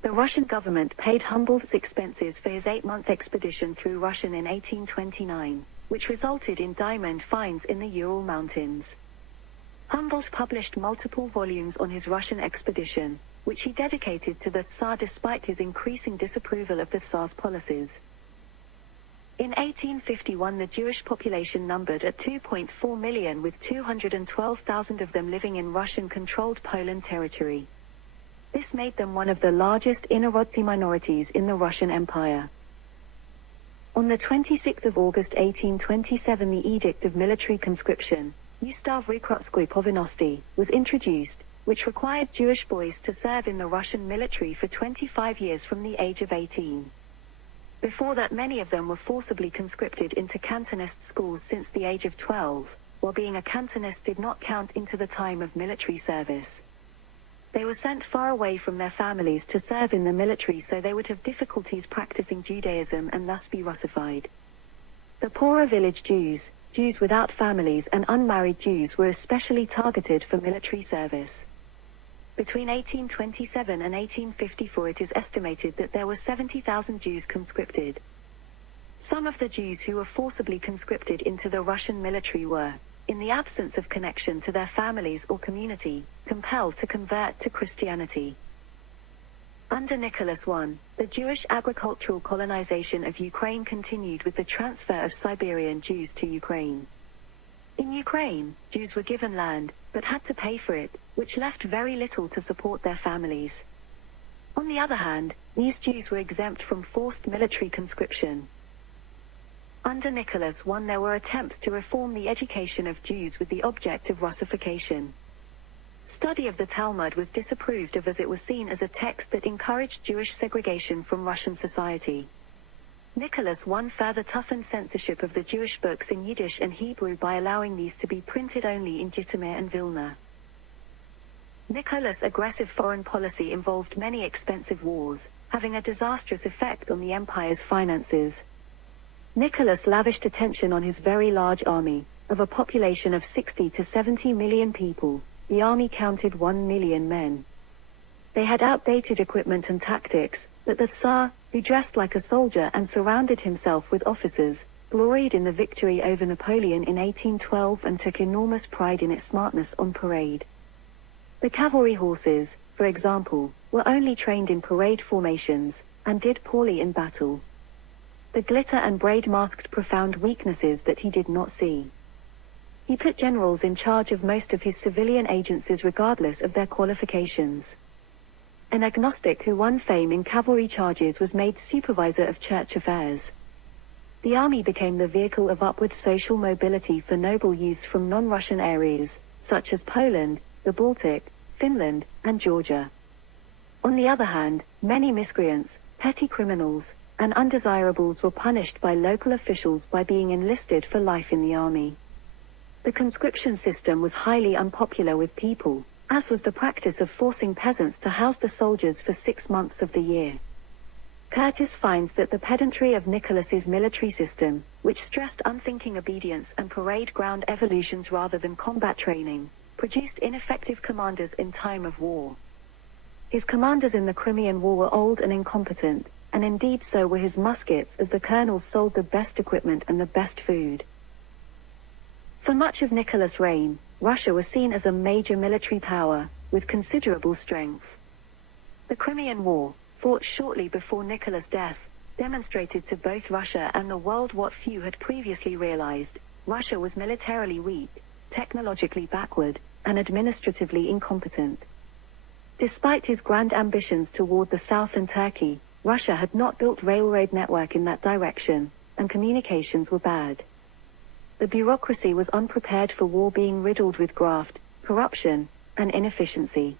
The Russian government paid Humboldt's expenses for his 8-month expedition through Russia in 1829, which resulted in diamond finds in the Ural Mountains. Humboldt published multiple volumes on his Russian expedition, which he dedicated to the Tsar despite his increasing disapproval of the Tsar's policies. In 1851 the Jewish population numbered at 2.4 million, with 212,000 of them living in Russian-controlled Poland territory. This made them one of the largest Inarodzi minorities in the Russian Empire. On the 26th of August 1827 the Edict of Military Conscription, Ustav Rekrutsky Povinnosti, was introduced, which required Jewish boys to serve in the Russian military for 25 years from the age of 18. Before that many of them were forcibly conscripted into Cantonist schools since the age of 12, while being a Cantonist did not count into the time of military service. They were sent far away from their families to serve in the military, so they would have difficulties practicing Judaism and thus be Russified. The poorer village Jews, Jews without families and unmarried Jews were especially targeted for military service. Between 1827 and 1854 it is estimated that there were 70,000 Jews conscripted. Some of the Jews who were forcibly conscripted into the Russian military were, in the absence of connection to their families or community, compelled to convert to Christianity. Under Nicholas I, the Jewish agricultural colonization of Ukraine continued with the transfer of Siberian Jews to Ukraine. In Ukraine, Jews were given land, but had to pay for it, which left very little to support their families. On the other hand, these Jews were exempt from forced military conscription. Under Nicholas I there were attempts to reform the education of Jews with the object of Russification. Study of the Talmud was disapproved of as it was seen as a text that encouraged Jewish segregation from Russian society. Nicholas I further toughened censorship of the Jewish books in Yiddish and Hebrew by allowing these to be printed only in Zhytomyr and Vilna. Nicholas' aggressive foreign policy involved many expensive wars, having a disastrous effect on the empire's finances. Nicholas lavished attention on his very large army. Of a population of 60 to 70 million people, the army counted 1 million men. They had outdated equipment and tactics, but the Tsar, who dressed like a soldier and surrounded himself with officers, gloried in the victory over Napoleon in 1812 and took enormous pride in its smartness on parade. The cavalry horses, for example, were only trained in parade formations, and did poorly in battle. The glitter and braid masked profound weaknesses that he did not see. He put generals in charge of most of his civilian agencies regardless of their qualifications. An agnostic who won fame in cavalry charges was made supervisor of church affairs. The army became the vehicle of upward social mobility for noble youths from non-Russian areas, such as Poland, the Baltic, Finland, and Georgia. On the other hand, many miscreants, petty criminals, and undesirables were punished by local officials by being enlisted for life in the army. The conscription system was highly unpopular with people, as was the practice of forcing peasants to house the soldiers for 6 months of the year. Curtis finds that the pedantry of Nicholas's military system, which stressed unthinking obedience and parade ground evolutions rather than combat training, produced ineffective commanders in time of war. His commanders in the Crimean War were old and incompetent, and indeed so were his muskets, as the colonels sold the best equipment and the best food. For much of Nicholas' reign, Russia was seen as a major military power, with considerable strength. The Crimean War, fought shortly before Nicholas' death, demonstrated to both Russia and the world what few had previously realized: Russia was militarily weak, technologically backward, and administratively incompetent. Despite his grand ambitions toward the south and Turkey, Russia had not built railroad network in that direction, and communications were bad. The bureaucracy was unprepared for war, being riddled with graft, corruption, and inefficiency.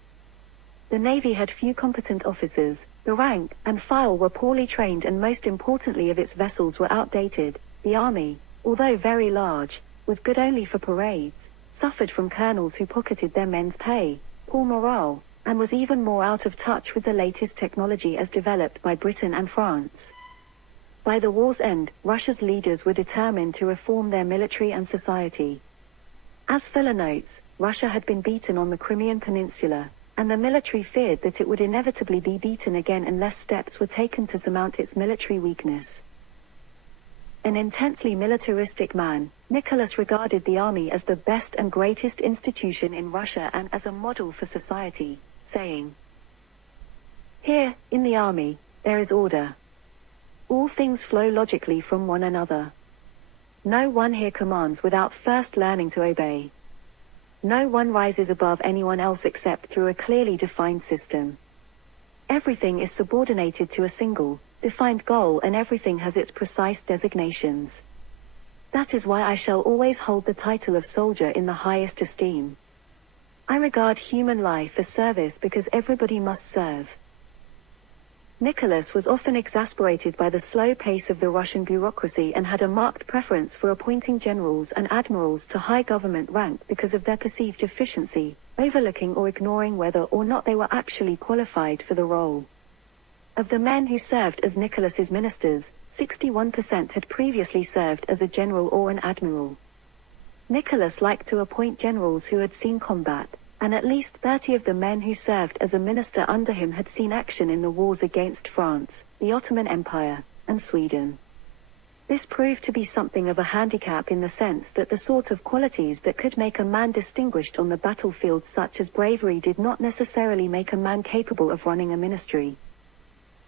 The Navy had few competent officers, the rank and file were poorly trained, and most importantly of its vessels were outdated. The Army, although very large, was good only for parades, suffered from colonels who pocketed their men's pay, poor morale, and was even more out of touch with the latest technology as developed by Britain and France. By the war's end, Russia's leaders were determined to reform their military and society. As Fuller notes, Russia had been beaten on the Crimean Peninsula, and the military feared that it would inevitably be beaten again unless steps were taken to surmount its military weakness. An intensely militaristic man, Nicholas regarded the army as the best and greatest institution in Russia and as a model for society, saying, "Here, in the army, there is order. All things flow logically from one another. No one here commands without first learning to obey. No one rises above anyone else except through a clearly defined system. Everything is subordinated to a single, defined goal, and everything has its precise designations. That is why I shall always hold the title of soldier in the highest esteem. I regard human life as service because everybody must serve." Nicholas was often exasperated by the slow pace of the Russian bureaucracy and had a marked preference for appointing generals and admirals to high government rank because of their perceived efficiency, overlooking or ignoring whether or not they were actually qualified for the role. Of the men who served as Nicholas's ministers, 61% had previously served as a general or an admiral. Nicholas liked to appoint generals who had seen combat, and at least 30 of the men who served as a minister under him had seen action in the wars against France, the Ottoman Empire, and Sweden. This proved to be something of a handicap in the sense that the sort of qualities that could make a man distinguished on the battlefield, such as bravery, did not necessarily make a man capable of running a ministry.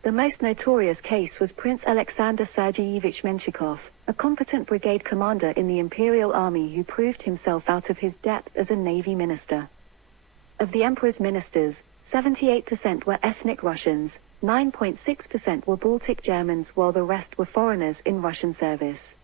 The most notorious case was Prince Alexander Sergeyevich Menshikov, a competent brigade commander in the Imperial Army who proved himself out of his depth as a Navy minister. Of the emperor's ministers, 78% were ethnic Russians, 9.6% were Baltic Germans, while the rest were foreigners in Russian service.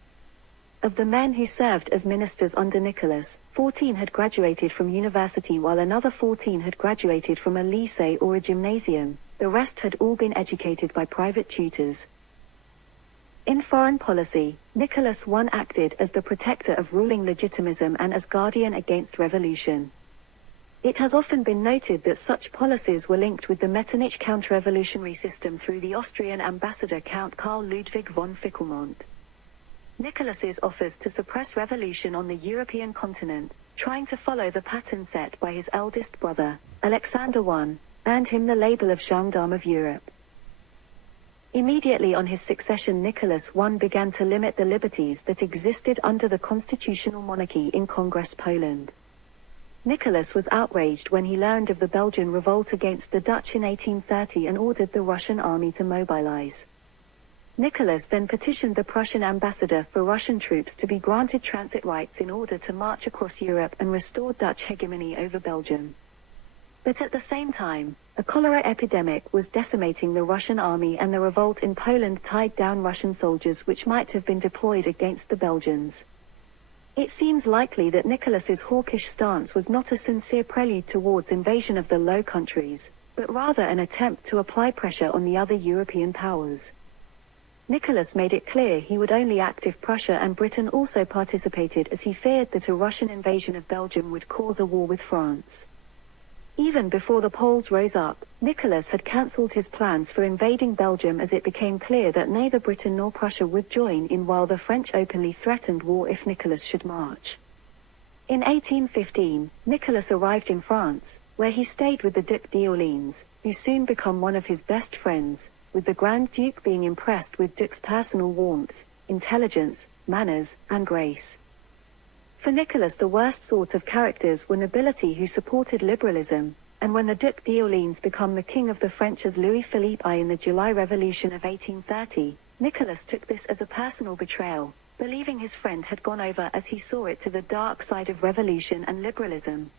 Of the men who served as ministers under Nicholas, 14 had graduated from university while another 14 had graduated from a lycée or a gymnasium. The rest had all been educated by private tutors. In foreign policy, Nicholas I acted as the protector of ruling legitimism and as guardian against revolution. It has often been noted that such policies were linked with the Metternich counter-revolutionary system through the Austrian ambassador Count Karl Ludwig von Fickelmont. Nicholas's offers to suppress revolution on the European continent, trying to follow the pattern set by his eldest brother, Alexander I, earned him the label of Gendarme of Europe. Immediately on his succession, Nicholas I began to limit the liberties that existed under the constitutional monarchy in Congress Poland. Nicholas was outraged when he learned of the Belgian revolt against the Dutch in 1830 and ordered the Russian army to mobilize. Nicholas then petitioned the Prussian ambassador for Russian troops to be granted transit rights in order to march across Europe and restore Dutch hegemony over Belgium. But at the same time, a cholera epidemic was decimating the Russian army, and the revolt in Poland tied down Russian soldiers which might have been deployed against the Belgians. It seems likely that Nicholas's hawkish stance was not a sincere prelude towards invasion of the Low Countries, but rather an attempt to apply pressure on the other European powers. Nicholas made it clear he would only act if Prussia and Britain also participated, as he feared that a Russian invasion of Belgium would cause a war with France. Even before the Poles rose up, Nicholas had cancelled his plans for invading Belgium, as it became clear that neither Britain nor Prussia would join in, while the French openly threatened war if Nicholas should march. In 1815, Nicholas arrived in France, where he stayed with the Duc d'Orléans, who soon became one of his best friends, with the Grand Duke being impressed with Duc's personal warmth, intelligence, manners, and grace. For Nicholas, the worst sort of characters were nobility who supported liberalism, and when the Duc d'Orléans became the king of the French as Louis-Philippe I in the July Revolution of 1830, Nicholas took this as a personal betrayal, believing his friend had gone over, as he saw it, to the dark side of revolution and liberalism.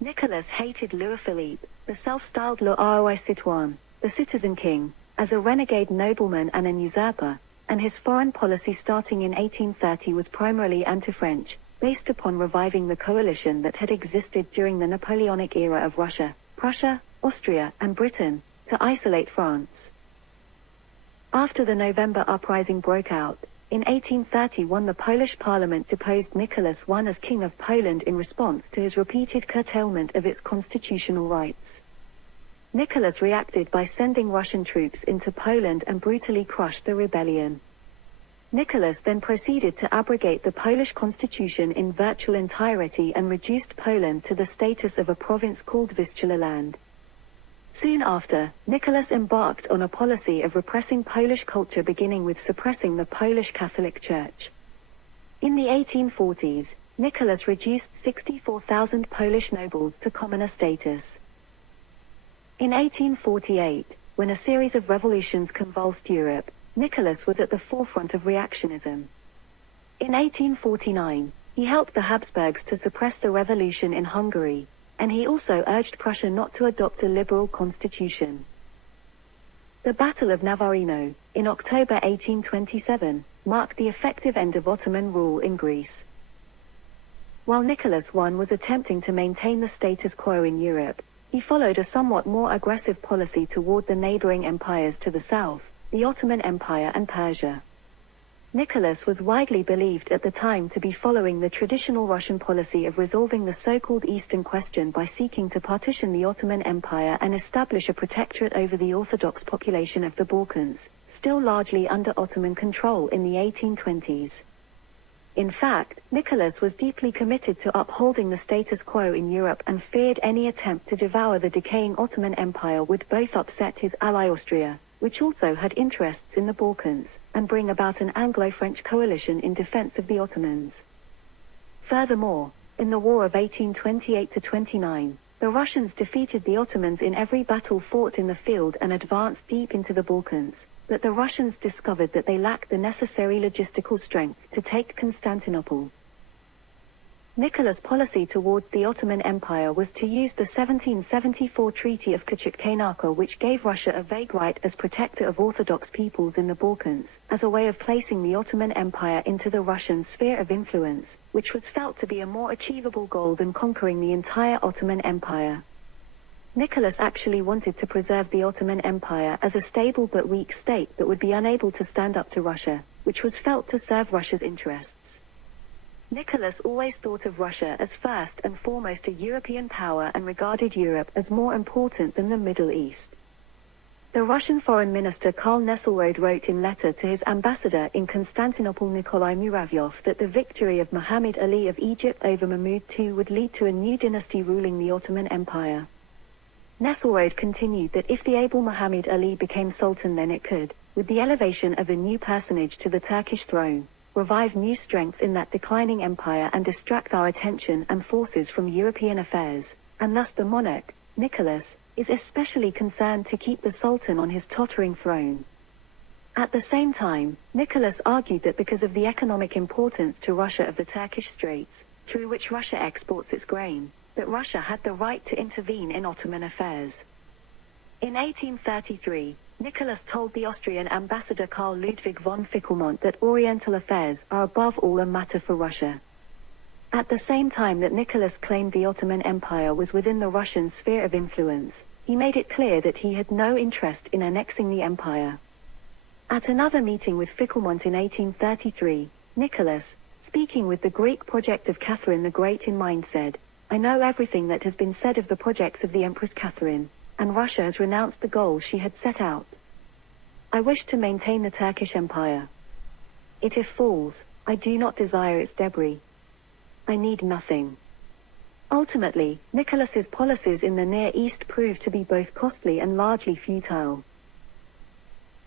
Nicholas hated Louis-Philippe, the self-styled le roi citoyen, the citizen king, as a renegade nobleman and an usurper, and his foreign policy starting in 1830 was primarily anti-French, based upon reviving the coalition that had existed during the Napoleonic era of Russia, Prussia, Austria, and Britain, to isolate France. After the November uprising broke out, in 1831 the Polish parliament deposed Nicholas I as King of Poland in response to his repeated curtailment of its constitutional rights. Nicholas reacted by sending Russian troops into Poland and brutally crushed the rebellion. Nicholas then proceeded to abrogate the Polish constitution in virtual entirety and reduced Poland to the status of a province called Vistula land. Soon after, Nicholas embarked on a policy of repressing Polish culture, beginning with suppressing the Polish Catholic Church. In the 1840s, Nicholas reduced 64,000 Polish nobles to commoner status. In 1848, when a series of revolutions convulsed Europe, Nicholas was at the forefront of reactionism. In 1849, he helped the Habsburgs to suppress the revolution in Hungary, and he also urged Prussia not to adopt a liberal constitution. The Battle of Navarino, in October 1827, marked the effective end of Ottoman rule in Greece. While Nicholas I was attempting to maintain the status quo in Europe, he followed a somewhat more aggressive policy toward the neighboring empires to the south, the Ottoman Empire and Persia. Nicholas was widely believed at the time to be following the traditional Russian policy of resolving the so-called Eastern question by seeking to partition the Ottoman Empire and establish a protectorate over the Orthodox population of the Balkans, still largely under Ottoman control in the 1820s. In fact, Nicholas was deeply committed to upholding the status quo in Europe and feared any attempt to devour the decaying Ottoman Empire would both upset his ally Austria, which also had interests in the Balkans, and bring about an Anglo-French coalition in defense of the Ottomans. Furthermore, in the War of 1828-29, the Russians defeated the Ottomans in every battle fought in the field and advanced deep into the Balkans, but the Russians discovered that they lacked the necessary logistical strength to take Constantinople. Nicholas' policy towards the Ottoman Empire was to use the 1774 Treaty of Kachuk-Kaynarka, which gave Russia a vague right as protector of Orthodox peoples in the Balkans, as a way of placing the Ottoman Empire into the Russian sphere of influence, which was felt to be a more achievable goal than conquering the entire Ottoman Empire. Nicholas actually wanted to preserve the Ottoman Empire as a stable but weak state that would be unable to stand up to Russia, which was felt to serve Russia's interests. Nicholas always thought of Russia as first and foremost a European power and regarded Europe as more important than the Middle East. The Russian Foreign Minister Karl Nesselrode wrote in letter to his ambassador in Constantinople Nikolai Muravyov that the victory of Muhammad Ali of Egypt over Mahmud II would lead to a new dynasty ruling the Ottoman Empire. Nesselrode continued that if the able Muhammad Ali became Sultan, then it could, with the elevation of a new personage to the Turkish throne, revive new strength in that declining empire and distract our attention and forces from European affairs, and thus the monarch, Nicholas, is especially concerned to keep the Sultan on his tottering throne. At the same time, Nicholas argued that because of the economic importance to Russia of the Turkish Straits, through which Russia exports its grain, that Russia had the right to intervene in Ottoman affairs. In 1833, Nicholas told the Austrian ambassador Karl Ludwig von Fickelmont that Oriental affairs are above all a matter for Russia. At the same time that Nicholas claimed the Ottoman Empire was within the Russian sphere of influence, he made it clear that he had no interest in annexing the empire. At another meeting with Fickelmont in 1833, Nicholas, speaking with the Greek project of Catherine the Great in mind, said, "I know everything that has been said of the projects of the Empress Catherine, and Russia has renounced the goal she had set out. I wish to maintain the Turkish Empire. If it falls, I do not desire its debris. I need nothing." Ultimately, Nicholas's policies in the Near East proved to be both costly and largely futile.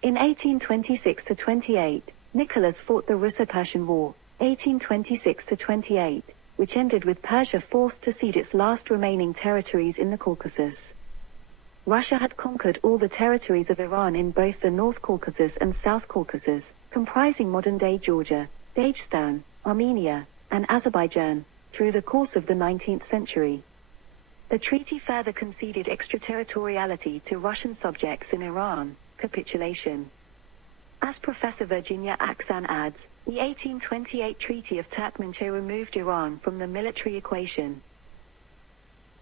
In 1826-28, Nicholas fought the Russo-Persian War, 1826-28, which ended with Persia forced to cede its last remaining territories in the Caucasus. Russia had conquered all the territories of Iran in both the North Caucasus and South Caucasus, comprising modern-day Georgia, Dagestan, Armenia, and Azerbaijan, through the course of the 19th century. The treaty further conceded extraterritoriality to Russian subjects in Iran, capitulation. As Professor Virginia Aksan adds, the 1828 Treaty of Turkmenchay removed Iran from the military equation.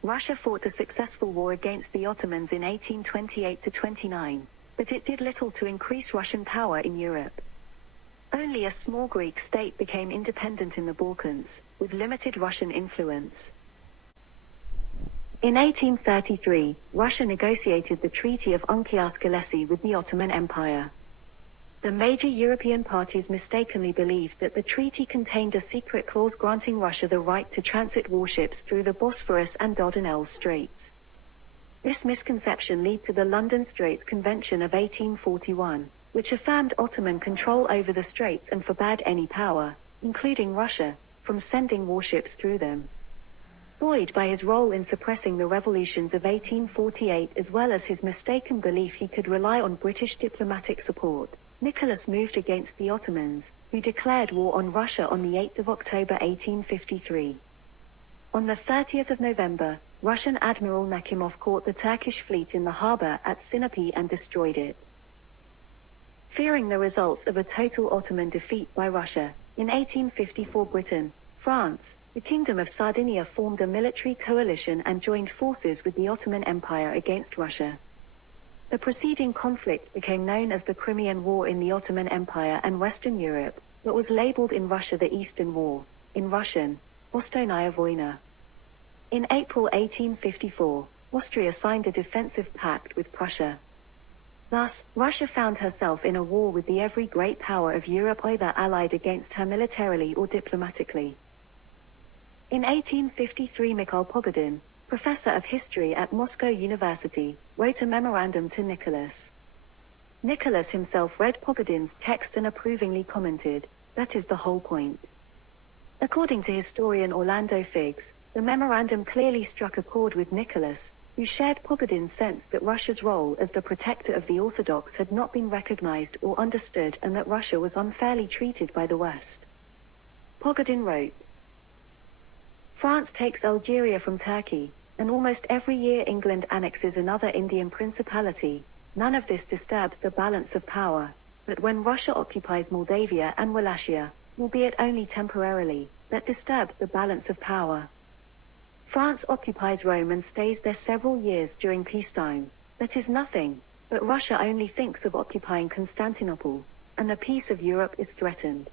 Russia fought a successful war against the Ottomans in 1828–29, but it did little to increase Russian power in Europe. Only a small Greek state became independent in the Balkans, with limited Russian influence. In 1833, Russia negotiated the Treaty of Unkiar-Skelessi with the Ottoman Empire. The major European parties mistakenly believed that the treaty contained a secret clause granting Russia the right to transit warships through the Bosphorus and Dardanelles Straits. This misconception led to the London Straits Convention of 1841, which affirmed Ottoman control over the straits and forbade any power, including Russia, from sending warships through them. Buoyed by his role in suppressing the revolutions of 1848 as well as his mistaken belief he could rely on British diplomatic support, Nicholas moved against the Ottomans, who declared war on Russia on the 8th of October 1853. On the 30th of November, Russian Admiral Nakhimov caught the Turkish fleet in the harbor at Sinope and destroyed it. Fearing the results of a total Ottoman defeat by Russia, in 1854 Britain, France, the Kingdom of Sardinia formed a military coalition and joined forces with the Ottoman Empire against Russia. The preceding conflict became known as the Crimean War in the Ottoman Empire and Western Europe, but was labeled in Russia the Eastern War, in Russian, Ostonaya Voyna. In April 1854, Austria signed a defensive pact with Prussia. Thus, Russia found herself in a war with the every great power of Europe either allied against her militarily or diplomatically. In 1853 Mikhail Pogodin, professor of history at Moscow University, wrote a memorandum to Nicholas. Nicholas himself read Pogodin's text and approvingly commented, "That is the whole point." According to historian Orlando Figes, the memorandum clearly struck a chord with Nicholas, who shared Pogodin's sense that Russia's role as the protector of the Orthodox had not been recognized or understood and that Russia was unfairly treated by the West. Pogodin wrote, "France takes Algeria from Turkey, and almost every year England annexes another Indian principality. None of this disturbs the balance of power, but when Russia occupies Moldavia and Wallachia, albeit only temporarily, that disturbs the balance of power. France occupies Rome and stays there several years during peacetime. That is nothing, but Russia only thinks of occupying Constantinople, and the peace of Europe is threatened.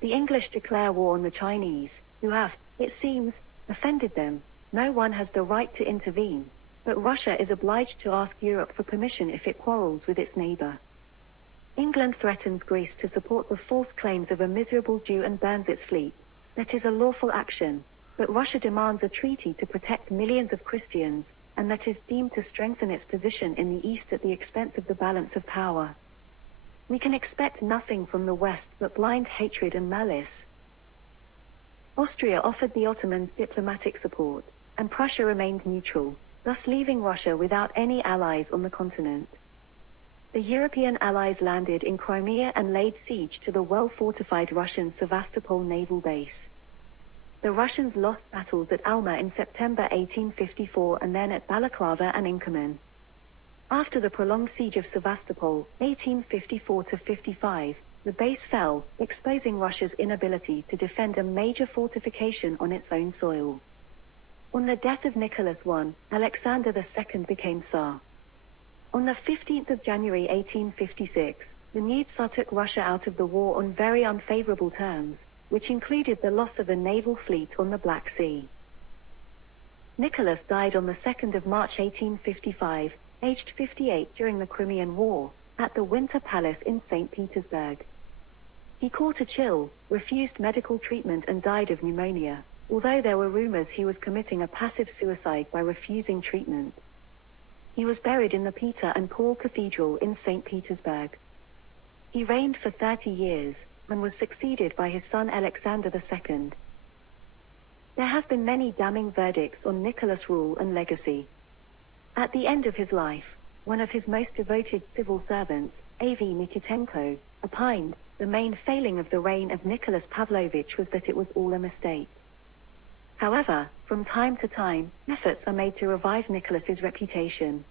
The English declare war on the Chinese, who have, it seems, offended them. No one has the right to intervene, but Russia is obliged to ask Europe for permission if it quarrels with its neighbor. England threatens Greece to support the false claims of a miserable Jew and burns its fleet. That is a lawful action, but Russia demands a treaty to protect millions of Christians, and that is deemed to strengthen its position in the East at the expense of the balance of power. We can expect nothing from the West but blind hatred and malice." Austria offered the Ottomans diplomatic support, and Prussia remained neutral, thus leaving Russia without any allies on the continent. The European allies landed in Crimea and laid siege to the well-fortified Russian Sevastopol naval base. The Russians lost battles at Alma in September 1854 and then at Balaclava and Inkerman. After the prolonged siege of Sevastopol, 1854–55, the base fell, exposing Russia's inability to defend a major fortification on its own soil. On the death of Nicholas I, Alexander II became Tsar. On the 15th of January 1856, the new Tsar took Russia out of the war on very unfavorable terms, which included the loss of a naval fleet on the Black Sea. Nicholas died on the 2nd of March 1855, aged 58 during the Crimean War, at the Winter Palace in St. Petersburg. He caught a chill, refused medical treatment and died of pneumonia, although there were rumors he was committing a passive suicide by refusing treatment. He was buried in the Peter and Paul Cathedral in St. Petersburg. He reigned for 30 years, and was succeeded by his son Alexander II. There have been many damning verdicts on Nicholas' rule and legacy. At the end of his life, one of his most devoted civil servants, A.V. Nikitenko, opined, the main failing of the reign of Nicholas Pavlovich was that it was all a mistake. However, from time to time, efforts are made to revive Nicholas's reputation.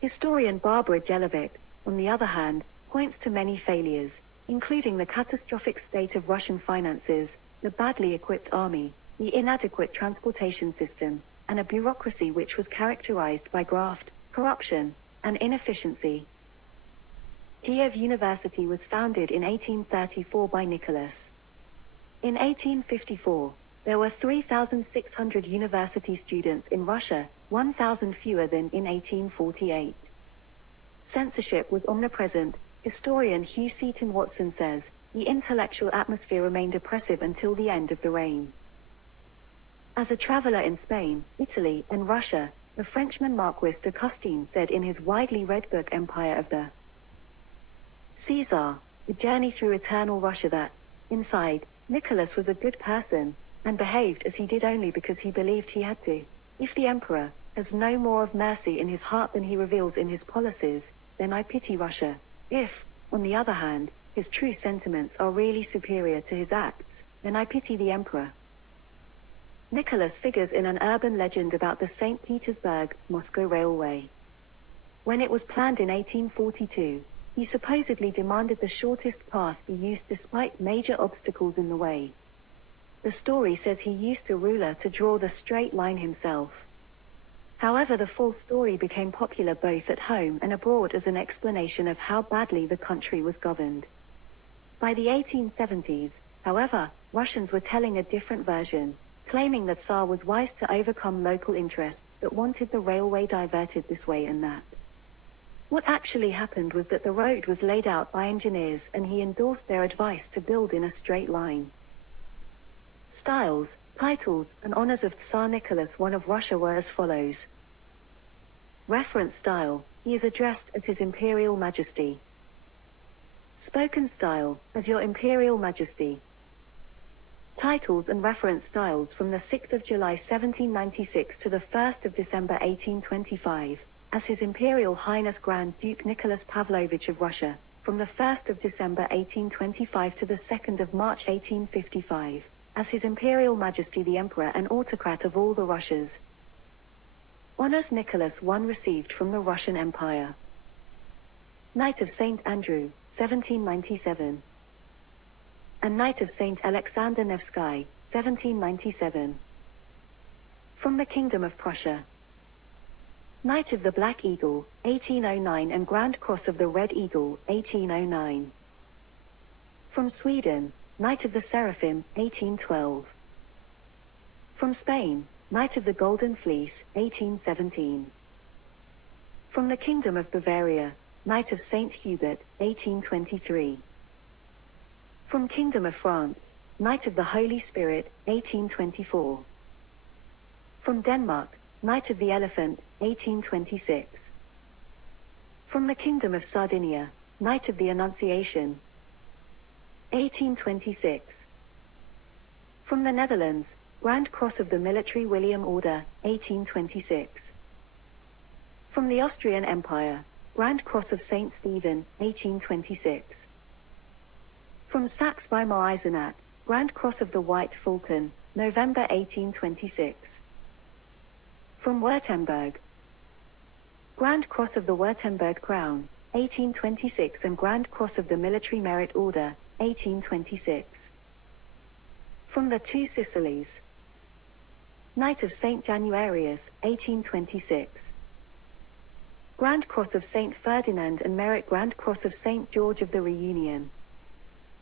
Historian Barbara Jelinek, on the other hand, points to many failures, including the catastrophic state of Russian finances, the badly equipped army, the inadequate transportation system, and a bureaucracy which was characterized by graft, corruption, and inefficiency. Kiev University was founded in 1834 by Nicholas. In 1854, there were 3,600 university students in Russia, 1,000 fewer than in 1848. Censorship was omnipresent. Historian Hugh Seaton Watson says, the intellectual atmosphere remained oppressive until the end of the reign. As a traveler in Spain, Italy, and Russia, the Frenchman Marquis de Custine said in his widely read book Empire of the CZARS, The Journey Through Eternal Russia that, inside, Nicholas was a good person, and behaved as he did only because he believed he had to. If the emperor has no more of mercy in his heart than he reveals in his policies, then I pity Russia. If, on the other hand, his true sentiments are really superior to his acts, then I pity the emperor. Nicholas figures in an urban legend about the St. Petersburg-Moscow Railway. When it was planned in 1842, he supposedly demanded the shortest path be used despite major obstacles in the way. The story says he used a ruler to draw the straight line himself. However, the false story became popular both at home and abroad as an explanation of how badly the country was governed. By the 1870s, however, Russians were telling a different version, claiming that Tsar was wise to overcome local interests that wanted the railway diverted this way and that. What actually happened was that the road was laid out by engineers and he endorsed their advice to build in a straight line. Styles, titles, and honors of Tsar Nicholas I of Russia were as follows. Reference style, he is addressed as His Imperial Majesty. Spoken style, as Your Imperial Majesty. Titles and reference styles from the 6th of July 1796 to the 1st of December 1825, as His Imperial Highness Grand Duke Nicholas Pavlovich of Russia, from the 1st of December 1825 to the 2nd of March 1855, as His Imperial Majesty the Emperor and Autocrat of all the Russias. Honors Nicholas I received from the Russian Empire. Knight of St. Andrew, 1797. And Knight of St. Alexander Nevsky, 1797. From the Kingdom of Prussia. Knight of the Black Eagle, 1809 and Grand Cross of the Red Eagle, 1809. From Sweden, Knight of the Seraphim, 1812. From Spain, Knight of the Golden Fleece, 1817. From the Kingdom of Bavaria, Knight of St. Hubert, 1823. From Kingdom of France, Knight of the Holy Spirit, 1824. From Denmark, Knight of the Elephant, 1826. From the Kingdom of Sardinia, Knight of the Annunciation, 1826. From the Netherlands, Grand Cross of the Military William Order, 1826. From the Austrian Empire, Grand Cross of St. Stephen, 1826. From Saxe-Weimar Eisenach, Grand Cross of the White Falcon, November 1826. From Württemberg, Grand Cross of the Württemberg Crown, 1826 and Grand Cross of the Military Merit Order, 1826. From the Two Sicilies, Knight of St. Januarius, 1826. Grand Cross of St. Ferdinand and Merit Grand Cross of St. George of the Reunion.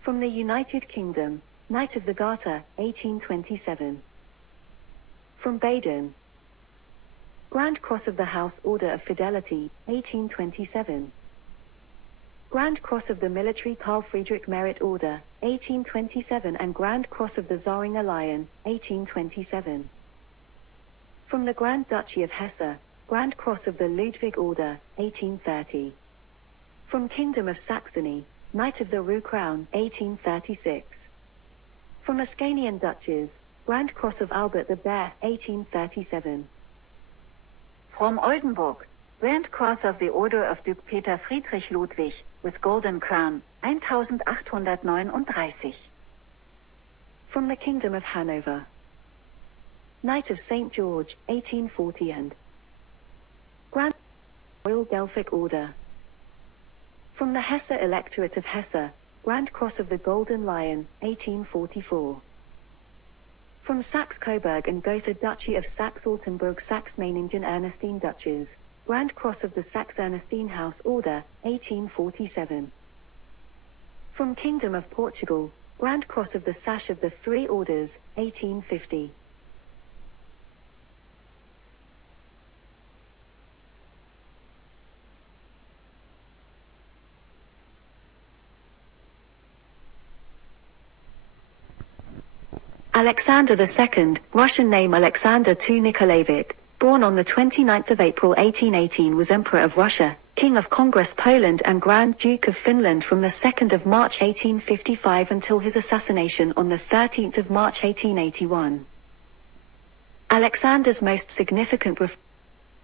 From the United Kingdom, Knight of the Garter, 1827. From Baden, Grand Cross of the House Order of Fidelity, 1827. Grand Cross of the Military Karl Friedrich Merit Order, 1827 and Grand Cross of the Zaringer Lion, 1827. From the Grand Duchy of Hesse, Grand Cross of the Ludwig Order, 1830. From Kingdom of Saxony, Knight of the Rue Crown, 1836. From Ascanian Duchies, Grand Cross of Albert the Bear, 1837. From Oldenburg, Grand Cross of the Order of Duke Peter Friedrich Ludwig, with Golden Crown, 1839. From the Kingdom of Hanover, Knight of St. George, 1840 and Grand Royal Delphic Order. From the Hesse Electorate of Hesse, Grand Cross of the Golden Lion, 1844. From Saxe-Coburg and Gotha Duchy of Saxe-Altenburg Saxe-Meiningen Ernestine Duchess, Grand Cross of the Saxe-Ernestine House Order, 1847. From Kingdom of Portugal, Grand Cross of the Sash of the Three Orders, 1850. Alexander II, Russian name Alexander II Nikolaevich, born on the 29th of April 1818, was Emperor of Russia, King of Congress Poland and Grand Duke of Finland from the 2nd of March 1855 until his assassination on the 13th of March 1881. Alexander's most significant reform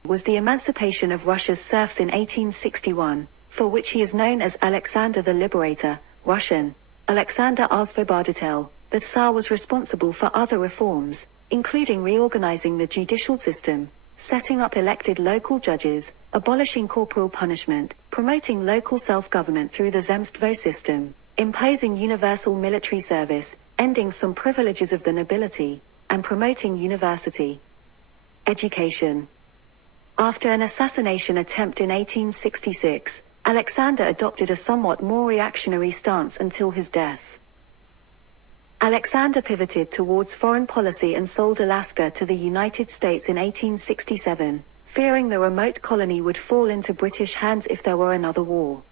was the emancipation of Russia's serfs in 1861, for which he is known as Alexander the Liberator, Russian, Alexander Osvoboditel. The Tsar was responsible for other reforms, including reorganizing the judicial system, setting up elected local judges, abolishing corporal punishment, promoting local self-government through the Zemstvo system, imposing universal military service, ending some privileges of the nobility, and promoting university education. After an assassination attempt in 1866, Alexander adopted a somewhat more reactionary stance until his death. Alexander pivoted towards foreign policy and sold Alaska to the United States in 1867, fearing the remote colony would fall into British hands if there were another war.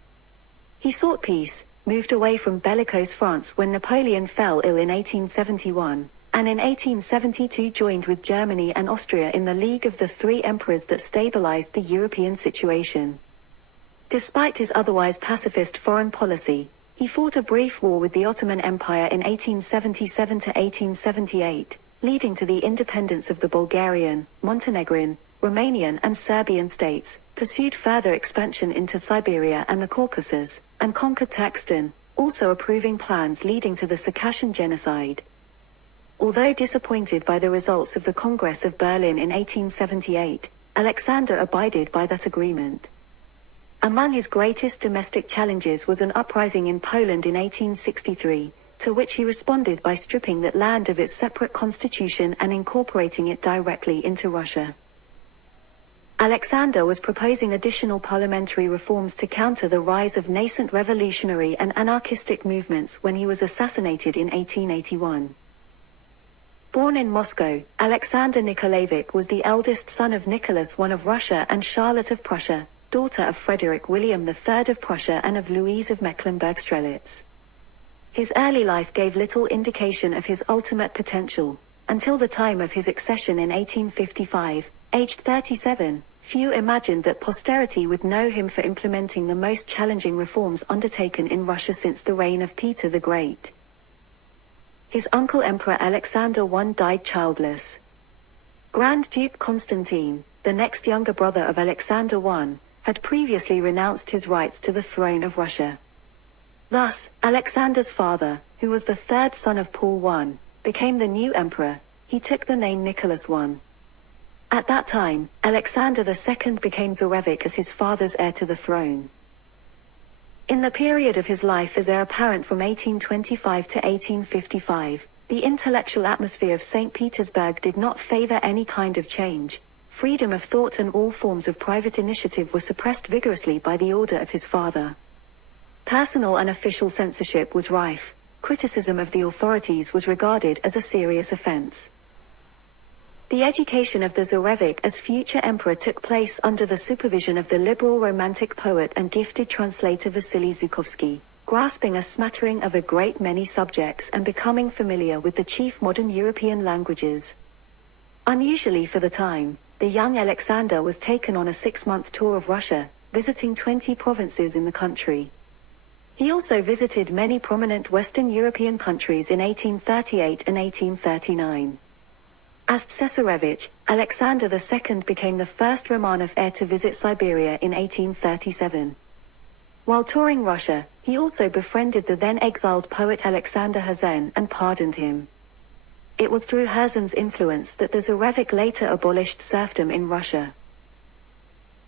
He sought peace, moved away from bellicose France when Napoleon fell ill in 1871, and in 1872 joined with Germany and Austria in the League of the Three Emperors that stabilized the European situation. Despite his otherwise pacifist foreign policy, he fought a brief war with the Ottoman Empire in 1877 to 1878, leading to the independence of the Bulgarian, Montenegrin, Romanian and Serbian states, pursued further expansion into Siberia and the Caucasus, and conquered Turkestan, also approving plans leading to the Circassian genocide. Although disappointed by the results of the Congress of Berlin in 1878, Alexander abided by that agreement. Among his greatest domestic challenges was an uprising in Poland in 1863, to which he responded by stripping that land of its separate constitution and incorporating it directly into Russia. Alexander was proposing additional parliamentary reforms to counter the rise of nascent revolutionary and anarchistic movements when he was assassinated in 1881. Born in Moscow, Alexander Nikolaevich was the eldest son of Nicholas I of Russia and Charlotte of Prussia, daughter of Frederick William III of Prussia and of Louise of Mecklenburg-Strelitz. His early life gave little indication of his ultimate potential. Until the time of his accession in 1855, aged 37, few imagined that posterity would know him for implementing the most challenging reforms undertaken in Russia since the reign of Peter the Great. His uncle Emperor Alexander I died childless. Grand Duke Constantine, the next younger brother of Alexander I, had previously renounced his rights to the throne of Russia. Thus, Alexander's father, who was the third son of Paul I, became the new emperor. He took the name Nicholas I. At that time, Alexander II became Tsarevich as his father's heir to the throne. In the period of his life as heir apparent from 1825 to 1855, the intellectual atmosphere of St. Petersburg did not favor any kind of change. Freedom of thought and all forms of private initiative were suppressed vigorously by the order of his father. Personal and official censorship was rife. Criticism of the authorities was regarded as a serious offense. The education of the Tsarevich as future emperor took place under the supervision of the liberal romantic poet and gifted translator Vasily Zhukovsky, grasping a smattering of a great many subjects and becoming familiar with the chief modern European languages. Unusually for the time, the young Alexander was taken on a 6-month tour of Russia, visiting 20 provinces in the country. He also visited many prominent Western European countries in 1838 and 1839. As Cesarevich, Alexander II became the first Romanov heir to visit Siberia in 1837. While touring Russia, he also befriended the then exiled poet Alexander Herzen and pardoned him. It was through Herzen's influence that the Tsarevich later abolished serfdom in Russia.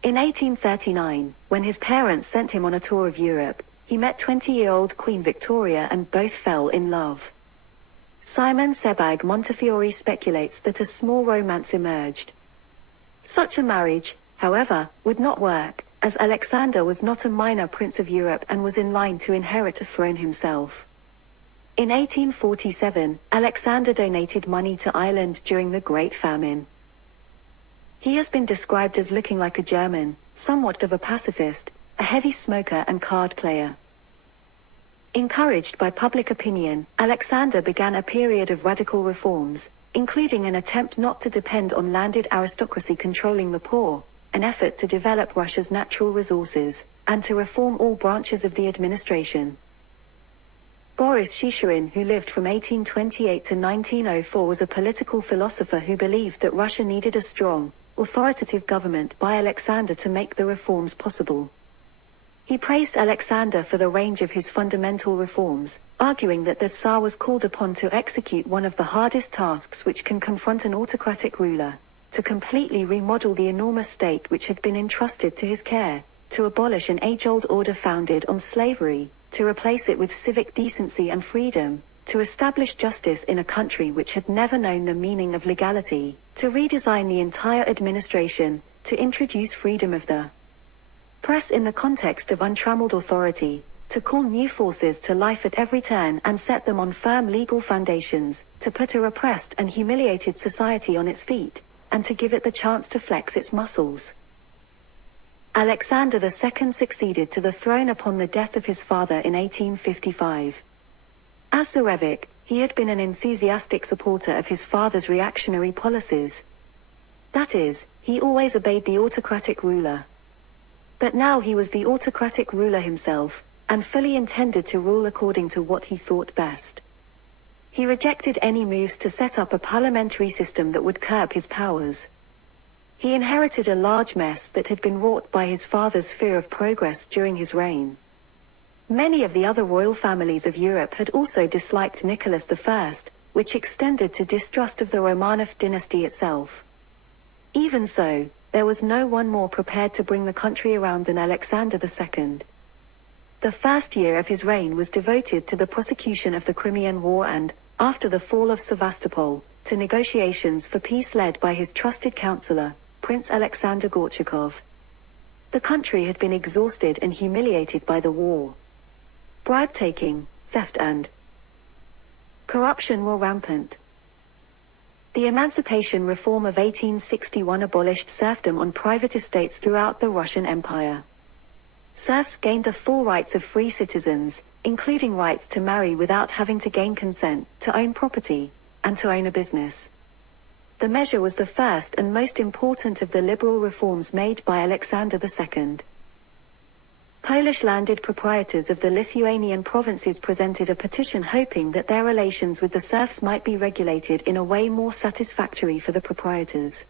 In 1839, when his parents sent him on a tour of Europe, he met 20-year-old Queen Victoria and both fell in love. Simon Sebag Montefiore speculates that a small romance emerged. Such a marriage, however, would not work, as Alexander was not a minor prince of Europe and was in line to inherit a throne himself. In 1847, Alexander donated money to Ireland during the Great Famine. He has been described as looking like a German, somewhat of a pacifist, a heavy smoker and card player. Encouraged by public opinion, Alexander began a period of radical reforms, including an attempt not to depend on landed aristocracy controlling the poor, an effort to develop Russia's natural resources, and to reform all branches of the administration. Boris Chicherin, who lived from 1828 to 1904, was a political philosopher who believed that Russia needed a strong, authoritative government by Alexander to make the reforms possible. He praised Alexander for the range of his fundamental reforms, arguing that the Tsar was called upon to execute one of the hardest tasks which can confront an autocratic ruler, to completely remodel the enormous state which had been entrusted to his care, to abolish an age-old order founded on slavery, to replace it with civic decency and freedom, to establish justice in a country which had never known the meaning of legality, to redesign the entire administration, to introduce freedom of the press in the context of untrammeled authority, to call new forces to life at every turn and set them on firm legal foundations, to put a repressed and humiliated society on its feet, and to give it the chance to flex its muscles. Alexander II succeeded to the throne upon the death of his father in 1855. As Tsarevich, he had been an enthusiastic supporter of his father's reactionary policies. That is, he always obeyed the autocratic ruler. But now he was the autocratic ruler himself, and fully intended to rule according to what he thought best. He rejected any moves to set up a parliamentary system that would curb his powers. He inherited a large mess that had been wrought by his father's fear of progress during his reign. Many of the other royal families of Europe had also disliked Nicholas I, which extended to distrust of the Romanov dynasty itself. Even so, there was no one more prepared to bring the country around than Alexander II. The first year of his reign was devoted to the prosecution of the Crimean War and, after the fall of Sevastopol, to negotiations for peace led by his trusted counselor, Prince Alexander Gorchakov. The country had been exhausted and humiliated by the war. Bribe-taking, theft and corruption were rampant. The Emancipation Reform of 1861 abolished serfdom on private estates throughout the Russian Empire. Serfs gained the full rights of free citizens, including rights to marry without having to gain consent, to own property, and to own a business. The measure was the first and most important of the liberal reforms made by Alexander II. Polish landed proprietors of the Lithuanian provinces presented a petition hoping that their relations with the serfs might be regulated in a way more satisfactory for the proprietors.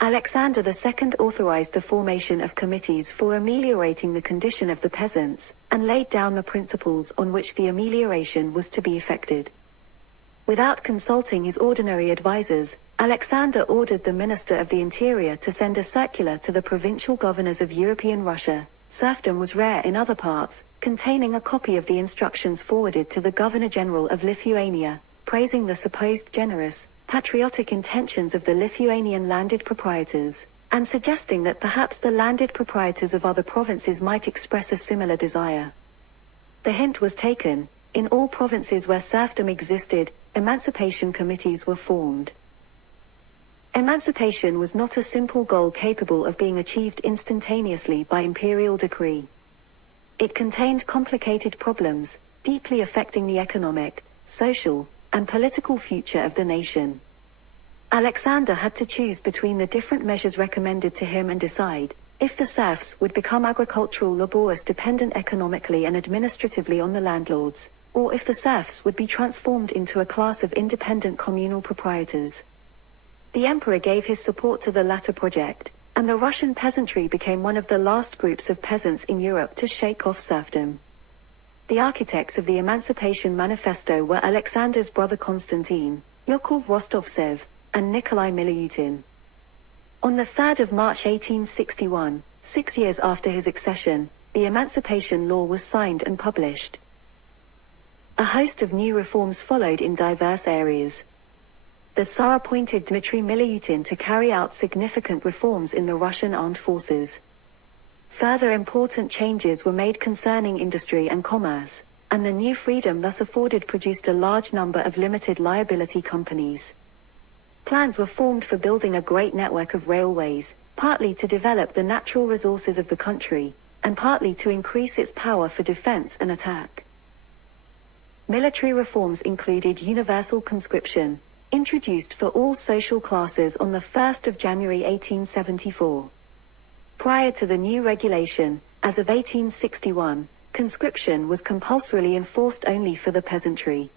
Alexander II authorized the formation of committees for ameliorating the condition of the peasants, and laid down the principles on which the amelioration was to be effected. Without consulting his ordinary advisers, Alexander ordered the Minister of the Interior to send a circular to the provincial governors of European Russia. Serfdom was rare in other parts, containing a copy of the instructions forwarded to the Governor-General of Lithuania, praising the supposed generous, patriotic intentions of the Lithuanian landed proprietors, and suggesting that perhaps the landed proprietors of other provinces might express a similar desire. The hint was taken. In all provinces where serfdom existed, emancipation committees were formed. Emancipation was not a simple goal capable of being achieved instantaneously by imperial decree. It contained complicated problems, deeply affecting the economic, social, and political future of the nation. Alexander had to choose between the different measures recommended to him and decide if the serfs would become agricultural laborers dependent economically and administratively on the landlords, or if the serfs would be transformed into a class of independent communal proprietors. The emperor gave his support to the latter project, and the Russian peasantry became one of the last groups of peasants in Europe to shake off serfdom. The architects of the Emancipation Manifesto were Alexander's brother Constantine, Yakov Rostovtsev, and Nikolai Milyutin. On the 3rd of March 1861, 6 years after his accession, the Emancipation Law was signed and published. A host of new reforms followed in diverse areas. The Tsar appointed Dmitry Milyutin to carry out significant reforms in the Russian armed forces. Further important changes were made concerning industry and commerce, and the new freedom thus afforded produced a large number of limited liability companies. Plans were formed for building a great network of railways, partly to develop the natural resources of the country, and partly to increase its power for defense and attack. Military reforms included universal conscription, introduced for all social classes on the 1st of January 1874. Prior to the new regulation, as of 1861, conscription was compulsorily enforced only for the peasantry.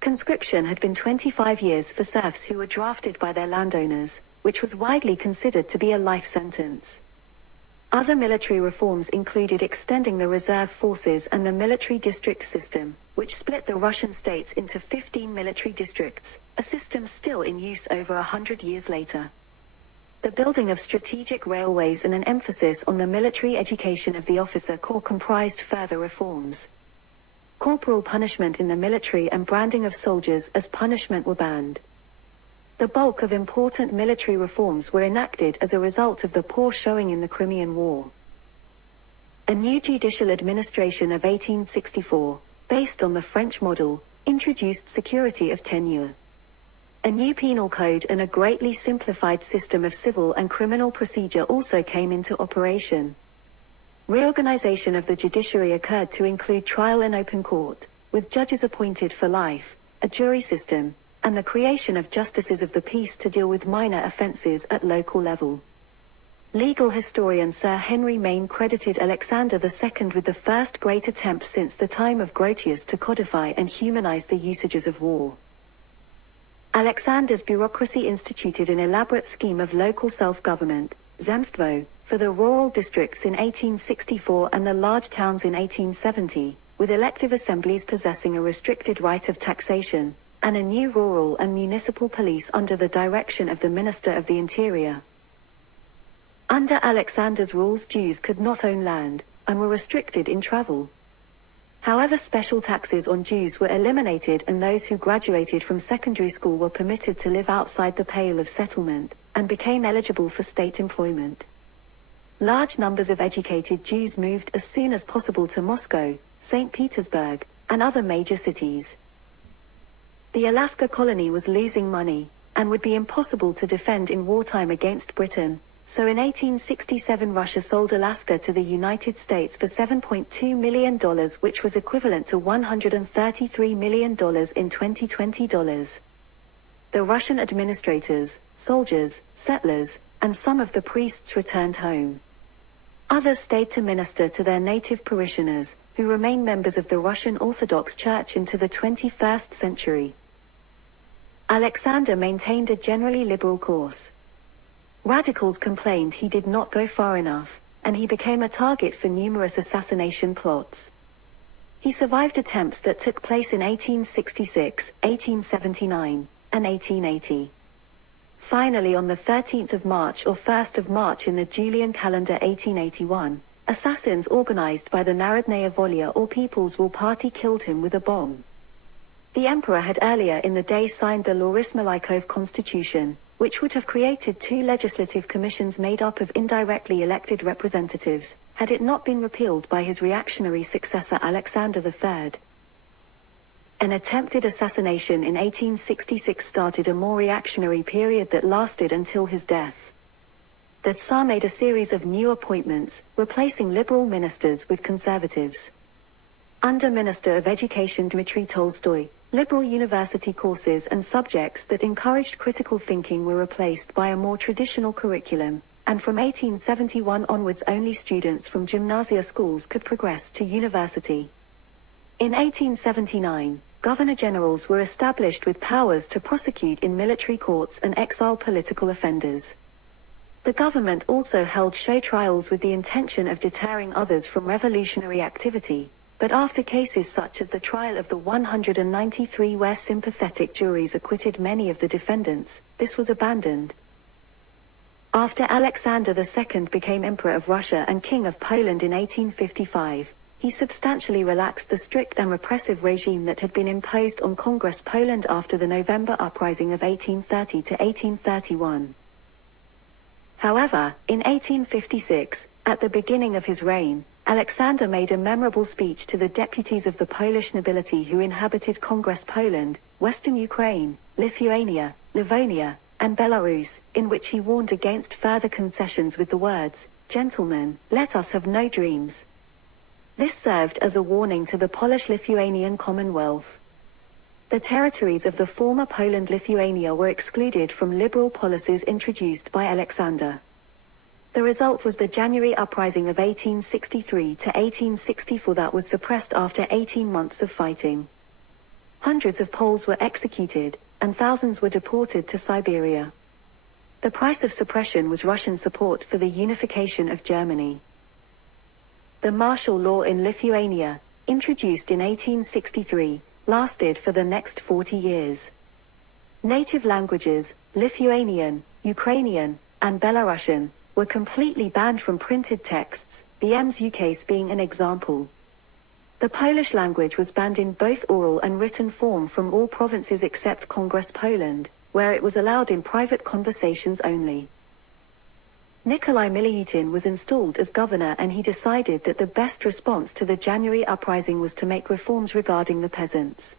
Conscription had been 25 years for serfs who were drafted by their landowners, which was widely considered to be a life sentence. Other military reforms included extending the reserve forces and the military district system, which split the Russian states into 15 military districts, a system still in use over 100 years later. The building of strategic railways and an emphasis on the military education of the officer corps comprised further reforms. Corporal punishment in the military and branding of soldiers as punishment were banned. The bulk of important military reforms were enacted as a result of the poor showing in the Crimean War. A new judicial administration of 1864, based on the French model, introduced security of tenure. A new penal code and a greatly simplified system of civil and criminal procedure also came into operation. Reorganization of the judiciary occurred to include trial in open court, with judges appointed for life, a jury system, and the creation of justices of the peace to deal with minor offenses at local level. Legal historian Sir Henry Maine credited Alexander II with the first great attempt since the time of Grotius to codify and humanize the usages of war. Alexander's bureaucracy instituted an elaborate scheme of local self-government, zemstvo, for the rural districts in 1864 and the large towns in 1870, with elective assemblies possessing a restricted right of taxation, and a new rural and municipal police under the direction of the Minister of the Interior. Under Alexander's rules, Jews could not own land, and were restricted in travel. However, special taxes on Jews were eliminated and those who graduated from secondary school were permitted to live outside the pale of settlement, and became eligible for state employment. Large numbers of educated Jews moved as soon as possible to Moscow, St. Petersburg, and other major cities. The Alaska colony was losing money, and would be impossible to defend in wartime against Britain, so in 1867 Russia sold Alaska to the United States for $7.2 million, which was equivalent to $133 million in 2020 dollars. The Russian administrators, soldiers, settlers, and some of the priests returned home. Others stayed to minister to their native parishioners, who remain members of the Russian Orthodox Church into the 21st century. Alexander maintained a generally liberal course. Radicals complained he did not go far enough, and he became a target for numerous assassination plots. He survived attempts that took place in 1866, 1879, and 1880. Finally, on the 13th of March or 1st of March in the Julian calendar 1881, assassins organized by the Narodnaya Volya or People's Will Party killed him with a bomb. The emperor had earlier in the day signed the Laurys-Melaykov Constitution, which would have created two legislative commissions made up of indirectly elected representatives, had it not been repealed by his reactionary successor Alexander III. An attempted assassination in 1866 started a more reactionary period that lasted until his death. The Tsar made a series of new appointments, replacing liberal ministers with conservatives. Under Minister of Education Dmitry Tolstoy, liberal university courses and subjects that encouraged critical thinking were replaced by a more traditional curriculum, and from 1871 onwards only students from gymnasia schools could progress to university. In 1879, governor-generals were established with powers to prosecute in military courts and exile political offenders. The government also held show trials with the intention of deterring others from revolutionary activity, but after cases such as the trial of the 193 where sympathetic juries acquitted many of the defendants, this was abandoned. After Alexander II became Emperor of Russia and King of Poland in 1855, He substantially relaxed the strict and repressive regime that had been imposed on Congress Poland after the November uprising of 1830 to 1831. However, in 1856, at the beginning of his reign, Alexander made a memorable speech to the deputies of the Polish nobility who inhabited Congress Poland, Western Ukraine, Lithuania, Livonia, and Belarus, in which he warned against further concessions with the words, "Gentlemen, let us have no dreams." This served as a warning to the Polish-Lithuanian Commonwealth. The territories of the former Poland-Lithuania were excluded from liberal policies introduced by Alexander. The result was the January uprising of 1863 to 1864 that was suppressed after 18 months of fighting. Hundreds of Poles were executed, and thousands were deported to Siberia. The price of suppression was Russian support for the unification of Germany. The martial law in Lithuania, introduced in 1863, lasted for the next 40 years. Native languages, Lithuanian, Ukrainian, and Belarusian, were completely banned from printed texts, the EMS case being an example. The Polish language was banned in both oral and written form from all provinces except Congress Poland, where it was allowed in private conversations only. Nikolai Miliutin was installed as governor, and he decided that the best response to the January uprising was to make reforms regarding the peasants.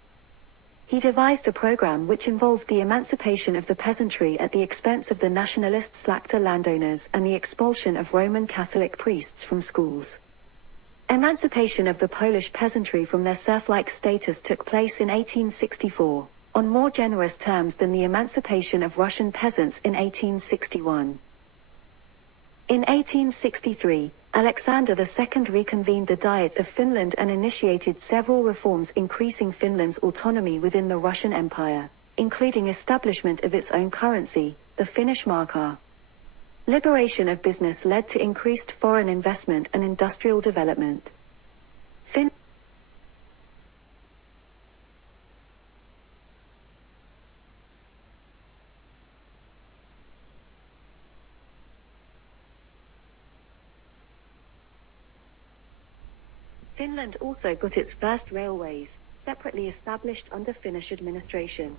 He devised a program which involved the emancipation of the peasantry at the expense of the nationalist-slachter landowners and the expulsion of Roman Catholic priests from schools. Emancipation of the Polish peasantry from their serf-like status took place in 1864, on more generous terms than the emancipation of Russian peasants in 1861. In 1863, Alexander II reconvened the Diet of Finland and initiated several reforms increasing Finland's autonomy within the Russian Empire, including establishment of its own currency, the Finnish marka. Liberation of business led to increased foreign investment and industrial development. Finland also got its first railways, separately established under Finnish administration.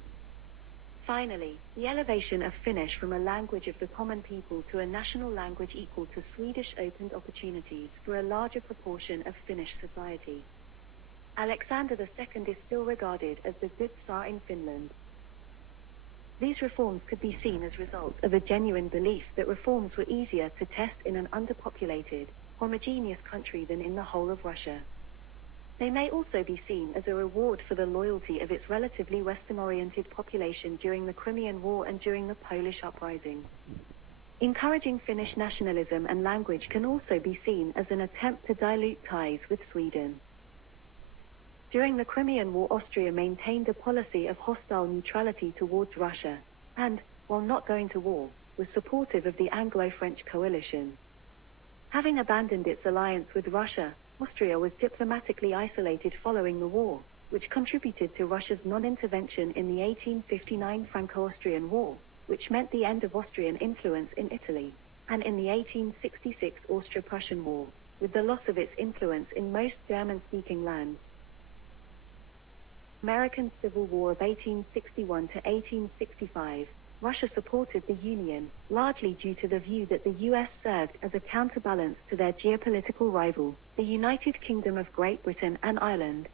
Finally, the elevation of Finnish from a language of the common people to a national language equal to Swedish opened opportunities for a larger proportion of Finnish society. Alexander II is still regarded as the good Tsar in Finland. These reforms could be seen as results of a genuine belief that reforms were easier to test in an underpopulated, homogeneous country than in the whole of Russia. They may also be seen as a reward for the loyalty of its relatively Western-oriented population during the Crimean War and during the Polish uprising. Encouraging Finnish nationalism and language can also be seen as an attempt to dilute ties with Sweden. During the Crimean War, Austria maintained a policy of hostile neutrality towards Russia, and, while not going to war, was supportive of the Anglo-French coalition. Having abandoned its alliance with Russia, Austria was diplomatically isolated following the war, which contributed to Russia's non-intervention in the 1859 Franco-Austrian War, which meant the end of Austrian influence in Italy, and in the 1866 Austro-Prussian War, with the loss of its influence in most German-speaking lands. American Civil War of 1861 to 1865, Russia supported the Union, largely due to the view that the US served as a counterbalance to their geopolitical rival, the United Kingdom of Great Britain and Ireland.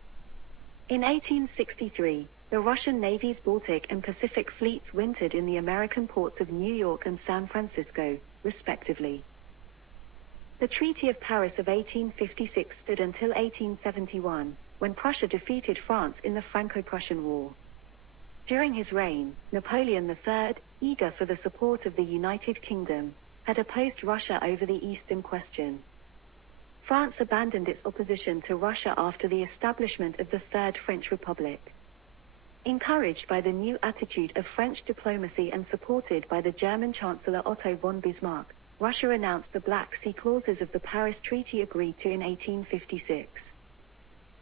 In 1863, the Russian Navy's Baltic and Pacific fleets wintered in the American ports of New York and San Francisco, respectively. The Treaty of Paris of 1856 stood until 1871, when Prussia defeated France in the Franco-Prussian War. During his reign, Napoleon III, eager for the support of the United Kingdom, had opposed Russia over the Eastern question. France abandoned its opposition to Russia after the establishment of the Third French Republic. Encouraged by the new attitude of French diplomacy and supported by the German Chancellor Otto von Bismarck, Russia announced the Black Sea clauses of the Paris Treaty agreed to in 1856.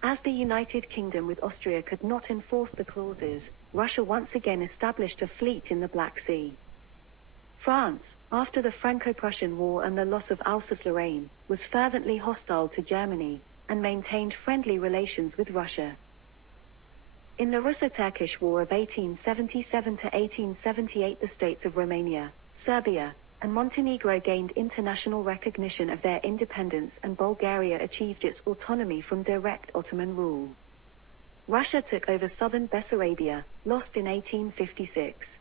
As the United Kingdom with Austria could not enforce the clauses, Russia once again established a fleet in the Black Sea. France, after the Franco-Prussian War and the loss of Alsace-Lorraine, was fervently hostile to Germany, and maintained friendly relations with Russia. In the Russo-Turkish War of 1877 to 1878, the states of Romania, Serbia, and Montenegro gained international recognition of their independence, and Bulgaria achieved its autonomy from direct Ottoman rule. Russia took over southern Bessarabia, lost in 1856.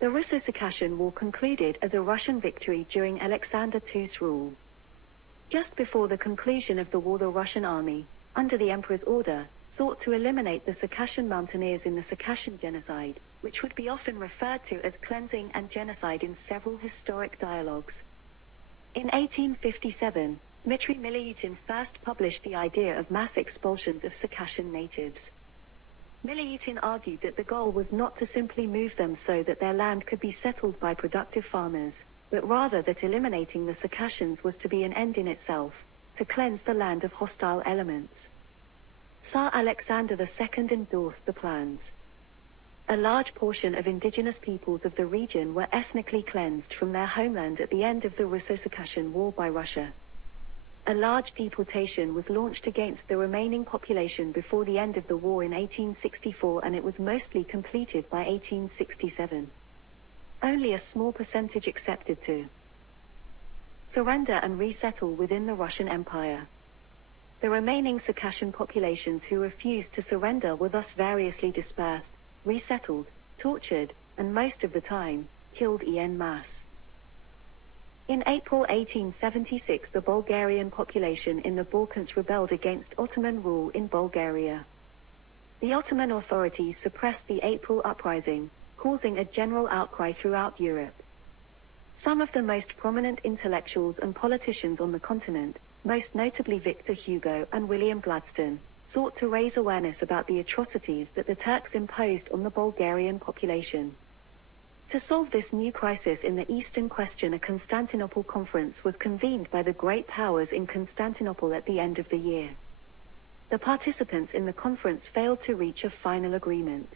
The Russo-Circassian War concluded as a Russian victory during Alexander II's rule. Just before the conclusion of the war, the Russian army, under the emperor's order, sought to eliminate the Circassian mountaineers in the Circassian genocide, which would be often referred to as cleansing and genocide in several historic dialogues. In 1857, Dmitry Miliutin first published the idea of mass expulsions of Circassian natives. Miliutin argued that the goal was not to simply move them so that their land could be settled by productive farmers, but rather that eliminating the Circassians was to be an end in itself, to cleanse the land of hostile elements. Tsar Alexander II endorsed the plans. A large portion of indigenous peoples of the region were ethnically cleansed from their homeland at the end of the Russo-Circassian War by Russia. A large deportation was launched against the remaining population before the end of the war in 1864, and it was mostly completed by 1867. Only a small percentage accepted to surrender and resettle within the Russian Empire. The remaining Circassian populations who refused to surrender were thus variously dispersed, resettled, tortured, and most of the time, killed en masse. In April 1876, the Bulgarian population in the Balkans rebelled against Ottoman rule in Bulgaria. The Ottoman authorities suppressed the April uprising, causing a general outcry throughout Europe. Some of the most prominent intellectuals and politicians on the continent, most notably Victor Hugo and William Gladstone, sought to raise awareness about the atrocities that the Turks imposed on the Bulgarian population. To solve this new crisis in the Eastern question, a Constantinople conference was convened by the great powers in Constantinople at the end of the year. The participants in the conference failed to reach a final agreement.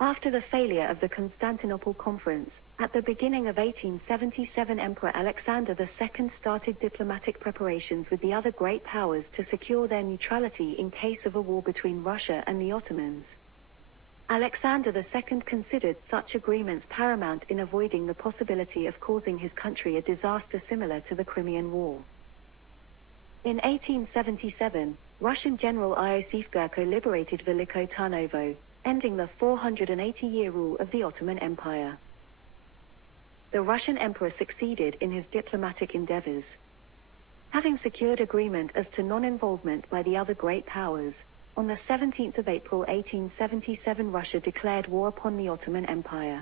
After the failure of the Constantinople Conference, at the beginning of 1877, Emperor Alexander II started diplomatic preparations with the other great powers to secure their neutrality in case of a war between Russia and the Ottomans. Alexander II considered such agreements paramount in avoiding the possibility of causing his country a disaster similar to the Crimean War. In 1877, Russian General Iosif Gurko liberated Veliko Tarnovo, ending the 480-year rule of the Ottoman Empire. The Russian emperor succeeded in his diplomatic endeavors. Having secured agreement as to non-involvement by the other great powers, on the 17th of April 1877, Russia declared war upon the Ottoman Empire.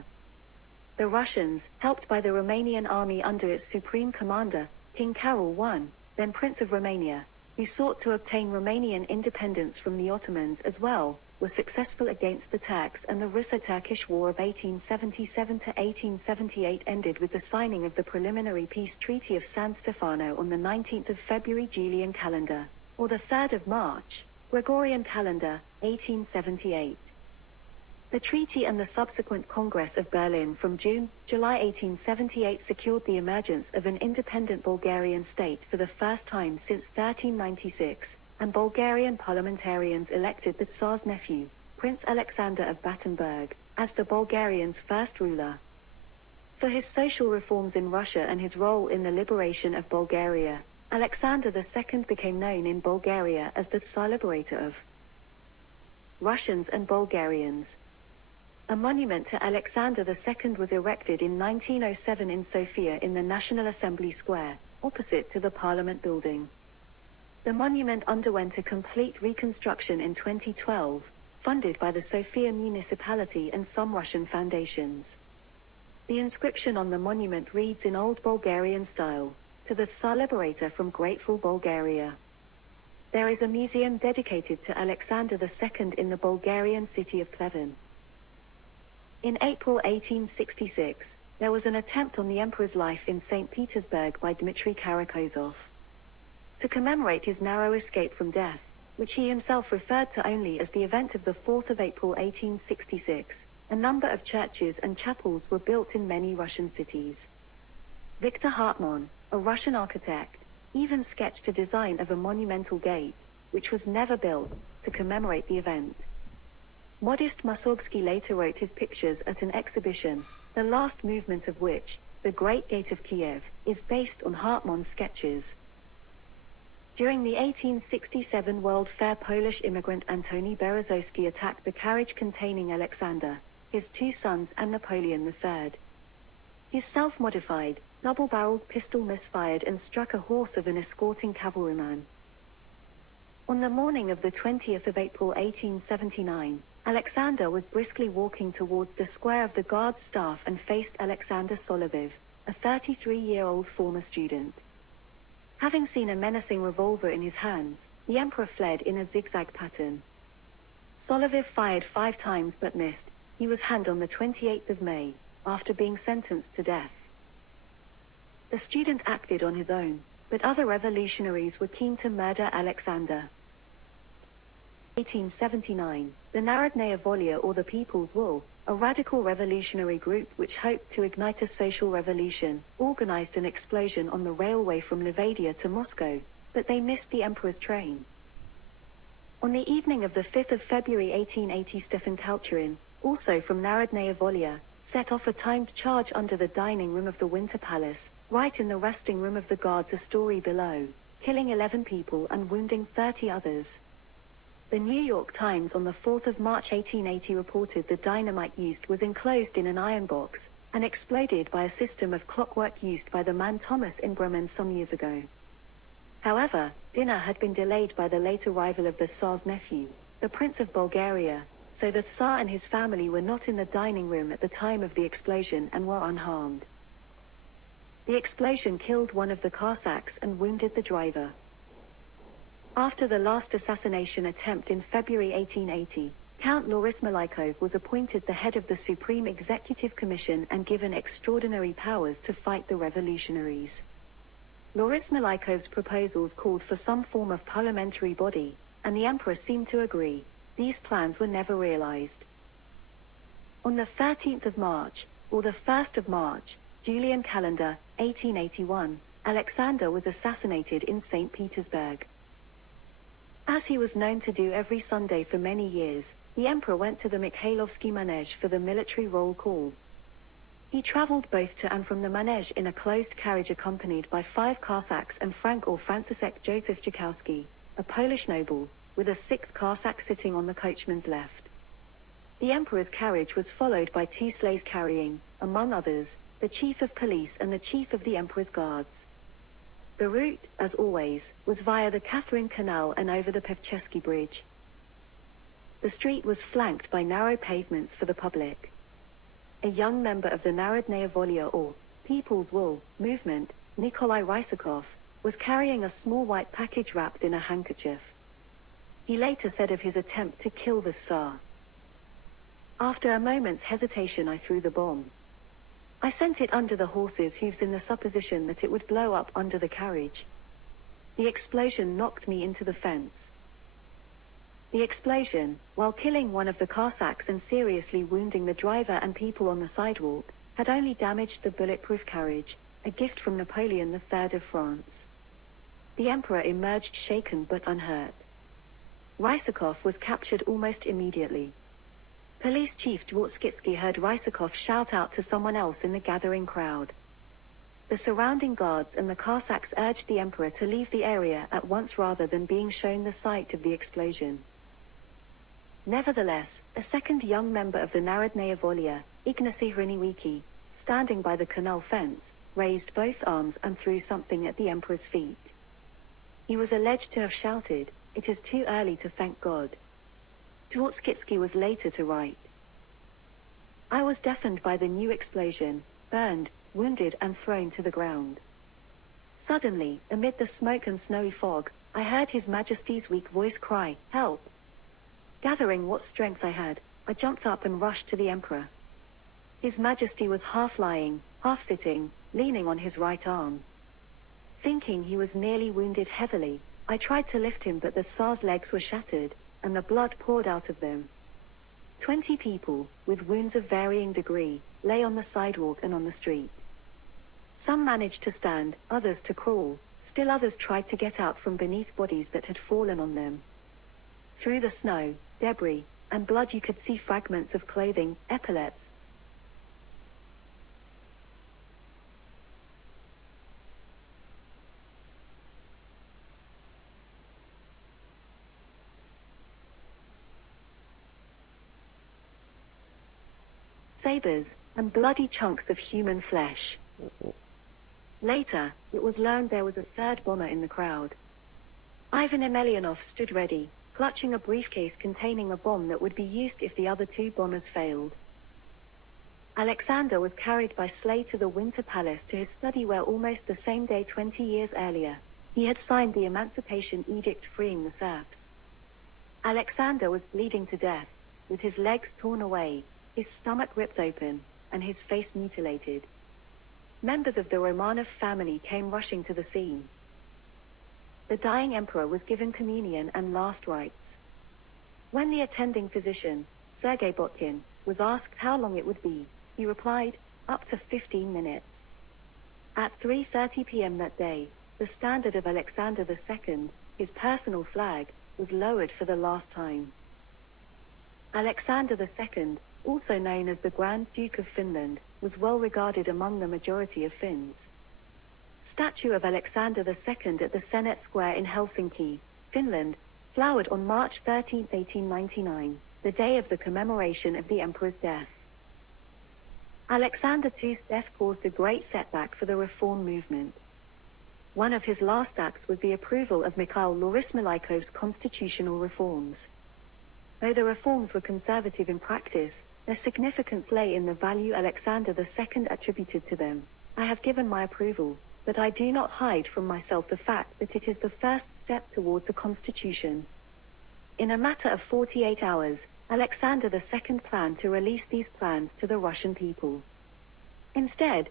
The Russians, helped by the Romanian army under its supreme commander, King Carol I, then Prince of Romania, who sought to obtain Romanian independence from the Ottomans as well, were successful against the Turks, and the Russo-Turkish War of 1877 to 1878 ended with the signing of the preliminary peace treaty of San Stefano on the 19th of February Julian calendar, or the 3rd of March, Gregorian calendar, 1878. The treaty and the subsequent Congress of Berlin from July 1878 secured the emergence of an independent Bulgarian state for the first time since 1396, and Bulgarian parliamentarians elected the Tsar's nephew, Prince Alexander of Battenberg, as the Bulgarians' first ruler. For his social reforms in Russia and his role in the liberation of Bulgaria, Alexander II became known in Bulgaria as the Tsar Liberator of Russians and Bulgarians. A monument to Alexander II was erected in 1907 in Sofia in the National Assembly Square, opposite to the Parliament building. The monument underwent a complete reconstruction in 2012, funded by the Sofia municipality and some Russian foundations. The inscription on the monument reads in Old Bulgarian style, "To the Tsar Liberator from Grateful Bulgaria." There is a museum dedicated to Alexander II in the Bulgarian city of Pleven. In April 1866, there was an attempt on the emperor's life in St. Petersburg by Dmitry Karakozov. To commemorate his narrow escape from death, which he himself referred to only as the event of the 4th of April 1866, a number of churches and chapels were built in many Russian cities. Victor Hartmann, a Russian architect, even sketched a design of a monumental gate, which was never built, to commemorate the event. Modest Mussorgsky later wrote his pictures at an exhibition, the last movement of which, The Great Gate of Kiev, is based on Hartmann's sketches. During the 1867 World Fair, Polish immigrant Antoni Berezowski attacked the carriage containing Alexander, his two sons and Napoleon III. His self-modified, double-barreled pistol misfired and struck a horse of an escorting cavalryman. On the morning of the 20th of April 1879, Alexander was briskly walking towards the square of the Guards staff and faced Alexander Soloviev, a 33-year-old former student. Having seen a menacing revolver in his hands, the emperor fled in a zigzag pattern. Soloviev fired 5 times but missed. He was hanged on the 28th of May, after being sentenced to death. The student acted on his own, but other revolutionaries were keen to murder Alexander. 1879, the Narodnaya Volia, or the People's Will, a radical revolutionary group which hoped to ignite a social revolution, organized an explosion on the railway from Livadia to Moscow, but they missed the emperor's train. On the evening of the 5th of February 1880, Stefan Kalchurin, also from Narodnaya Volia, set off a timed charge under the dining room of the Winter Palace, right in the resting room of the Guards a story below, killing 11 people and wounding 30 others. The New York Times on the 4th of March 1880 reported the dynamite used was enclosed in an iron box, and exploded by a system of clockwork used by the man Thomas in Bremen some years ago. However, dinner had been delayed by the late arrival of the Tsar's nephew, the Prince of Bulgaria, so the Tsar and his family were not in the dining room at the time of the explosion and were unharmed. The explosion killed one of the Cossacks and wounded the driver. After the last assassination attempt in February 1880, Count Loris Maleikov was appointed the head of the Supreme Executive Commission and given extraordinary powers to fight the revolutionaries. Loris Malaikov's proposals called for some form of parliamentary body, and the emperor seemed to agree. These plans were never realized. On the 13th of March, or the 1st of March, Julian calendar, 1881, Alexander was assassinated in St. Petersburg. As he was known to do every Sunday for many years, the emperor went to the Mikhailovsky Manege for the military roll call. He traveled both to and from the Manege in a closed carriage accompanied by 5 Cossacks and Frank or Franciszek Joseph Jakowski, a Polish noble, with a 6th Cossack sitting on the coachman's left. The emperor's carriage was followed by 2 sleighs carrying, among others, the chief of police and the chief of the emperor's guards. The route, as always, was via the Catherine Canal and over the Pevchesky Bridge. The street was flanked by narrow pavements for the public. A young member of the Narodnaya Volia, or People's Will, movement, Nikolai Rysakov, was carrying a small white package wrapped in a handkerchief. He later said of his attempt to kill the Tsar, "After a moment's hesitation I threw the bomb. I sent it under the horse's hooves in the supposition that it would blow up under the carriage. The explosion knocked me into the fence." The explosion, while killing one of the Cossacks and seriously wounding the driver and people on the sidewalk, had only damaged the bulletproof carriage, a gift from Napoleon III of France. The emperor emerged shaken but unhurt. Rysakov was captured almost immediately. Police Chief Dvorskitsky heard Rysakov shout out to someone else in the gathering crowd. The surrounding guards and the Cossacks urged the emperor to leave the area at once rather than being shown the site of the explosion. Nevertheless, a second young member of the Narodnaya Volia, Ignacy Hryniewicki, standing by the canal fence, raised both arms and threw something at the emperor's feet. He was alleged to have shouted, "It is too early to thank God." Dvorskitsky was later to write, "I was deafened by the new explosion, burned, wounded and thrown to the ground. Suddenly, amid the smoke and snowy fog, I heard His Majesty's weak voice cry, 'Help!' Gathering what strength I had, I jumped up and rushed to the emperor. His Majesty was half lying, half sitting, leaning on his right arm. Thinking he was merely wounded heavily, I tried to lift him but the Tsar's legs were shattered, and the blood poured out of them. 20 people, with wounds of varying degree, lay on the sidewalk and on the street. Some managed to stand, others to crawl, Still others tried to get out from beneath bodies that had fallen on them. Through the snow, debris, and blood you could see fragments of clothing, epaulets, sabers, and bloody chunks of human flesh. Later, it was learned there was a third bomber in the crowd. Ivan Emelianov stood ready, clutching a briefcase containing a bomb that would be used if the other two bombers failed. Alexander was carried by sleigh to the Winter Palace to his study where almost the same day 20 years earlier, he had signed the Emancipation Edict freeing the serfs. Alexander was bleeding to death, with his legs torn away, his stomach ripped open, and his face mutilated. Members of the Romanov family came rushing to the scene. The dying emperor was given communion and last rites. When the attending physician, Sergei Botkin, was asked how long it would be, he replied, up to 15 minutes. At 3:30 p.m. that day, the standard of Alexander II, his personal flag, was lowered for the last time. Alexander II, also known as the Grand Duke of Finland, was well regarded among the majority of Finns. Statue of Alexander II at the Senate Square in Helsinki, Finland, flowered on March 13, 1899, the day of the commemoration of the emperor's death. Alexander II's death caused a great setback for the reform movement. One of his last acts was the approval of Mikhail Laurysmylaikov's constitutional reforms. Though the reforms were conservative in practice, their significance lay in the value Alexander II attributed to them. I have given my approval, but I do not hide from myself the fact that it is the first step towards a constitution. In a matter of 48 hours, Alexander II planned to release these plans to the Russian people. Instead,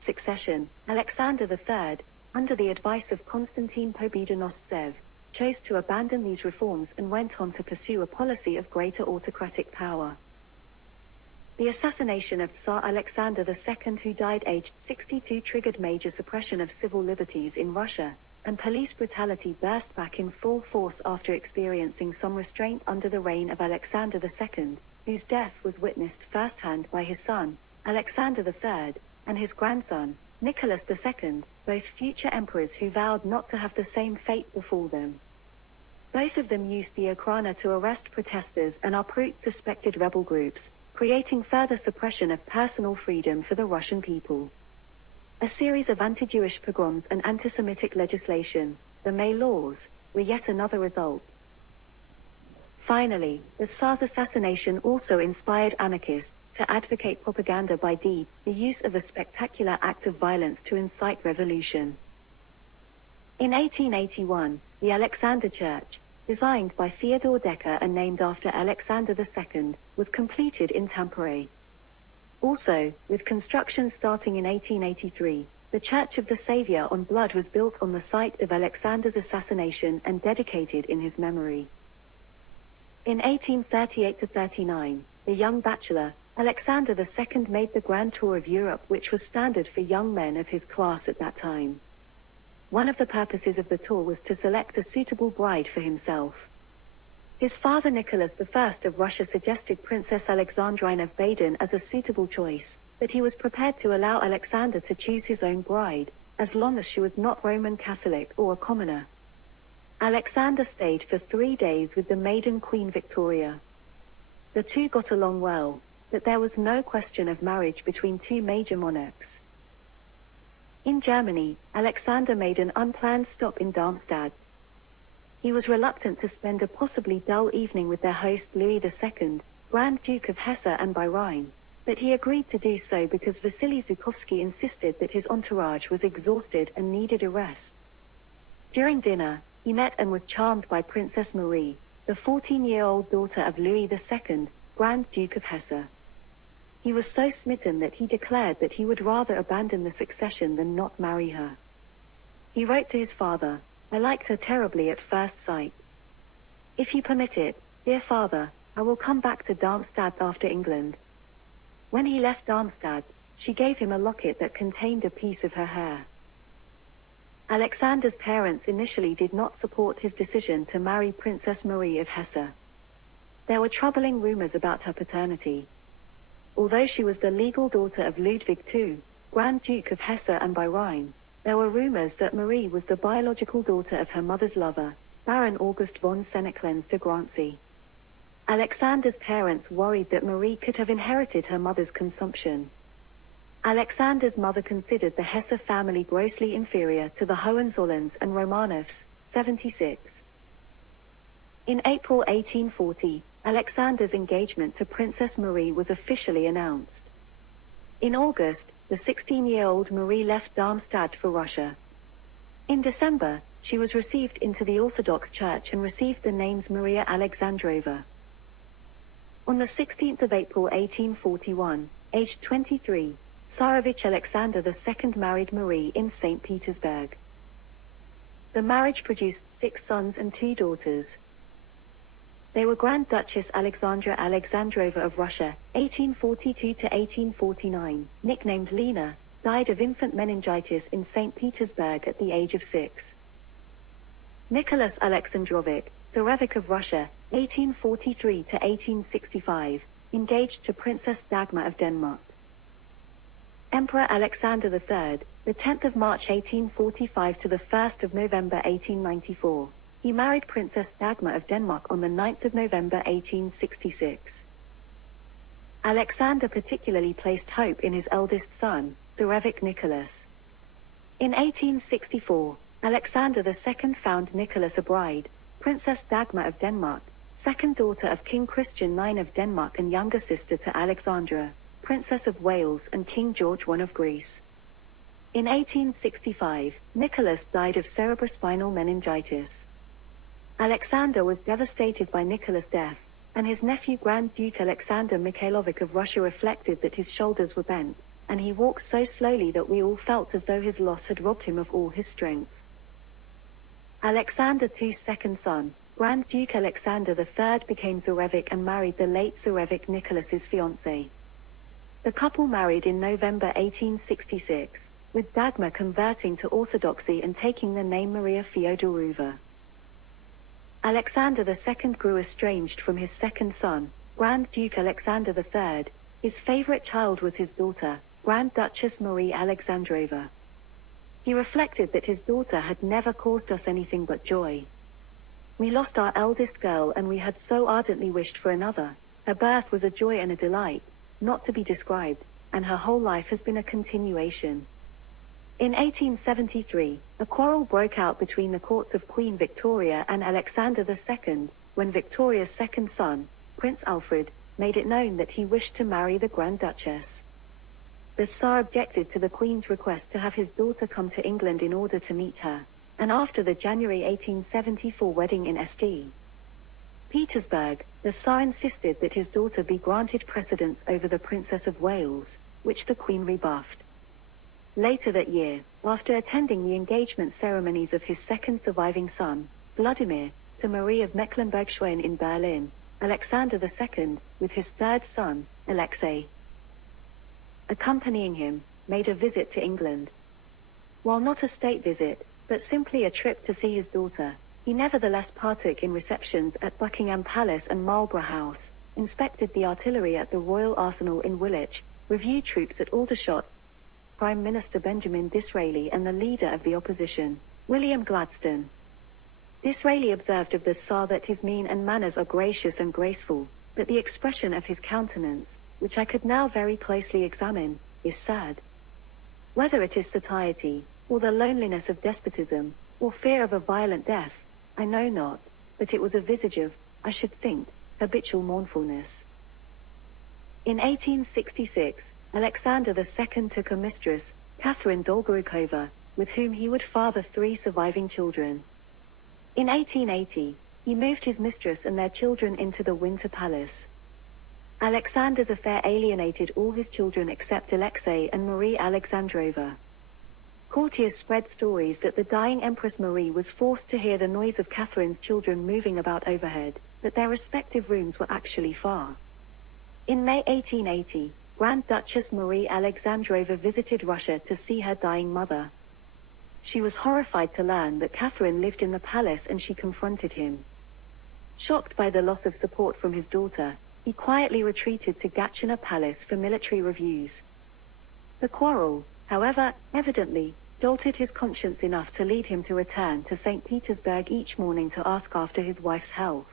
succession, Alexander III, under the advice of Konstantin Pobedonoscev, chose to abandon these reforms and went on to pursue a policy of greater autocratic power. The assassination of Tsar Alexander II, who died aged 62, triggered major suppression of civil liberties in Russia, and police brutality burst back in full force after experiencing some restraint under the reign of Alexander II, whose death was witnessed firsthand by his son, Alexander III, and his grandson, Nicholas II, both future emperors who vowed not to have the same fate befall them. Both of them used the Okhrana to arrest protesters and uproot suspected rebel groups, creating further suppression of personal freedom for the Russian people. A series of anti-Jewish pogroms and anti-Semitic legislation, the May Laws, were yet another result. Finally, the Tsar's assassination also inspired anarchists to advocate propaganda by deed, the use of a spectacular act of violence to incite revolution. In 1881, the Alexander Church, designed by Theodor Decker and named after Alexander II, was completed in Tampere. Also, with construction starting in 1883, the Church of the Saviour on Blood was built on the site of Alexander's assassination and dedicated in his memory. In 1838-39, the young bachelor, Alexander II made the Grand Tour of Europe, which was standard for young men of his class at that time. One of the purposes of the tour was to select a suitable bride for himself. His father Nicholas I of Russia suggested Princess Alexandrine of Baden as a suitable choice, but he was prepared to allow Alexander to choose his own bride, as long as she was not Roman Catholic or a commoner. Alexander stayed for 3 days with the maiden Queen Victoria. The two got along well, but there was no question of marriage between two major monarchs. In Germany, Alexander made an unplanned stop in Darmstadt. He was reluctant to spend a possibly dull evening with their host Louis II, Grand Duke of Hesse and by Rhine, but he agreed to do so because Vasily Zhukovsky insisted that his entourage was exhausted and needed a rest. During dinner, he met and was charmed by Princess Marie, the 14-year-old daughter of Louis II, Grand Duke of Hesse. He was so smitten that he declared that he would rather abandon the succession than not marry her. He wrote to his father, "I liked her terribly at first sight. If you permit it, dear father, I will come back to Darmstadt after England." When he left Darmstadt, she gave him a locket that contained a piece of her hair. Alexander's parents initially did not support his decision to marry Princess Marie of Hesse. There were troubling rumors about her paternity. Although she was the legal daughter of Ludwig II, Grand Duke of Hesse and by Rhine, there were rumors that Marie was the biological daughter of her mother's lover, Baron August von Seneclens de Grancy. Alexander's parents worried that Marie could have inherited her mother's consumption. Alexander's mother considered the Hesse family grossly inferior to the Hohenzollerns and Romanovs, 76. In April 1840, Alexander's engagement to Princess Marie was officially announced. In August, the 16-year-old Marie left Darmstadt for Russia. In December, she was received into the Orthodox Church and received the names Maria Alexandrova. On the 16th of April 1841, aged 23, Tsarevich Alexander II married Marie in St. Petersburg. The marriage produced 6 sons and 2 daughters. They were Grand Duchess Alexandra Alexandrova of Russia, 1842 to 1849, nicknamed Lena, died of infant meningitis in St. Petersburg at the age of 6. Nicholas Alexandrovich, Tsarevich of Russia, 1843 to 1865, engaged to Princess Dagmar of Denmark. Emperor Alexander III, the 10th of March 1845 to the 1st of November 1894. He married Princess Dagmar of Denmark on the 9th of November 1866. Alexander particularly placed hope in his eldest son, Tsarevich Nicholas. In 1864, Alexander II found Nicholas a bride, Princess Dagmar of Denmark, second daughter of King Christian IX of Denmark and younger sister to Alexandra, Princess of Wales and King George I of Greece. In 1865, Nicholas died of cerebrospinal meningitis. Alexander was devastated by Nicholas' death, and his nephew Grand Duke Alexander Mikhailovich of Russia reflected that his shoulders were bent, and he walked so slowly that we all felt as though his loss had robbed him of all his strength. Alexander II's second son, Grand Duke Alexander III, became Tsarevich and married the late Tsarevich Nicholas's fiancée. The couple married in November 1866, with Dagmar converting to Orthodoxy and taking the name Maria Fyodorova. Alexander II grew estranged from his second son, Grand Duke Alexander III. His favorite child was his daughter, Grand Duchess Marie Alexandrova. He reflected that his daughter had never caused us anything but joy. We lost our eldest girl and we had so ardently wished for another. Her birth was a joy and a delight, not to be described, and her whole life has been a continuation. In 1873, a quarrel broke out between the courts of Queen Victoria and Alexander II, when Victoria's second son, Prince Alfred, made it known that he wished to marry the Grand Duchess. The Tsar objected to the Queen's request to have his daughter come to England in order to meet her, and after the January 1874 wedding in St. Petersburg, the Tsar insisted that his daughter be granted precedence over the Princess of Wales, which the Queen rebuffed. Later that year, after attending the engagement ceremonies of his second surviving son, Vladimir, to Marie of Mecklenburg-Schwerin in Berlin, Alexander II, with his third son, Alexei, accompanying him, made a visit to England. While not a state visit, but simply a trip to see his daughter, he nevertheless partook in receptions at Buckingham Palace and Marlborough House, inspected the artillery at the Royal Arsenal in Woolwich, reviewed troops at Aldershot, Prime Minister Benjamin Disraeli and the leader of the opposition, William Gladstone. Disraeli observed of the Tsar that his mien and manners are gracious and graceful, but the expression of his countenance, which I could now very closely examine, is sad. Whether it is satiety, or the loneliness of despotism, or fear of a violent death, I know not, but it was a visage of, I should think, habitual mournfulness. In 1866, Alexander II took a mistress, Catherine Dolgorukova, with whom he would father 3 surviving children. In 1880, he moved his mistress and their children into the Winter Palace. Alexander's affair alienated all his children except Alexei and Marie Alexandrova. Courtiers spread stories that the dying Empress Marie was forced to hear the noise of Catherine's children moving about overhead, but their respective rooms were actually far. In May 1880, Grand Duchess Marie Alexandrova visited Russia to see her dying mother. She was horrified to learn that Catherine lived in the palace and she confronted him. Shocked by the loss of support from his daughter, he quietly retreated to Gatchina Palace for military reviews. The quarrel, however, evidently jolted his conscience enough to lead him to return to St. Petersburg each morning to ask after his wife's health.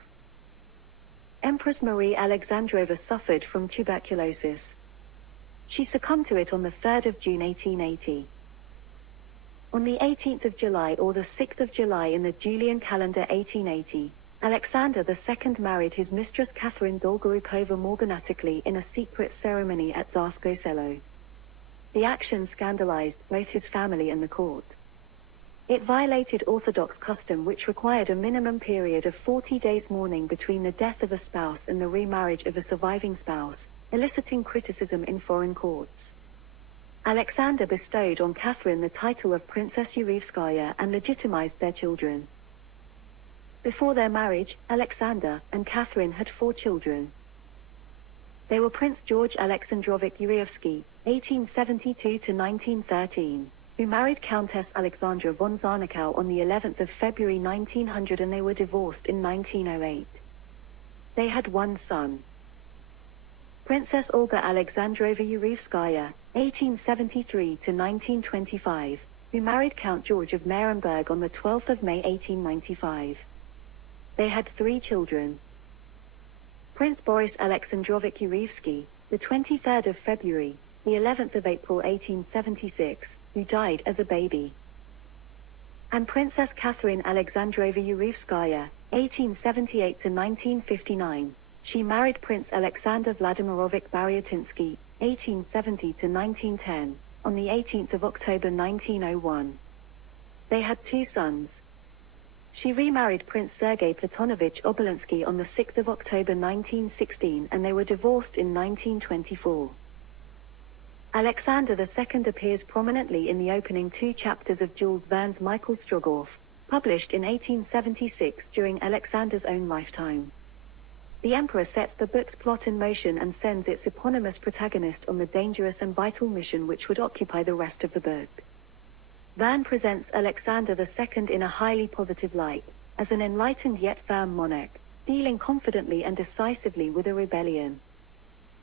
Empress Marie Alexandrova suffered from tuberculosis. She succumbed to it on the 3rd of June 1880. On the 18th of July or the 6th of July in the Julian calendar 1880, Alexander II married his mistress Catherine Dolgorukova morganatically in a secret ceremony at Tsarskoye Selo. The action scandalized both his family and the court. It violated Orthodox custom which required a minimum period of 40 days mourning between the death of a spouse and the remarriage of a surviving spouse, eliciting criticism in foreign courts. Alexander bestowed on Catherine the title of Princess Yurivskaya and legitimized their children. Before their marriage, Alexander and Catherine had 4 children. They were Prince George Alexandrovich Yurievsky, 1872 to 1913, who married Countess Alexandra von Zarnikow on the 11th of February 1900, and they were divorced in 1908. They had 1 son. Princess Olga Alexandrova Yurivskaya, 1873 to 1925, who married Count George of Merenberg on the 12th of May 1895. They had 3 children. Prince Boris Alexandrovich Yurivsky, the 23rd of February, the 11th of April 1876, who died as a baby. And Princess Catherine Alexandrova Yurivskaya, 1878 to 1959. She married Prince Alexander Vladimirovich Baryatinsky, 1870 to 1910, on the 18th of October 1901. They had 2 sons. She remarried Prince Sergei Platonovich Obolensky on the 6th of October 1916, and they were divorced in 1924. Alexander II appears prominently in the opening 2 chapters of Jules Verne's Michael Strogoff, published in 1876 during Alexander's own lifetime. The emperor sets the book's plot in motion and sends its eponymous protagonist on the dangerous and vital mission which would occupy the rest of the book. Verne presents Alexander II in a highly positive light, as an enlightened yet firm monarch, dealing confidently and decisively with a rebellion.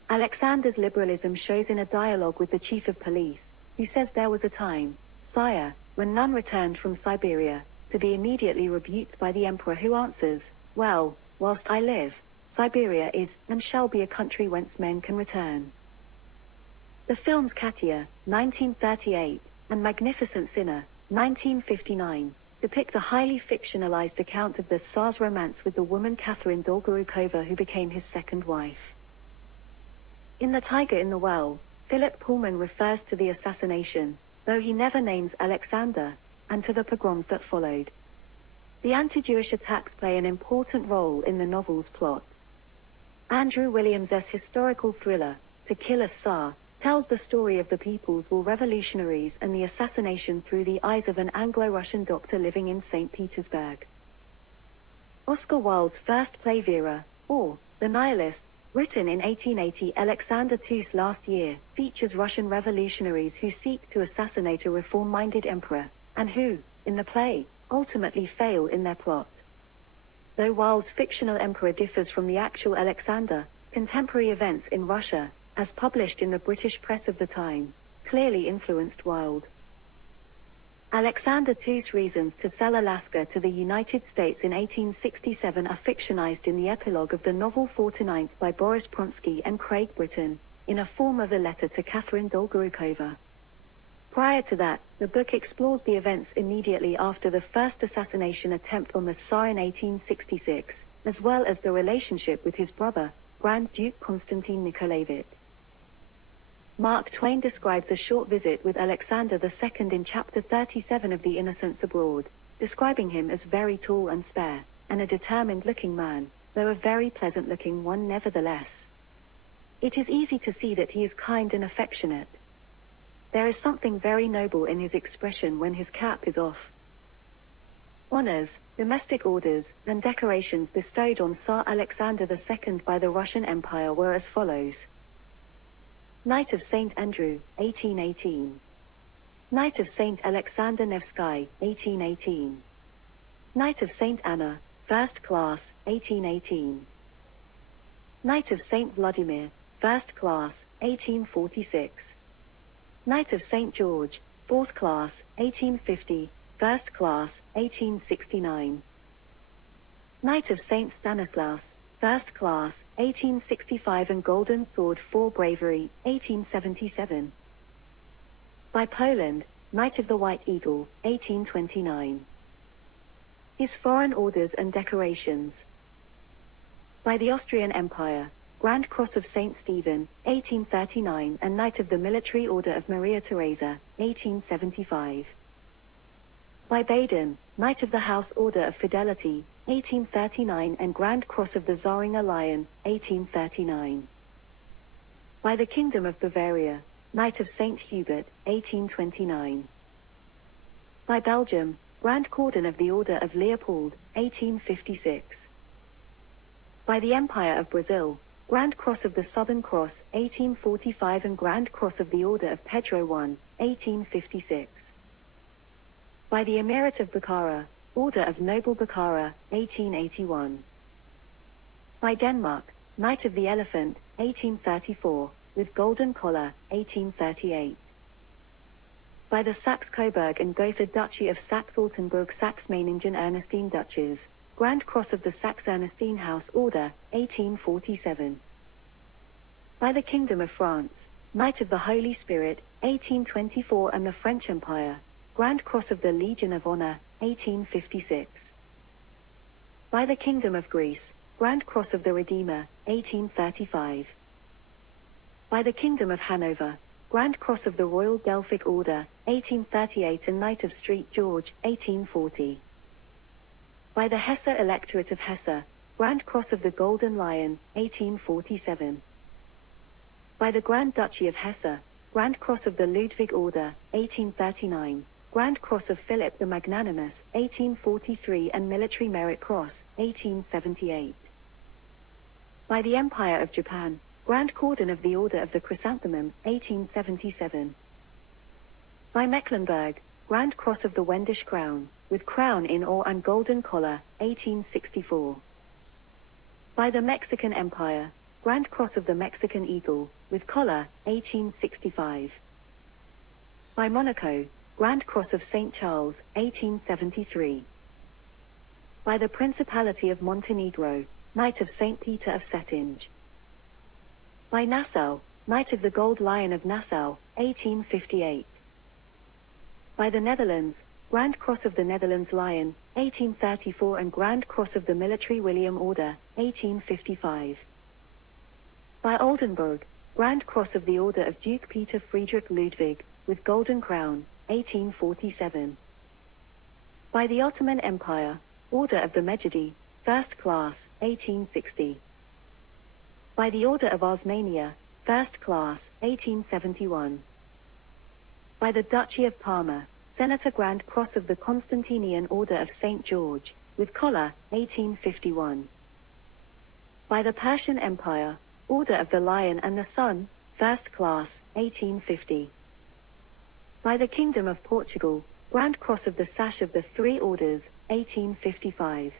Alexander's liberalism shows in a dialogue with the chief of police, who says there was a time, sire, when none returned from Siberia, to be immediately rebuked by the emperor, who answers, well, whilst I live, Siberia is and shall be a country whence men can return. The films Katia, 1938, and Magnificent Sinner, 1959, depict a highly fictionalized account of the Tsar's romance with the woman Catherine Dolgorukova, who became his second wife. In The Tiger in the Well, Philip Pullman refers to the assassination, though he never names Alexander, and to the pogroms that followed. The anti-Jewish attacks play an important role in the novel's plot. Andrew Williams's historical thriller, To Kill a Tsar, tells the story of the People's War revolutionaries and the assassination through the eyes of an Anglo-Russian doctor living in St. Petersburg. Oscar Wilde's first play Vera, or The Nihilists, written in 1880, Alexander II's last year, features Russian revolutionaries who seek to assassinate a reform-minded emperor, and who, in the play, ultimately fail in their plot. Though Wilde's fictional emperor differs from the actual Alexander, contemporary events in Russia, as published in the British press of the time, clearly influenced Wilde. Alexander II's reasons to sell Alaska to the United States in 1867 are fictionized in the epilogue of the novel 49th by Boris Pronsky and Craig Britton, in a form of a letter to Catherine Dolgorukova. Prior to that, the book explores the events immediately after the first assassination attempt on the Tsar in 1866, as well as the relationship with his brother, Grand Duke Konstantin Nikolaevich. Mark Twain describes a short visit with Alexander II in chapter 37 of The Innocents Abroad, describing him as very tall and spare, and a determined-looking man, though a very pleasant-looking one nevertheless. It is easy to see that he is kind and affectionate. There is something very noble in his expression when his cap is off. Honors, domestic orders, and decorations bestowed on Tsar Alexander II by the Russian Empire were as follows. Knight of St. Andrew, 1818. Knight of St. Alexander Nevsky, 1818. Knight of St. Anna, First Class, 1818. Knight of St. Vladimir, First Class, 1846. Knight of St. George, Fourth Class, 1850, First Class, 1869. Knight of St. Stanislaus, First Class, 1865 and Golden Sword for Bravery, 1877. By Poland, Knight of the White Eagle, 1829. His foreign orders and decorations. By the Austrian Empire, Grand Cross of St. Stephen, 1839 and Knight of the Military Order of Maria Theresa, 1875. By Baden, Knight of the House Order of Fidelity, 1839 and Grand Cross of the Zähringer Lion, 1839. By the Kingdom of Bavaria, Knight of St. Hubert, 1829. By Belgium, Grand Cordon of the Order of Leopold, 1856. By the Empire of Brazil, Grand Cross of the Southern Cross, 1845 and Grand Cross of the Order of Pedro I, 1856. By the Emirate of Bukhara, Order of Noble Bukhara, 1881. By Denmark, Knight of the Elephant, 1834, with Golden Collar, 1838. By the Saxe-Coburg and Gotha Duchy of Saxe-Altenburg Saxe-Meiningen Ernestine Duchess, Grand Cross of the Saxe-Ernestine House Order, 1847. By the Kingdom of France, Knight of the Holy Spirit, 1824 and the French Empire, Grand Cross of the Legion of Honor, 1856. By the Kingdom of Greece, Grand Cross of the Redeemer, 1835. By the Kingdom of Hanover, Grand Cross of the Royal Delphic Order, 1838 and Knight of St. George, 1840. By the Hesse Electorate of Hesse, Grand Cross of the Golden Lion, 1847. By the Grand Duchy of Hesse, Grand Cross of the Ludwig Order, 1839, Grand Cross of Philip the Magnanimous, 1843 and Military Merit Cross, 1878. By the Empire of Japan, Grand Cordon of the Order of the Chrysanthemum, 1877. By Mecklenburg, Grand Cross of the Wendish Crown, with Crown in Ore and Golden Collar, 1864. By the Mexican Empire, Grand Cross of the Mexican Eagle, with Collar, 1865. By Monaco, Grand Cross of St. Charles, 1873. By the Principality of Montenegro, Knight of St. Peter of Cetinge. By Nassau, Knight of the Gold Lion of Nassau, 1858. By the Netherlands, Grand Cross of the Netherlands Lion, 1834 and Grand Cross of the Military William Order, 1855. By Oldenburg, Grand Cross of the Order of Duke Peter Friedrich Ludwig, with Golden Crown, 1847. By the Ottoman Empire, Order of the Mejidi, First Class, 1860. By the Order of Osmania, First Class, 1871. By the Duchy of Parma, Senator Grand Cross of the Constantinian Order of St. George, with Collar, 1851. By the Persian Empire, Order of the Lion and the Sun, First Class, 1850. By the Kingdom of Portugal, Grand Cross of the Sash of the Three Orders, 1855.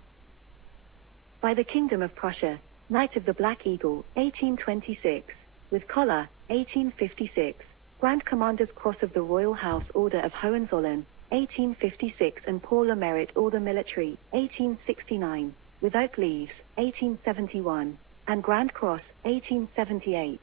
By the Kingdom of Prussia, Knight of the Black Eagle, 1826, with Collar, 1856, Grand Commander's Cross of the Royal House Order of Hohenzollern, 1856 and Pour le Mérite Order Military, 1869, with Oak Leaves, 1871, and Grand Cross, 1878.